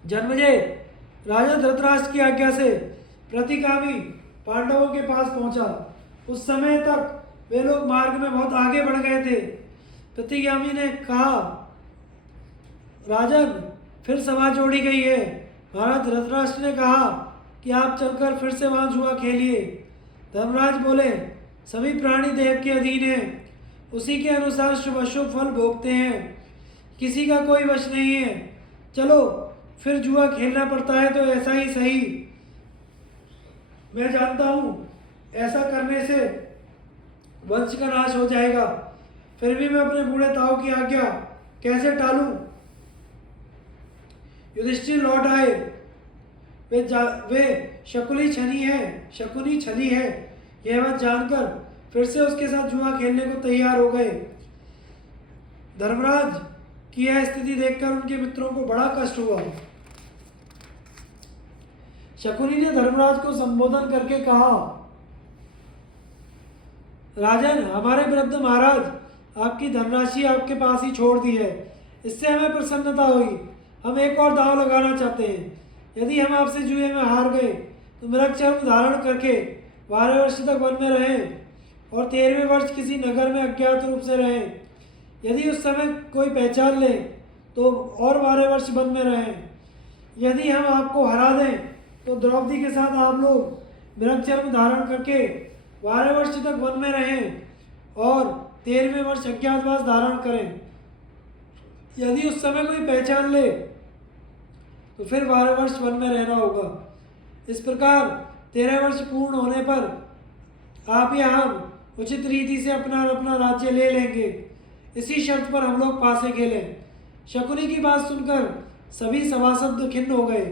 जन्मेजय राजा धृतराष्ट्र की आज्ञा से प्रतिगामी पांडवों के पास पहुंचा। उस समय तक वे लोग मार्ग में बहुत आगे बढ़ गए थे। प्रतिगामी ने कहा, राजन, फिर सभा जोड़ी गई है। महाराज धृतराष्ट्र ने कहा कि आप चलकर फिर से वहां जुआ खेलिए। धर्मराज बोले, सभी प्राणी देव के अधीन हैं, उसी के अनुसार शुभ अशुभ फल भोगते हैं, किसी का कोई वश नहीं है। चलो, फिर जुआ खेलना पड़ता है तो ऐसा ही सही। मैं जानता हूँ ऐसा करने से वंश का नाश हो जाएगा, फिर भी मैं अपने बूढ़े ताऊ की आज्ञा कैसे टालूं? युधिष्ठिर लौट आए। वे शकुनी छली है, यह बात जानकर फिर से उसके साथ जुआ खेलने को तैयार हो गए। धर्मराज की यह स्थिति देखकर उनके मित्रों को बड़ा कष्ट हुआ। शकुनी ने धर्मराज को संबोधन करके कहा, राजन, हमारे विरुद्ध महाराज आपकी धनराशि आपके पास ही छोड़ दी है, इससे हमें प्रसन्नता हुई। हम एक और दांव लगाना चाहते हैं। यदि हम आपसे जुए में हार गए तो मृगचर्म धारण करके 12 वर्ष तक वन में रहें और 13वें वर्ष किसी नगर में अज्ञात रूप से रहें। यदि उस समय कोई पहचान ले तो और 12 वर्ष वन में रहें। यदि हम आपको हरा दें तो द्रौपदी के साथ आप लोग मृगचर्म धारण करके 12 वर्ष तक वन में रहें और 13वें वर्ष अज्ञातवास धारण करें। यदि उस समय कोई पहचान ले तो फिर 12 वर्ष वन में रहना होगा। इस प्रकार 13 वर्ष पूर्ण होने पर आप या हम उचित रीति से अपना राज्य ले लेंगे। इसी शर्त पर हम लोग पासे खेलें। शकुनी की बात सुनकर सभी सभासद खिन्न हो गए।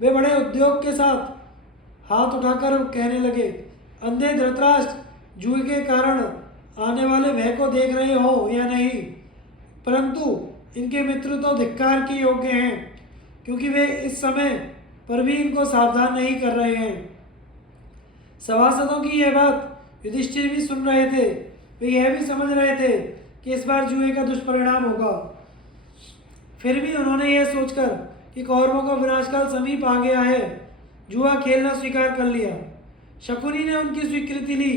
वे बड़े उद्योग के साथ हाथ उठाकर कहने लगे, अंधे धृतराष्ट्र, जुए के कारण आने वाले भय को देख रहे हो या नहीं? परंतु इनके मित्र तो धिक्कार के योग्य हैं, क्योंकि वे इस समय पर भी इनको सावधान नहीं कर रहे हैं। सभासदों की यह बात युधिष्ठिर भी सुन रहे थे। वे यह भी समझ रहे थे कि इस बार जुए का दुष्परिणाम होगा। फिर भी उन्होंने यह सोचकर कि कौरवों का विनाशकाल समीप आ गया है, जुआ खेलना स्वीकार कर लिया। शकुनी ने उनकी स्वीकृति ली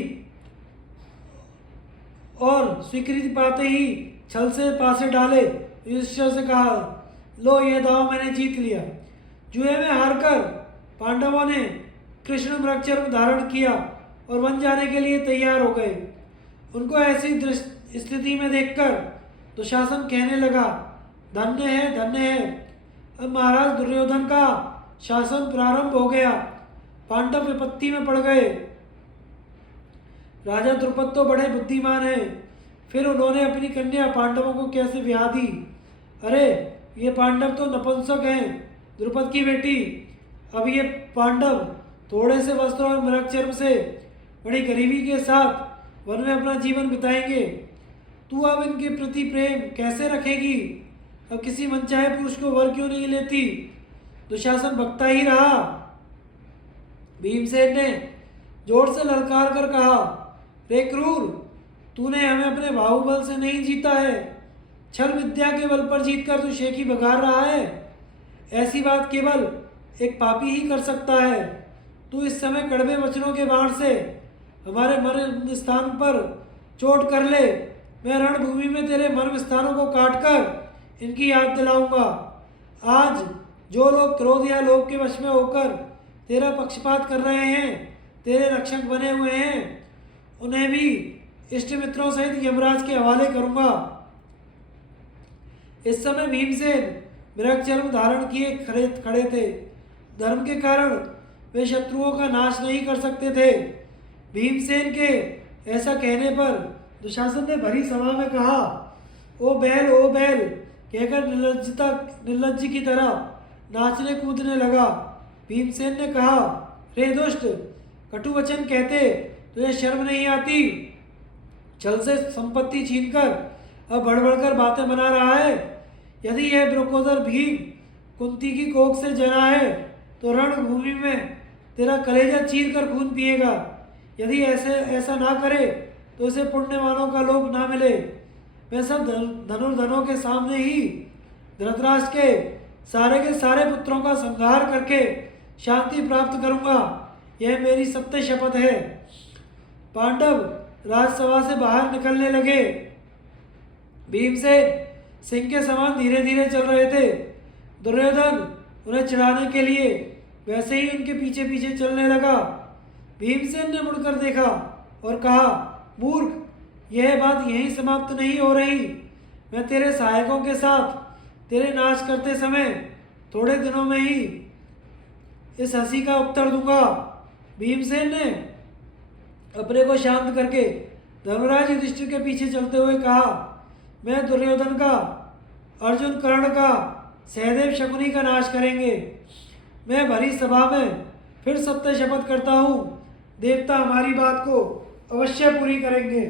और स्वीकृति पाते ही छल से पासे डाले युधिष्ठिर से कहा, लो यह दांव मैंने जीत लिया। जुए में हारकर पांडवों ने कृष्ण मृगचर्म धारण किया और वन जाने के लिए तैयार हो गए। उनको ऐसी स्थिति में देखकर दुशासन कहने लगा, धन्य है, धन्य है। अब महाराज दुर्योधन का शासन प्रारंभ हो गया। पांडव विपत्ति में पड़ गए। राजा द्रुपद तो बड़े बुद्धिमान हैं, फिर उन्होंने अपनी कन्या पांडवों को कैसे ब्याह दी? अरे ये पांडव तो नपुंसक हैं, द्रुपद की बेटी। अब ये पांडव थोड़े से वस्त्र और मृगचर्म से बड़ी गरीबी के साथ वन में अपना जीवन बिताएंगे। तू अब इनके प्रति प्रेम कैसे रखेगी? अब किसी मनचाहे पुरुष को वर क्यों नहीं लेती? दुशासन बकता ही रहा। भीमसेन ने जोर से ललकार कर कहा, रे क्रूर, तूने हमें अपने बाहुबल से नहीं जीता है, छल विद्या के बल पर जीतकर तू शेखी बघार रहा है। ऐसी बात केवल एक पापी ही कर सकता है। तू इस समय कड़वे वचनों के बाण से हमारे मर्म स्थान पर चोट कर ले। मैं रणभूमि में तेरे मर्म स्थानों को काटकर इनकी याद दिलाऊंगा। आज जो लोग क्रोध या लोभ के वश में होकर तेरा पक्षपात कर रहे हैं, तेरे रक्षक बने हुए हैं, उन्हें भी इष्ट मित्रों सहित यमराज के हवाले करूंगा। इस समय भीमसेन मृगचर्म धारण किए खड़े थे। धर्म के कारण वे शत्रुओं का नाश नहीं कर सकते थे। भीमसेन के ऐसा कहने पर दुशासन ने भरी सभा में कहा, ओ बैल कहकर निर्लज्ज की तरह नाचने कूदने लगा। भीमसेन ने कहा, रे दुष्ट, कटु वचन कहते तुझे शर्म नहीं आती? छल से संपत्ति छीनकर अब बढ़ बातें बना रहा है। यदि यह ब्रकोदर भीम कुंती की कोख से जना है तो रणभूमि में तेरा कलेजा चीर कर खून पिएगा। यदि ऐसा ना करे तो उसे पुण्यवानों का लोक ना मिले। मैं सब धनुर्धनों के सामने ही धृतराष्ट्र के सारे पुत्रों का संहार करके शांति प्राप्त करूंगा। यह मेरी सत्य शपथ है। पांडव राजसभा से बाहर निकलने लगे। भीमसेन सिंह के समान धीरे धीरे चल रहे थे। दुर्योधन उन्हें चिढ़ाने के लिए वैसे ही उनके पीछे पीछे चलने लगा। भीमसेन ने मुड़कर देखा और कहा, मूर्ख, यह बात यहीं समाप्त नहीं हो रही। मैं तेरे सहायकों के साथ तेरे नाश करते समय थोड़े दिनों में ही इस हंसी का उत्तर दूंगा। भीमसेन ने अपने को शांत करके धर्मराज युधिष्ठिर के पीछे चलते हुए कहा, मैं दुर्योधन का, अर्जुन कर्ण का, सहदेव शकुनी का नाश करेंगे। मैं भरी सभा में फिर सत्य शपथ करता हूँ, देवता हमारी बात को अवश्य पूरी करेंगे।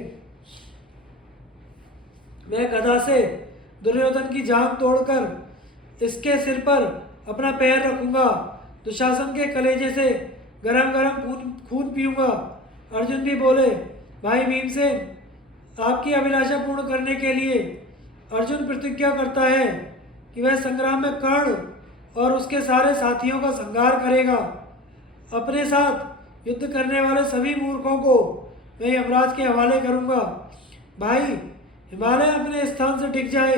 मैं गदा से दुर्योधन की जान तोड़कर इसके सिर पर अपना पैर रखूंगा। दुशासन के कलेजे से गरम गरम खून पीऊंगा। अर्जुन भी बोले, भाई भीमसेन, आपकी अभिलाषा पूर्ण करने के लिए अर्जुन प्रतिज्ञा करता है कि वह संग्राम में कर्ण और उसके सारे साथियों का संहार करेगा। अपने साथ युद्ध करने वाले सभी मूर्खों को मैं यमराज के हवाले करूंगा। भाई, हिमालय अपने स्थान से टिक जाए,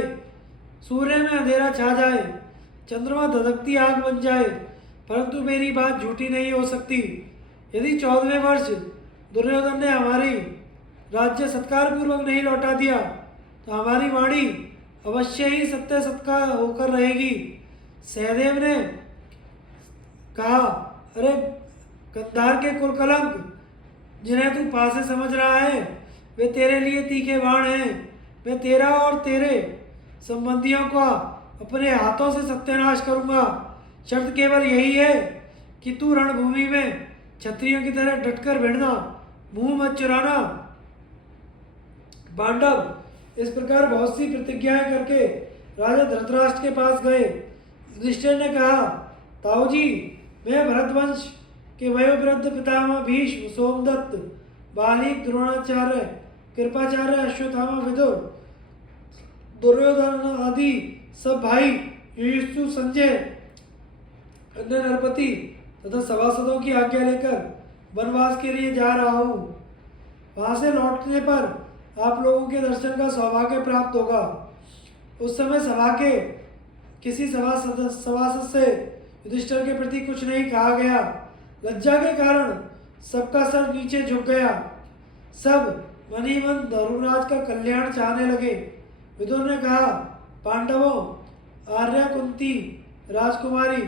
सूर्य में अंधेरा छा जाए, चंद्रमा धधकती आग बन जाए, परंतु मेरी बात झूठी नहीं हो सकती। यदि 14वें वर्ष दुर्योधन ने हमारी राज्य सत्कार पूर्वक नहीं लौटा दिया तो हमारी वाणी अवश्य ही सत्य सत्का होकर रहेगी। सहदेव ने कहा, अरे गंधार के कुलकलंक, जिन्हें तू पासे समझ रहा है, वे तेरे लिए तीखे बाण हैं। मैं तेरा और तेरे संबंधियों का अपने हाथों से सत्यानाश करूंगा। शर्त केवल यही है कि तू रणभूमि में क्षत्रियों की तरह डटकर भिड़ना, मुंह मत चुराना। पांडव इस प्रकार बहुत सी प्रतिज्ञाएं करके राजा धृतराष्ट्र के पास गए। युधिष्ठिर ने कहा, ताऊजी, मैं भरतवंश के वयोवृद्ध पितामह भीष्म, सोमदत्त, बाली, द्रोणाचार्य, कृपाचार्य, अश्वत्थामा, विदुर, दुर्योधन आदि सब भाई युधिष्ठिर, संजय, अन्य नरपति तथा सभासदों की आज्ञा लेकर वनवास के लिए जा रहा हूँ। वहां से लौटने पर आप लोगों के दर्शन का सौभाग्य प्राप्त होगा। उस समय सभा के किसी सभासद से युधिष्ठिर के प्रति कुछ नहीं कहा गया। लज्जा के कारण सबका सर नीचे झुक गया। सब मन ही मन धर्मराज का कल्याण चाहने लगे। विदुर ने कहा, पांडवों, आर्या, कुंती, राजकुमारी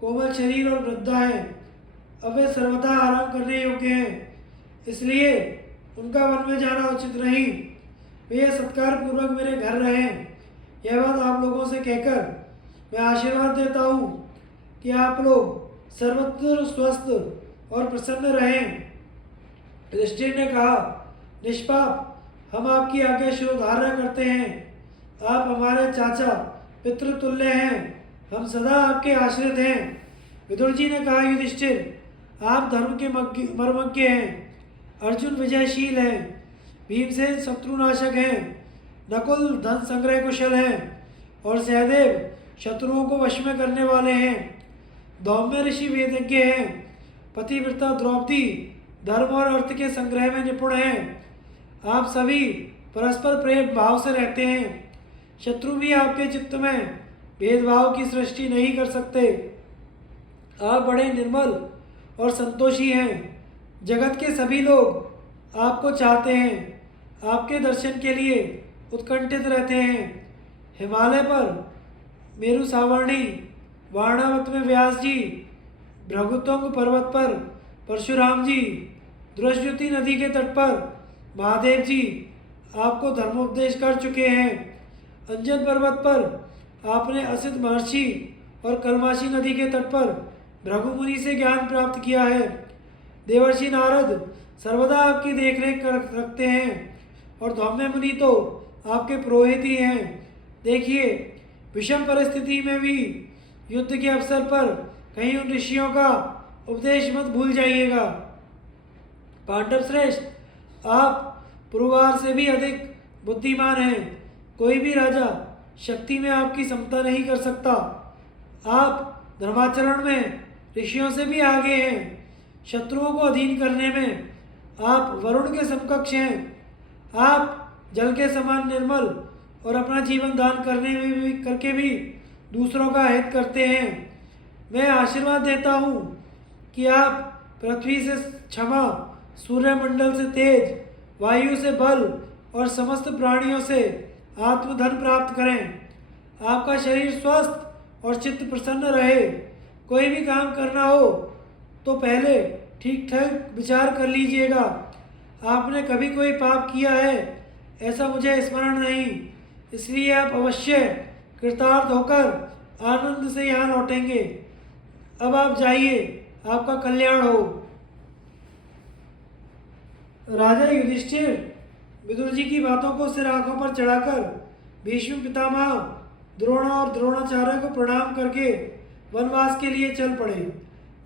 कोमल शरीर और वृद्धा हैं। अब वे सर्वथा आराम करने योग्य हैं, इसलिए उनका वन में जाना उचित नहीं। वे सत्कार पूर्वक मेरे घर रहें। यह बात आप लोगों से कहकर मैं आशीर्वाद देता हूँ कि आप लोग सर्वत्र स्वस्थ और प्रसन्न रहें। युधिष्ठिर ने कहा, निष्पाप, हम आपकी आज्ञा शिरोधार्य करते हैं। आप हमारे चाचा पितृतुल्य हैं। हम सदा आपके आश्रित हैं। विदुर जी ने कहा, युधिष्ठिर, आप धर्म के मर्मज्ञ हैं। अर्जुन विजयशील हैं। भीमसेन शत्रुनाशक हैं। नकुल धन संग्रह कुशल हैं और सहदेव शत्रुओं को वश में करने वाले हैं। धौम्य ऋषि वेदज्ञ हैं। पतिव्रता द्रौपदी धर्म और अर्थ के संग्रह में निपुण हैं। आप सभी परस्पर प्रेम भाव से रहते हैं। शत्रु भी आपके चित्त में भेदभाव की सृष्टि नहीं कर सकते। आप बड़े निर्मल और संतोषी हैं। जगत के सभी लोग आपको चाहते हैं। आपके दर्शन के लिए उत्कंठित रहते हैं। हिमालय पर मेरु सावर्णी, वाराणवत में व्यास जी, भृगुतुंग पर्वत पर परशुराम जी, द्रुष्टद्युति नदी के तट पर महादेव जी आपको धर्मोपदेश कर चुके हैं। अंजन पर्वत पर आपने असित महर्षि और कलमाशी नदी के तट पर भृगु मुनि से ज्ञान प्राप्त किया है। देवर्षि नारद सर्वदा आपकी देखरेख रखते हैं और धौम्य मुनि तो आपके पुरोहित ही हैं। देखिए, विषम परिस्थिति में भी युद्ध के अवसर पर कहीं उन ऋषियों का उपदेश मत भूल जाइएगा। पांडव श्रेष्ठ, आप पुरुवार से भी अधिक बुद्धिमान हैं। कोई भी राजा शक्ति में आपकी समता नहीं कर सकता। आप धर्माचरण में ऋषियों से भी आगे हैं। शत्रुओं को अधीन करने में आप वरुण के समकक्ष हैं। आप जल के समान निर्मल और अपना जीवन दान करके भी दूसरों का हित करते हैं। मैं आशीर्वाद देता हूँ कि आप पृथ्वी से क्षमा, सूर्यमंडल से तेज, वायु से बल और समस्त प्राणियों से आत्मधन प्राप्त करें। आपका शरीर स्वस्थ और चित्त प्रसन्न रहे। कोई भी काम करना हो तो पहले ठीक ठाक विचार कर लीजिएगा। आपने कभी कोई पाप किया है ऐसा मुझे स्मरण नहीं, इसलिए आप अवश्य कृतार्थ होकर आनंद से यहाँ लौटेंगे। अब आप जाइए, आपका कल्याण हो। राजा युधिष्ठिर विदुर जी की बातों को सिर आंखों पर चढ़ाकर भीष्म पितामह, द्रोण और द्रोणाचार्य को प्रणाम करके वनवास के लिए चल पड़े।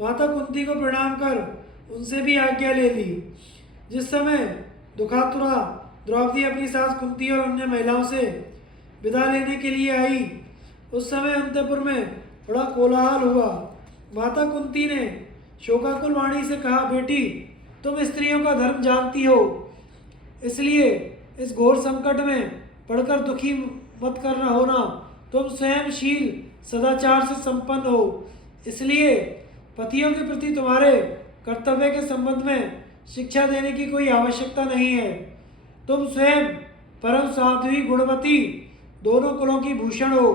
माता कुंती को प्रणाम कर उनसे भी आज्ञा ले ली। जिस समय दुखातुरा द्रौपदी अपनी सास कुंती और अन्य महिलाओं से विदा लेने के लिए आई, उस समय अंतपुर में बड़ा कोलाहल हुआ। माता कुंती ने शोकाकुल वाणी से कहा, बेटी, तुम स्त्रियों का धर्म जानती हो, इसलिए इस घोर संकट में पड़कर दुखी मत करना होना। तुम स्वयं शील सदाचार से संपन्न हो, इसलिए पतियों के प्रति तुम्हारे कर्तव्य के संबंध में शिक्षा देने की कोई आवश्यकता नहीं है। तुम स्वयं परम साध्वी गुणवती दोनों कुलों की भूषण हो।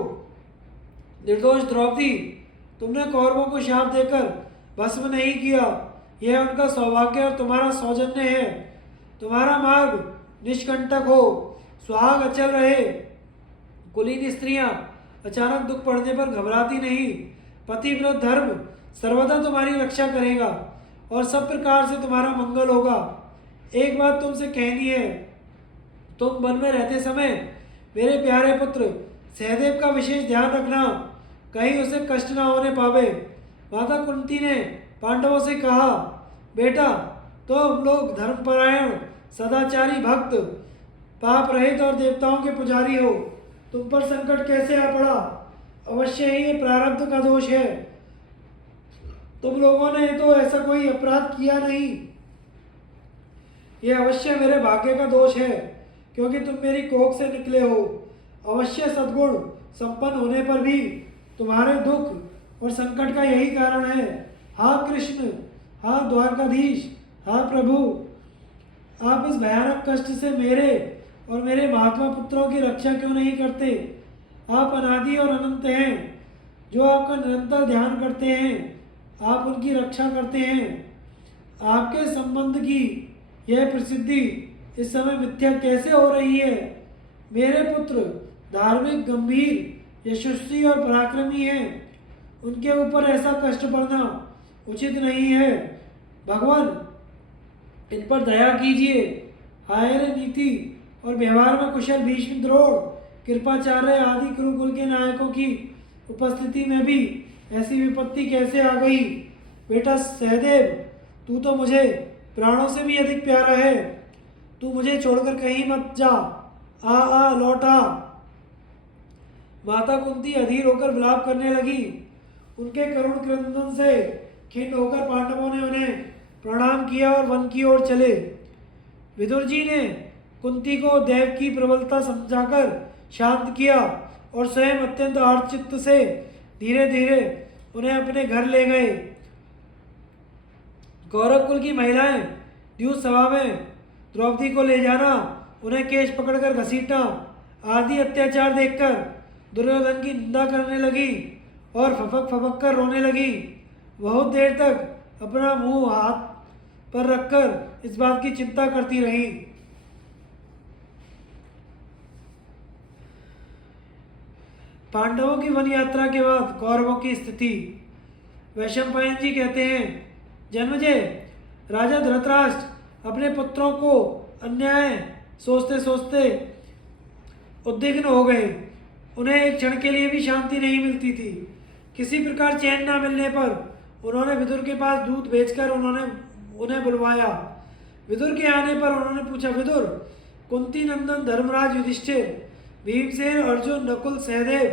निर्दोष द्रौपदी, तुमने कौरवों को शाप देकर भस्म नहीं किया, यह उनका सौभाग्य और तुम्हारा सौजन्य है। तुम्हारा मार्ग निष्कंटक हो, सुहाग अचल रहे। कुलीन स्त्रियां अचानक दुख पड़ने पर घबराती नहीं। पतिव्रत धर्म सर्वदा तुम्हारी रक्षा करेगा और सब प्रकार से तुम्हारा मंगल होगा। एक बात तुमसे कहनी है, तुम वन में रहते समय मेरे प्यारे पुत्र सहदेव का विशेष ध्यान रखना, कहीं उसे कष्ट न होने पावे। माता कुंती ने पांडवों से कहा, बेटा, तुम लोग धर्मपरायण, सदाचारी भक्त, पाप रहित और देवताओं के पुजारी हो। तुम पर संकट कैसे आ पड़ा? अवश्य ही ये प्रारब्ध का दोष है। तुम लोगों ने तो ऐसा कोई अपराध किया नहीं। ये अवश्य मेरे भाग्य का दोष है, क्योंकि तुम मेरी कोख से निकले हो। अवश्य सद्गुण संपन्न होने पर भी तुम्हारे दुख और संकट का यही कारण है। हाँ कृष्ण, हाँ द्वारकाधीश, हाँ प्रभु, आप इस भयानक कष्ट से मेरे और मेरे महात्मा पुत्रों की रक्षा क्यों नहीं करते? आप अनादि और अनंत हैं, जो आपका निरंतर ध्यान करते हैं, आप उनकी रक्षा करते हैं। आपके संबंध की यह प्रसिद्धि इस समय मिथ्या कैसे हो रही है? मेरे पुत्र धार्मिक, गंभीर, यशस्वी और पराक्रमी हैं। उनके ऊपर ऐसा कष्ट पड़ना उचित नहीं है। भगवान, इन पर दया कीजिए। आर्य नीति और व्यवहार में कुशल भीष्म, द्रोण, कृपाचार्य आदि कुरुकुल के नायकों की उपस्थिति में भी ऐसी विपत्ति कैसे आ गई? बेटा सहदेव, तू तो मुझे प्राणों से भी अधिक प्यारा है। तू मुझे छोड़कर कहीं मत जा। आ लौट आ। माता कुंती अधीर होकर विलाप करने लगी। उनके करुण क्रंदन से खिन्न होकर पांडवों ने उन्हें प्रणाम किया और वन की ओर चले। विदुर जी ने कुंती को देव की प्रबलता समझाकर शांत किया और स्वयं अत्यंत आर्चित्त से धीरे धीरे उन्हें अपने घर ले गए। कौरव कुल की महिलाएं द्यूत सभा में द्रौपदी को ले जाना, उन्हें केश पकड़कर घसीटना आदि अत्याचार देखकर दुर्योधन की निंदा करने लगी और फपक फपक कर रोने लगी। बहुत देर तक अपना मुंह हाथ पर रखकर इस बात की चिंता करती रही। पांडवों की वन यात्रा के बाद कौरवों की स्थिति। वैशंपायन जी कहते हैं, जन्मजय, राजा धृतराष्ट्र अपने पुत्रों को अन्याय सोचते सोचते उद्विग्न हो गए। उन्हें एक क्षण के लिए भी शांति नहीं मिलती थी। किसी प्रकार चैन न मिलने पर उन्होंने विदुर के पास दूत भेजकर उन्हें बुलवाया। विदुर के आने पर उन्होंने पूछा, विदुर, कुंती नंदन धर्मराज युधिष्ठिर, भीमसेन, अर्जुन, नकुल, सहदेव,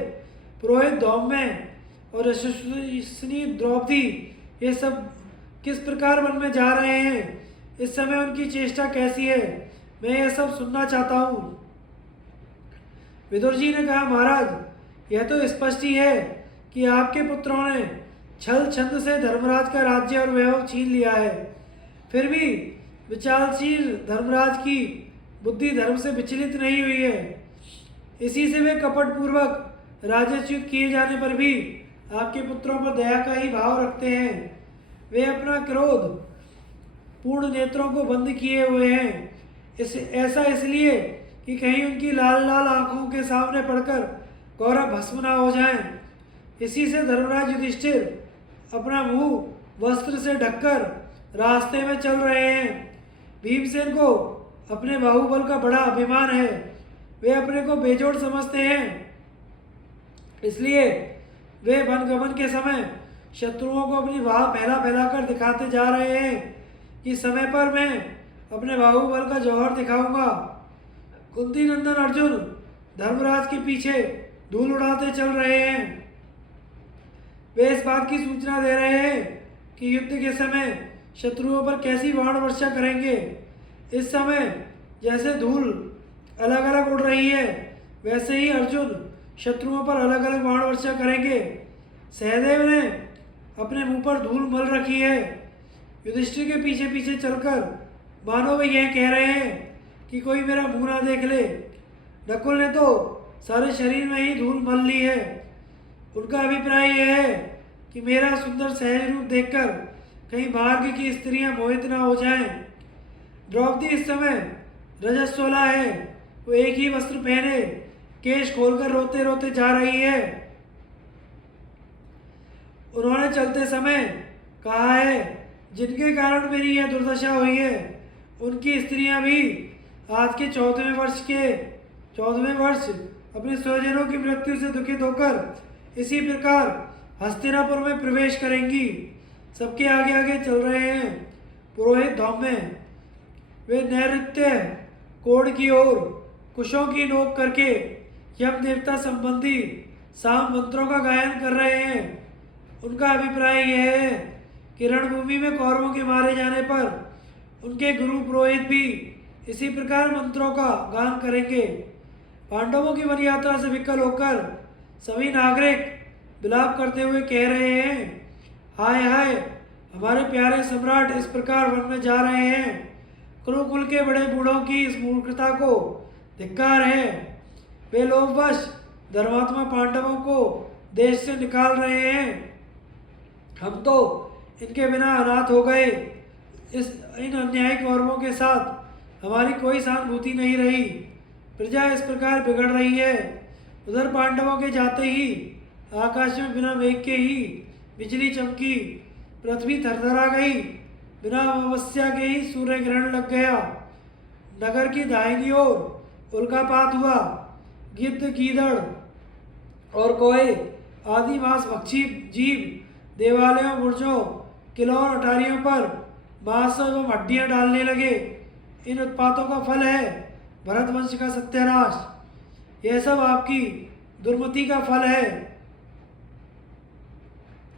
पुरोहित धौम्य और यशस्विनी द्रौपदी ये सब किस प्रकार वन में जा रहे हैं? इस समय उनकी चेष्टा कैसी है? मैं यह सब सुनना चाहता हूँ। विदुर जी ने कहा, महाराज, यह तो स्पष्ट ही है कि आपके पुत्रों ने छल छंद से धर्मराज का राज्य और वैभव छीन लिया है। फिर भी विचारशील धर्मराज की बुद्धि धर्म से विचलित नहीं हुई है। इसी से वे कपट पूर्वक राज्यच्युत किए जाने पर भी आपके पुत्रों पर दया का ही भाव रखते हैं। वे अपना क्रोध पूर्ण नेत्रों को बंद किए हुए हैं। ऐसा इसलिए कि कहीं उनकी लाल लाल आंखों के सामने पड़कर कौरव भस्म ना हो जाएं। इसी से धर्मराज युधिष्ठिर अपना मुंह वस्त्र से ढककर रास्ते में चल रहे हैं। भीमसेन को अपने बाहुबल का बड़ा अभिमान है। वे अपने को बेजोड़ समझते हैं, इसलिए वे वनगमन के समय शत्रुओं को अपनी वाह फैला फैलाकर दिखाते जा रहे हैं कि समय पर मैं अपने बाहुबल का जौहर दिखाऊंगा। कुंती नंदन अर्जुन धर्मराज के पीछे धूल उड़ाते चल रहे हैं। वे इस बात की सूचना दे रहे हैं कि युद्ध के समय शत्रुओं पर कैसी बाण वर्षा करेंगे। इस समय जैसे धूल अलग अलग उड़ रही है, वैसे ही अर्जुन शत्रुओं पर अलग अलग बाण वर्षा करेंगे। सहदेव ने अपने मुंह पर धूल मल रखी है। युधिष्ठिर के पीछे पीछे चलकर मानो वे यह कह रहे हैं कि कोई मेरा मुंह ना देख ले। नकुल ने तो सारे शरीर में ही धूल मल ली है। उनका अभिप्राय यह है कि मेरा सुंदर सहज रूप देखकर कहीं मार्ग की स्त्रियां मोहित ना हो जाएं। द्रौपदी इस समय रजस्वला है। वो एक ही वस्त्र पहने केश खोलकर रोते रोते जा रही है। उन्होंने चलते समय कहा है, जिनके कारण मेरी यह दुर्दशा हुई है, उनकी स्त्रियां भी आज के 14वें वर्ष अपने स्वजनों की मृत्यु से दुखित होकर इसी प्रकार हस्तिनापुर में प्रवेश करेंगी। सबके आगे आगे चल रहे हैं पुरोहित धौम्य। वे नैऋत्य कोण की ओर कुशों की नोक करके यम देवता संबंधी साम मंत्रों का गायन कर रहे हैं। उनका अभिप्राय यह है कि रणभूमि में कौरवों के मारे जाने पर उनके गुरु पुरोहित भी इसी प्रकार मंत्रों का गान करेंगे। पांडवों की वन यात्रा से विकल होकर सभी नागरिक विलाप करते हुए कह रहे हैं, हाय हाय, हमारे प्यारे सम्राट इस प्रकार वन में जा रहे हैं। कुरुकुल के बड़े बूढ़ों की इस मूर्खता को धिक्कार है। वे लोभवश धर्मात्मा पांडवों को देश से निकाल रहे हैं। हम तो इनके बिना अनाथ हो गए। इन अन्यायी कौरवों के साथ हमारी कोई सहानुभूति नहीं रही। प्रजा इस प्रकार बिगड़ रही है। उधर पांडवों के जाते ही आकाश में बिना मेघ के ही बिजली चमकी, पृथ्वी थरथरा गई। बिना अमावस्या के ही सूर्य ग्रहण लग गया। नगर की दाहिनी ओर उल्कापात हुआ। गिद्ध, गीदड़ और कोए आदि मांस भक्षी जीव देवालयों, बुर्जों, किलों और अटारियों पर मांस एवं हड्डियां डालने लगे। इन उत्पातों का फल है भरतवंश का सत्यानाश। यह सब आपकी दुर्मति का फल है।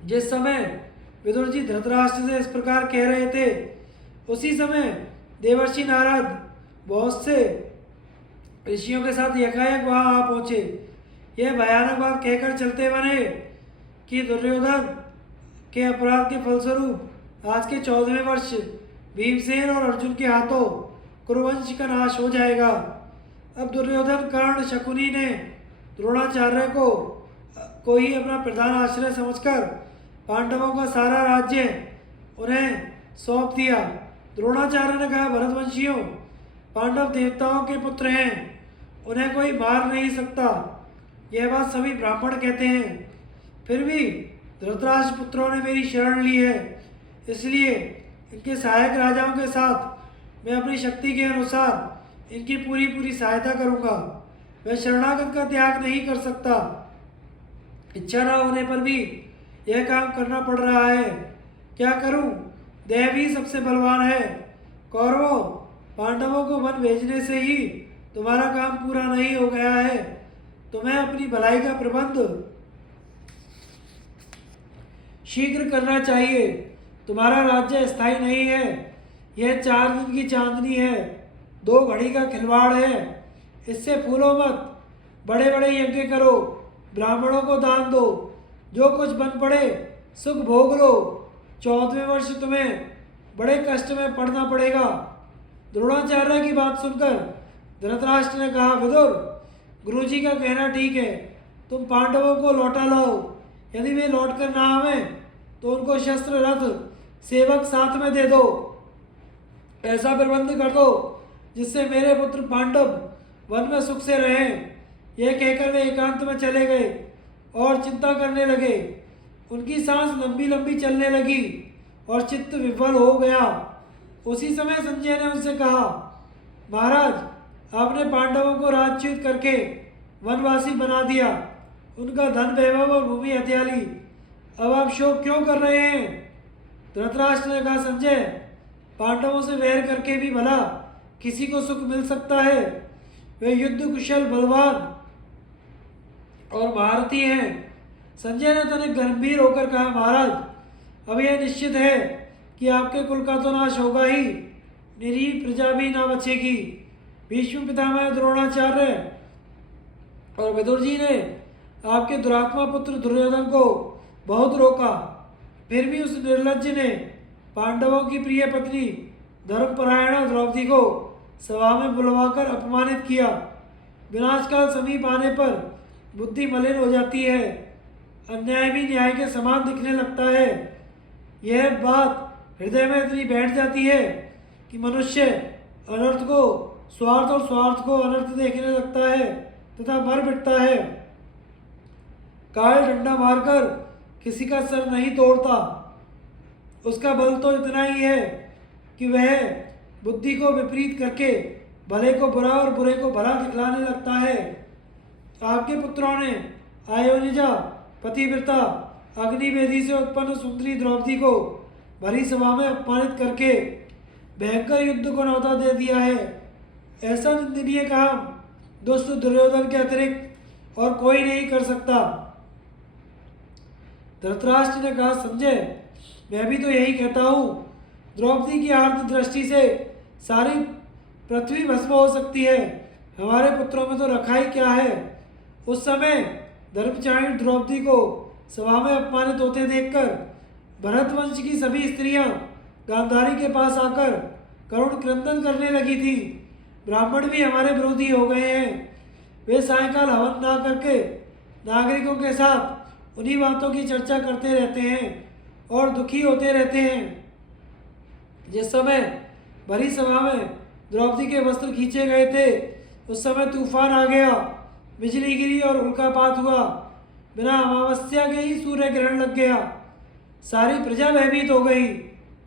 जिस समय विदुर जी धृतराष्ट्र से इस प्रकार कह रहे थे, उसी समय देवर्षि नारद बहुत से ऋषियों के साथ एकाएक वहां आ पहुंचे। यह भयानक बात कहकर चलते बने कि दुर्योधन के अपराध के फलस्वरूप आज के 14वें वर्ष भीमसेन और अर्जुन के हाथों कुरुवंश का नाश हो जाएगा। अब दुर्योधन, कर्ण, शकुनी ने द्रोणाचार्य को ही अपना प्रधान आश्रय समझकर पांडवों का सारा राज्य उन्हें सौंप दिया। द्रोणाचार्य ने कहा, भरतवंशियों, पांडव देवताओं के पुत्र हैं, उन्हें कोई मार नहीं सकता। यह बात सभी ब्राह्मण कहते हैं। फिर भी धृतराष्ट्र पुत्रों ने मेरी शरण ली है, इसलिए इनके सहायक राजाओं के साथ मैं अपनी शक्ति के अनुसार इनकी पूरी पूरी सहायता करूंगा। मैं शरणागत का त्याग नहीं कर सकता। इच्छा न होने पर भी यह काम करना पड़ रहा है। क्या करूं? देव ही सबसे बलवान है। कौरवों, पांडवों को वन भेजने से ही तुम्हारा काम पूरा नहीं हो गया है। तुम्हें अपनी भलाई का प्रबंध शीघ्र करना चाहिए। तुम्हारा राज्य स्थायी नहीं है। यह 4 दिन की चांदनी है, 2 घड़ी का खिलवाड़ है। इससे फूलो मत। बड़े बड़े यज्ञ करो, ब्राह्मणों को दान दो, जो कुछ बन पड़े सुख भोग लो। 14वें वर्ष तुम्हें बड़े कष्ट में पड़ना पड़ेगा। द्रोणाचार्य की बात सुनकर धृतराष्ट्र ने कहा, विदुर, गुरुजी का कहना ठीक है। तुम पांडवों को लौटा लाओ। यदि वे लौट कर ना आवे तो उनको शस्त्र, रथ, सेवक साथ में दे दो। ऐसा प्रबंध कर दो जिससे मेरे पुत्र पांडव वन में सुख से रहें। यह कहकर वे एकांत में चले गए और चिंता करने लगे। उनकी सांस लंबी लंबी चलने लगी और चित्त विफल हो गया। उसी समय संजय ने उनसे कहा, महाराज, आपने पांडवों को राज्यच्युत करके वनवासी बना दिया। उनका धन, वैभव और भूमि हथियाली। अब आप शोक क्यों कर रहे हैं? धृतराष्ट्र ने कहा, संजय, पांडवों से वैर करके भी भला किसी को सुख मिल सकता है? वे युद्ध कुशल, बलवान और महारथी हैं। संजय ने तनिक गंभीर होकर कहा, महाराज, अब यह निश्चित है कि आपके कुल का तो नाश होगा ही, निरीह प्रजा भी ना बचेगी। भीष्म पितामह द्रोणाचार्य और विदुर जी ने आपके दुरात्मा पुत्र दुर्योधन को बहुत रोका। फिर भी उस निर्लज्ज ने पांडवों की प्रिय पत्नी धर्मपरायणा द्रौपदी को सभा में बुलवाकर अपमानित किया। विनाश काल समीप आने पर बुद्धि मलिन हो जाती है। अन्याय भी न्याय के समान दिखने लगता है। यह बात हृदय में इतनी बैठ जाती है कि मनुष्य अनर्थ को स्वार्थ और स्वार्थ को अनर्थ देखने लगता है तथा मर मिटता है। काल डंडा मारकर किसी का सर नहीं तोड़ता। उसका बल तो इतना ही है कि वह बुद्धि को विपरीत करके भले को बुरा और बुरे को भला दिखलाने लगता है। आपके पुत्रों ने आयोनिजा, पतिव्रता, अग्निवेदी से उत्पन्न सुंदरी द्रौपदी को भरी सभा में अपमानित करके भयंकर युद्ध को न्योता दे दिया है। ऐसा निंदनीय काम दुष्ट दुर्योधन के अतिरिक्त और कोई नहीं कर सकता। धृतराष्ट्र ने कहा, संजय, मैं भी तो यही कहता हूँ। द्रौपदी की आर्त दृष्टि से सारी पृथ्वी भस्म हो सकती है, हमारे पुत्रों में तो रखा ही क्या है। उस समय धर्मचारिणी द्रौपदी को सभा में अपमानित होते देखकर भरतवंश की सभी स्त्रियां गांधारी के पास आकर करुण क्रंदन करने लगी थी। ब्राह्मण भी हमारे विरोधी हो गए हैं। वे सायंकाल हवन ना करके नागरिकों के साथ उन्हीं बातों की चर्चा करते रहते हैं और दुखी होते रहते हैं। जिस समय भरी सभा में द्रौपदी के वस्त्र खींचे गए थे, उस समय तूफान आ गया, बिजली गिरी और उल्कापात हुआ। बिना अमावस्या के ही सूर्य ग्रहण लग गया। सारी प्रजा भयभीत हो गई।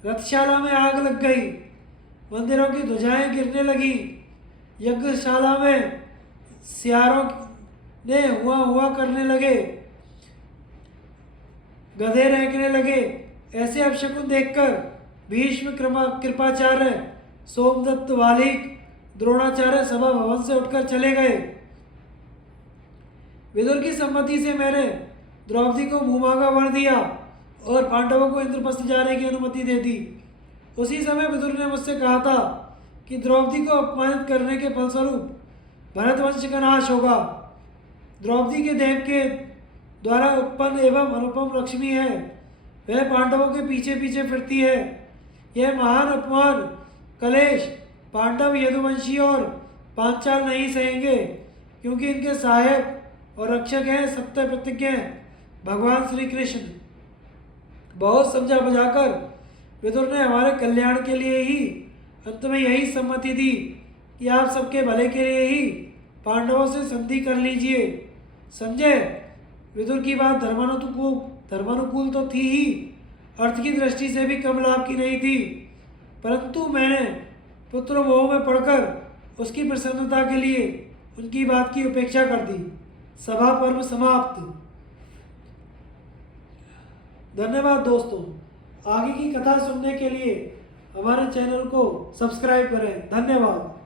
रथशाला में आग लग गई, मंदिरों की ध्वजाएं गिरने लगी, यज्ञशाला में सियारों ने हुआ हुआ करने लगे, गधे रेंकने लगे। ऐसे अपशकुन देखकर भीष्म, कृपाचार्य, सोमदत्त, वालिक, द्रोणाचार्य सभा भवन से उठकर चले गए। विदुर की सम्मति से मैंने द्रौपदी को मुंहमांगा वर दिया और पांडवों को इंद्रप्रस्थ जाने की अनुमति दे दी। उसी समय विदुर ने मुझसे कहा था कि द्रौपदी को अपमानित करने के फलस्वरूप भरतवंश का नाश होगा। द्रौपदी के देव के द्वारा उत्पन्न एवं अनुपम लक्ष्मी है, वह पांडवों के पीछे पीछे फिरती है। यह महान अपमान कलेश पांडव, यदुवंशी और पांचाल नहीं सहेंगे, क्योंकि इनके सहायक और रक्षक हैं सत्य प्रतिज्ञ भगवान श्री कृष्ण। बहुत समझा बुझाकर विदुर ने हमारे कल्याण के लिए ही अंत में यही सम्मति दी कि आप सबके भले के लिए ही पांडवों से संधि कर लीजिए। संजय, विदुर की बात धर्मानुकूल तो थी ही, अर्थ की दृष्टि से भी कम लाभ की नहीं थी, परंतु मैंने पुत्र मोह में पड़कर उसकी प्रसन्नता के लिए उनकी बात की उपेक्षा कर दी। सभा पर्व समाप्त। धन्यवाद दोस्तों। आगे की कथा सुनने के लिए हमारे चैनल को सब्सक्राइब करें। धन्यवाद।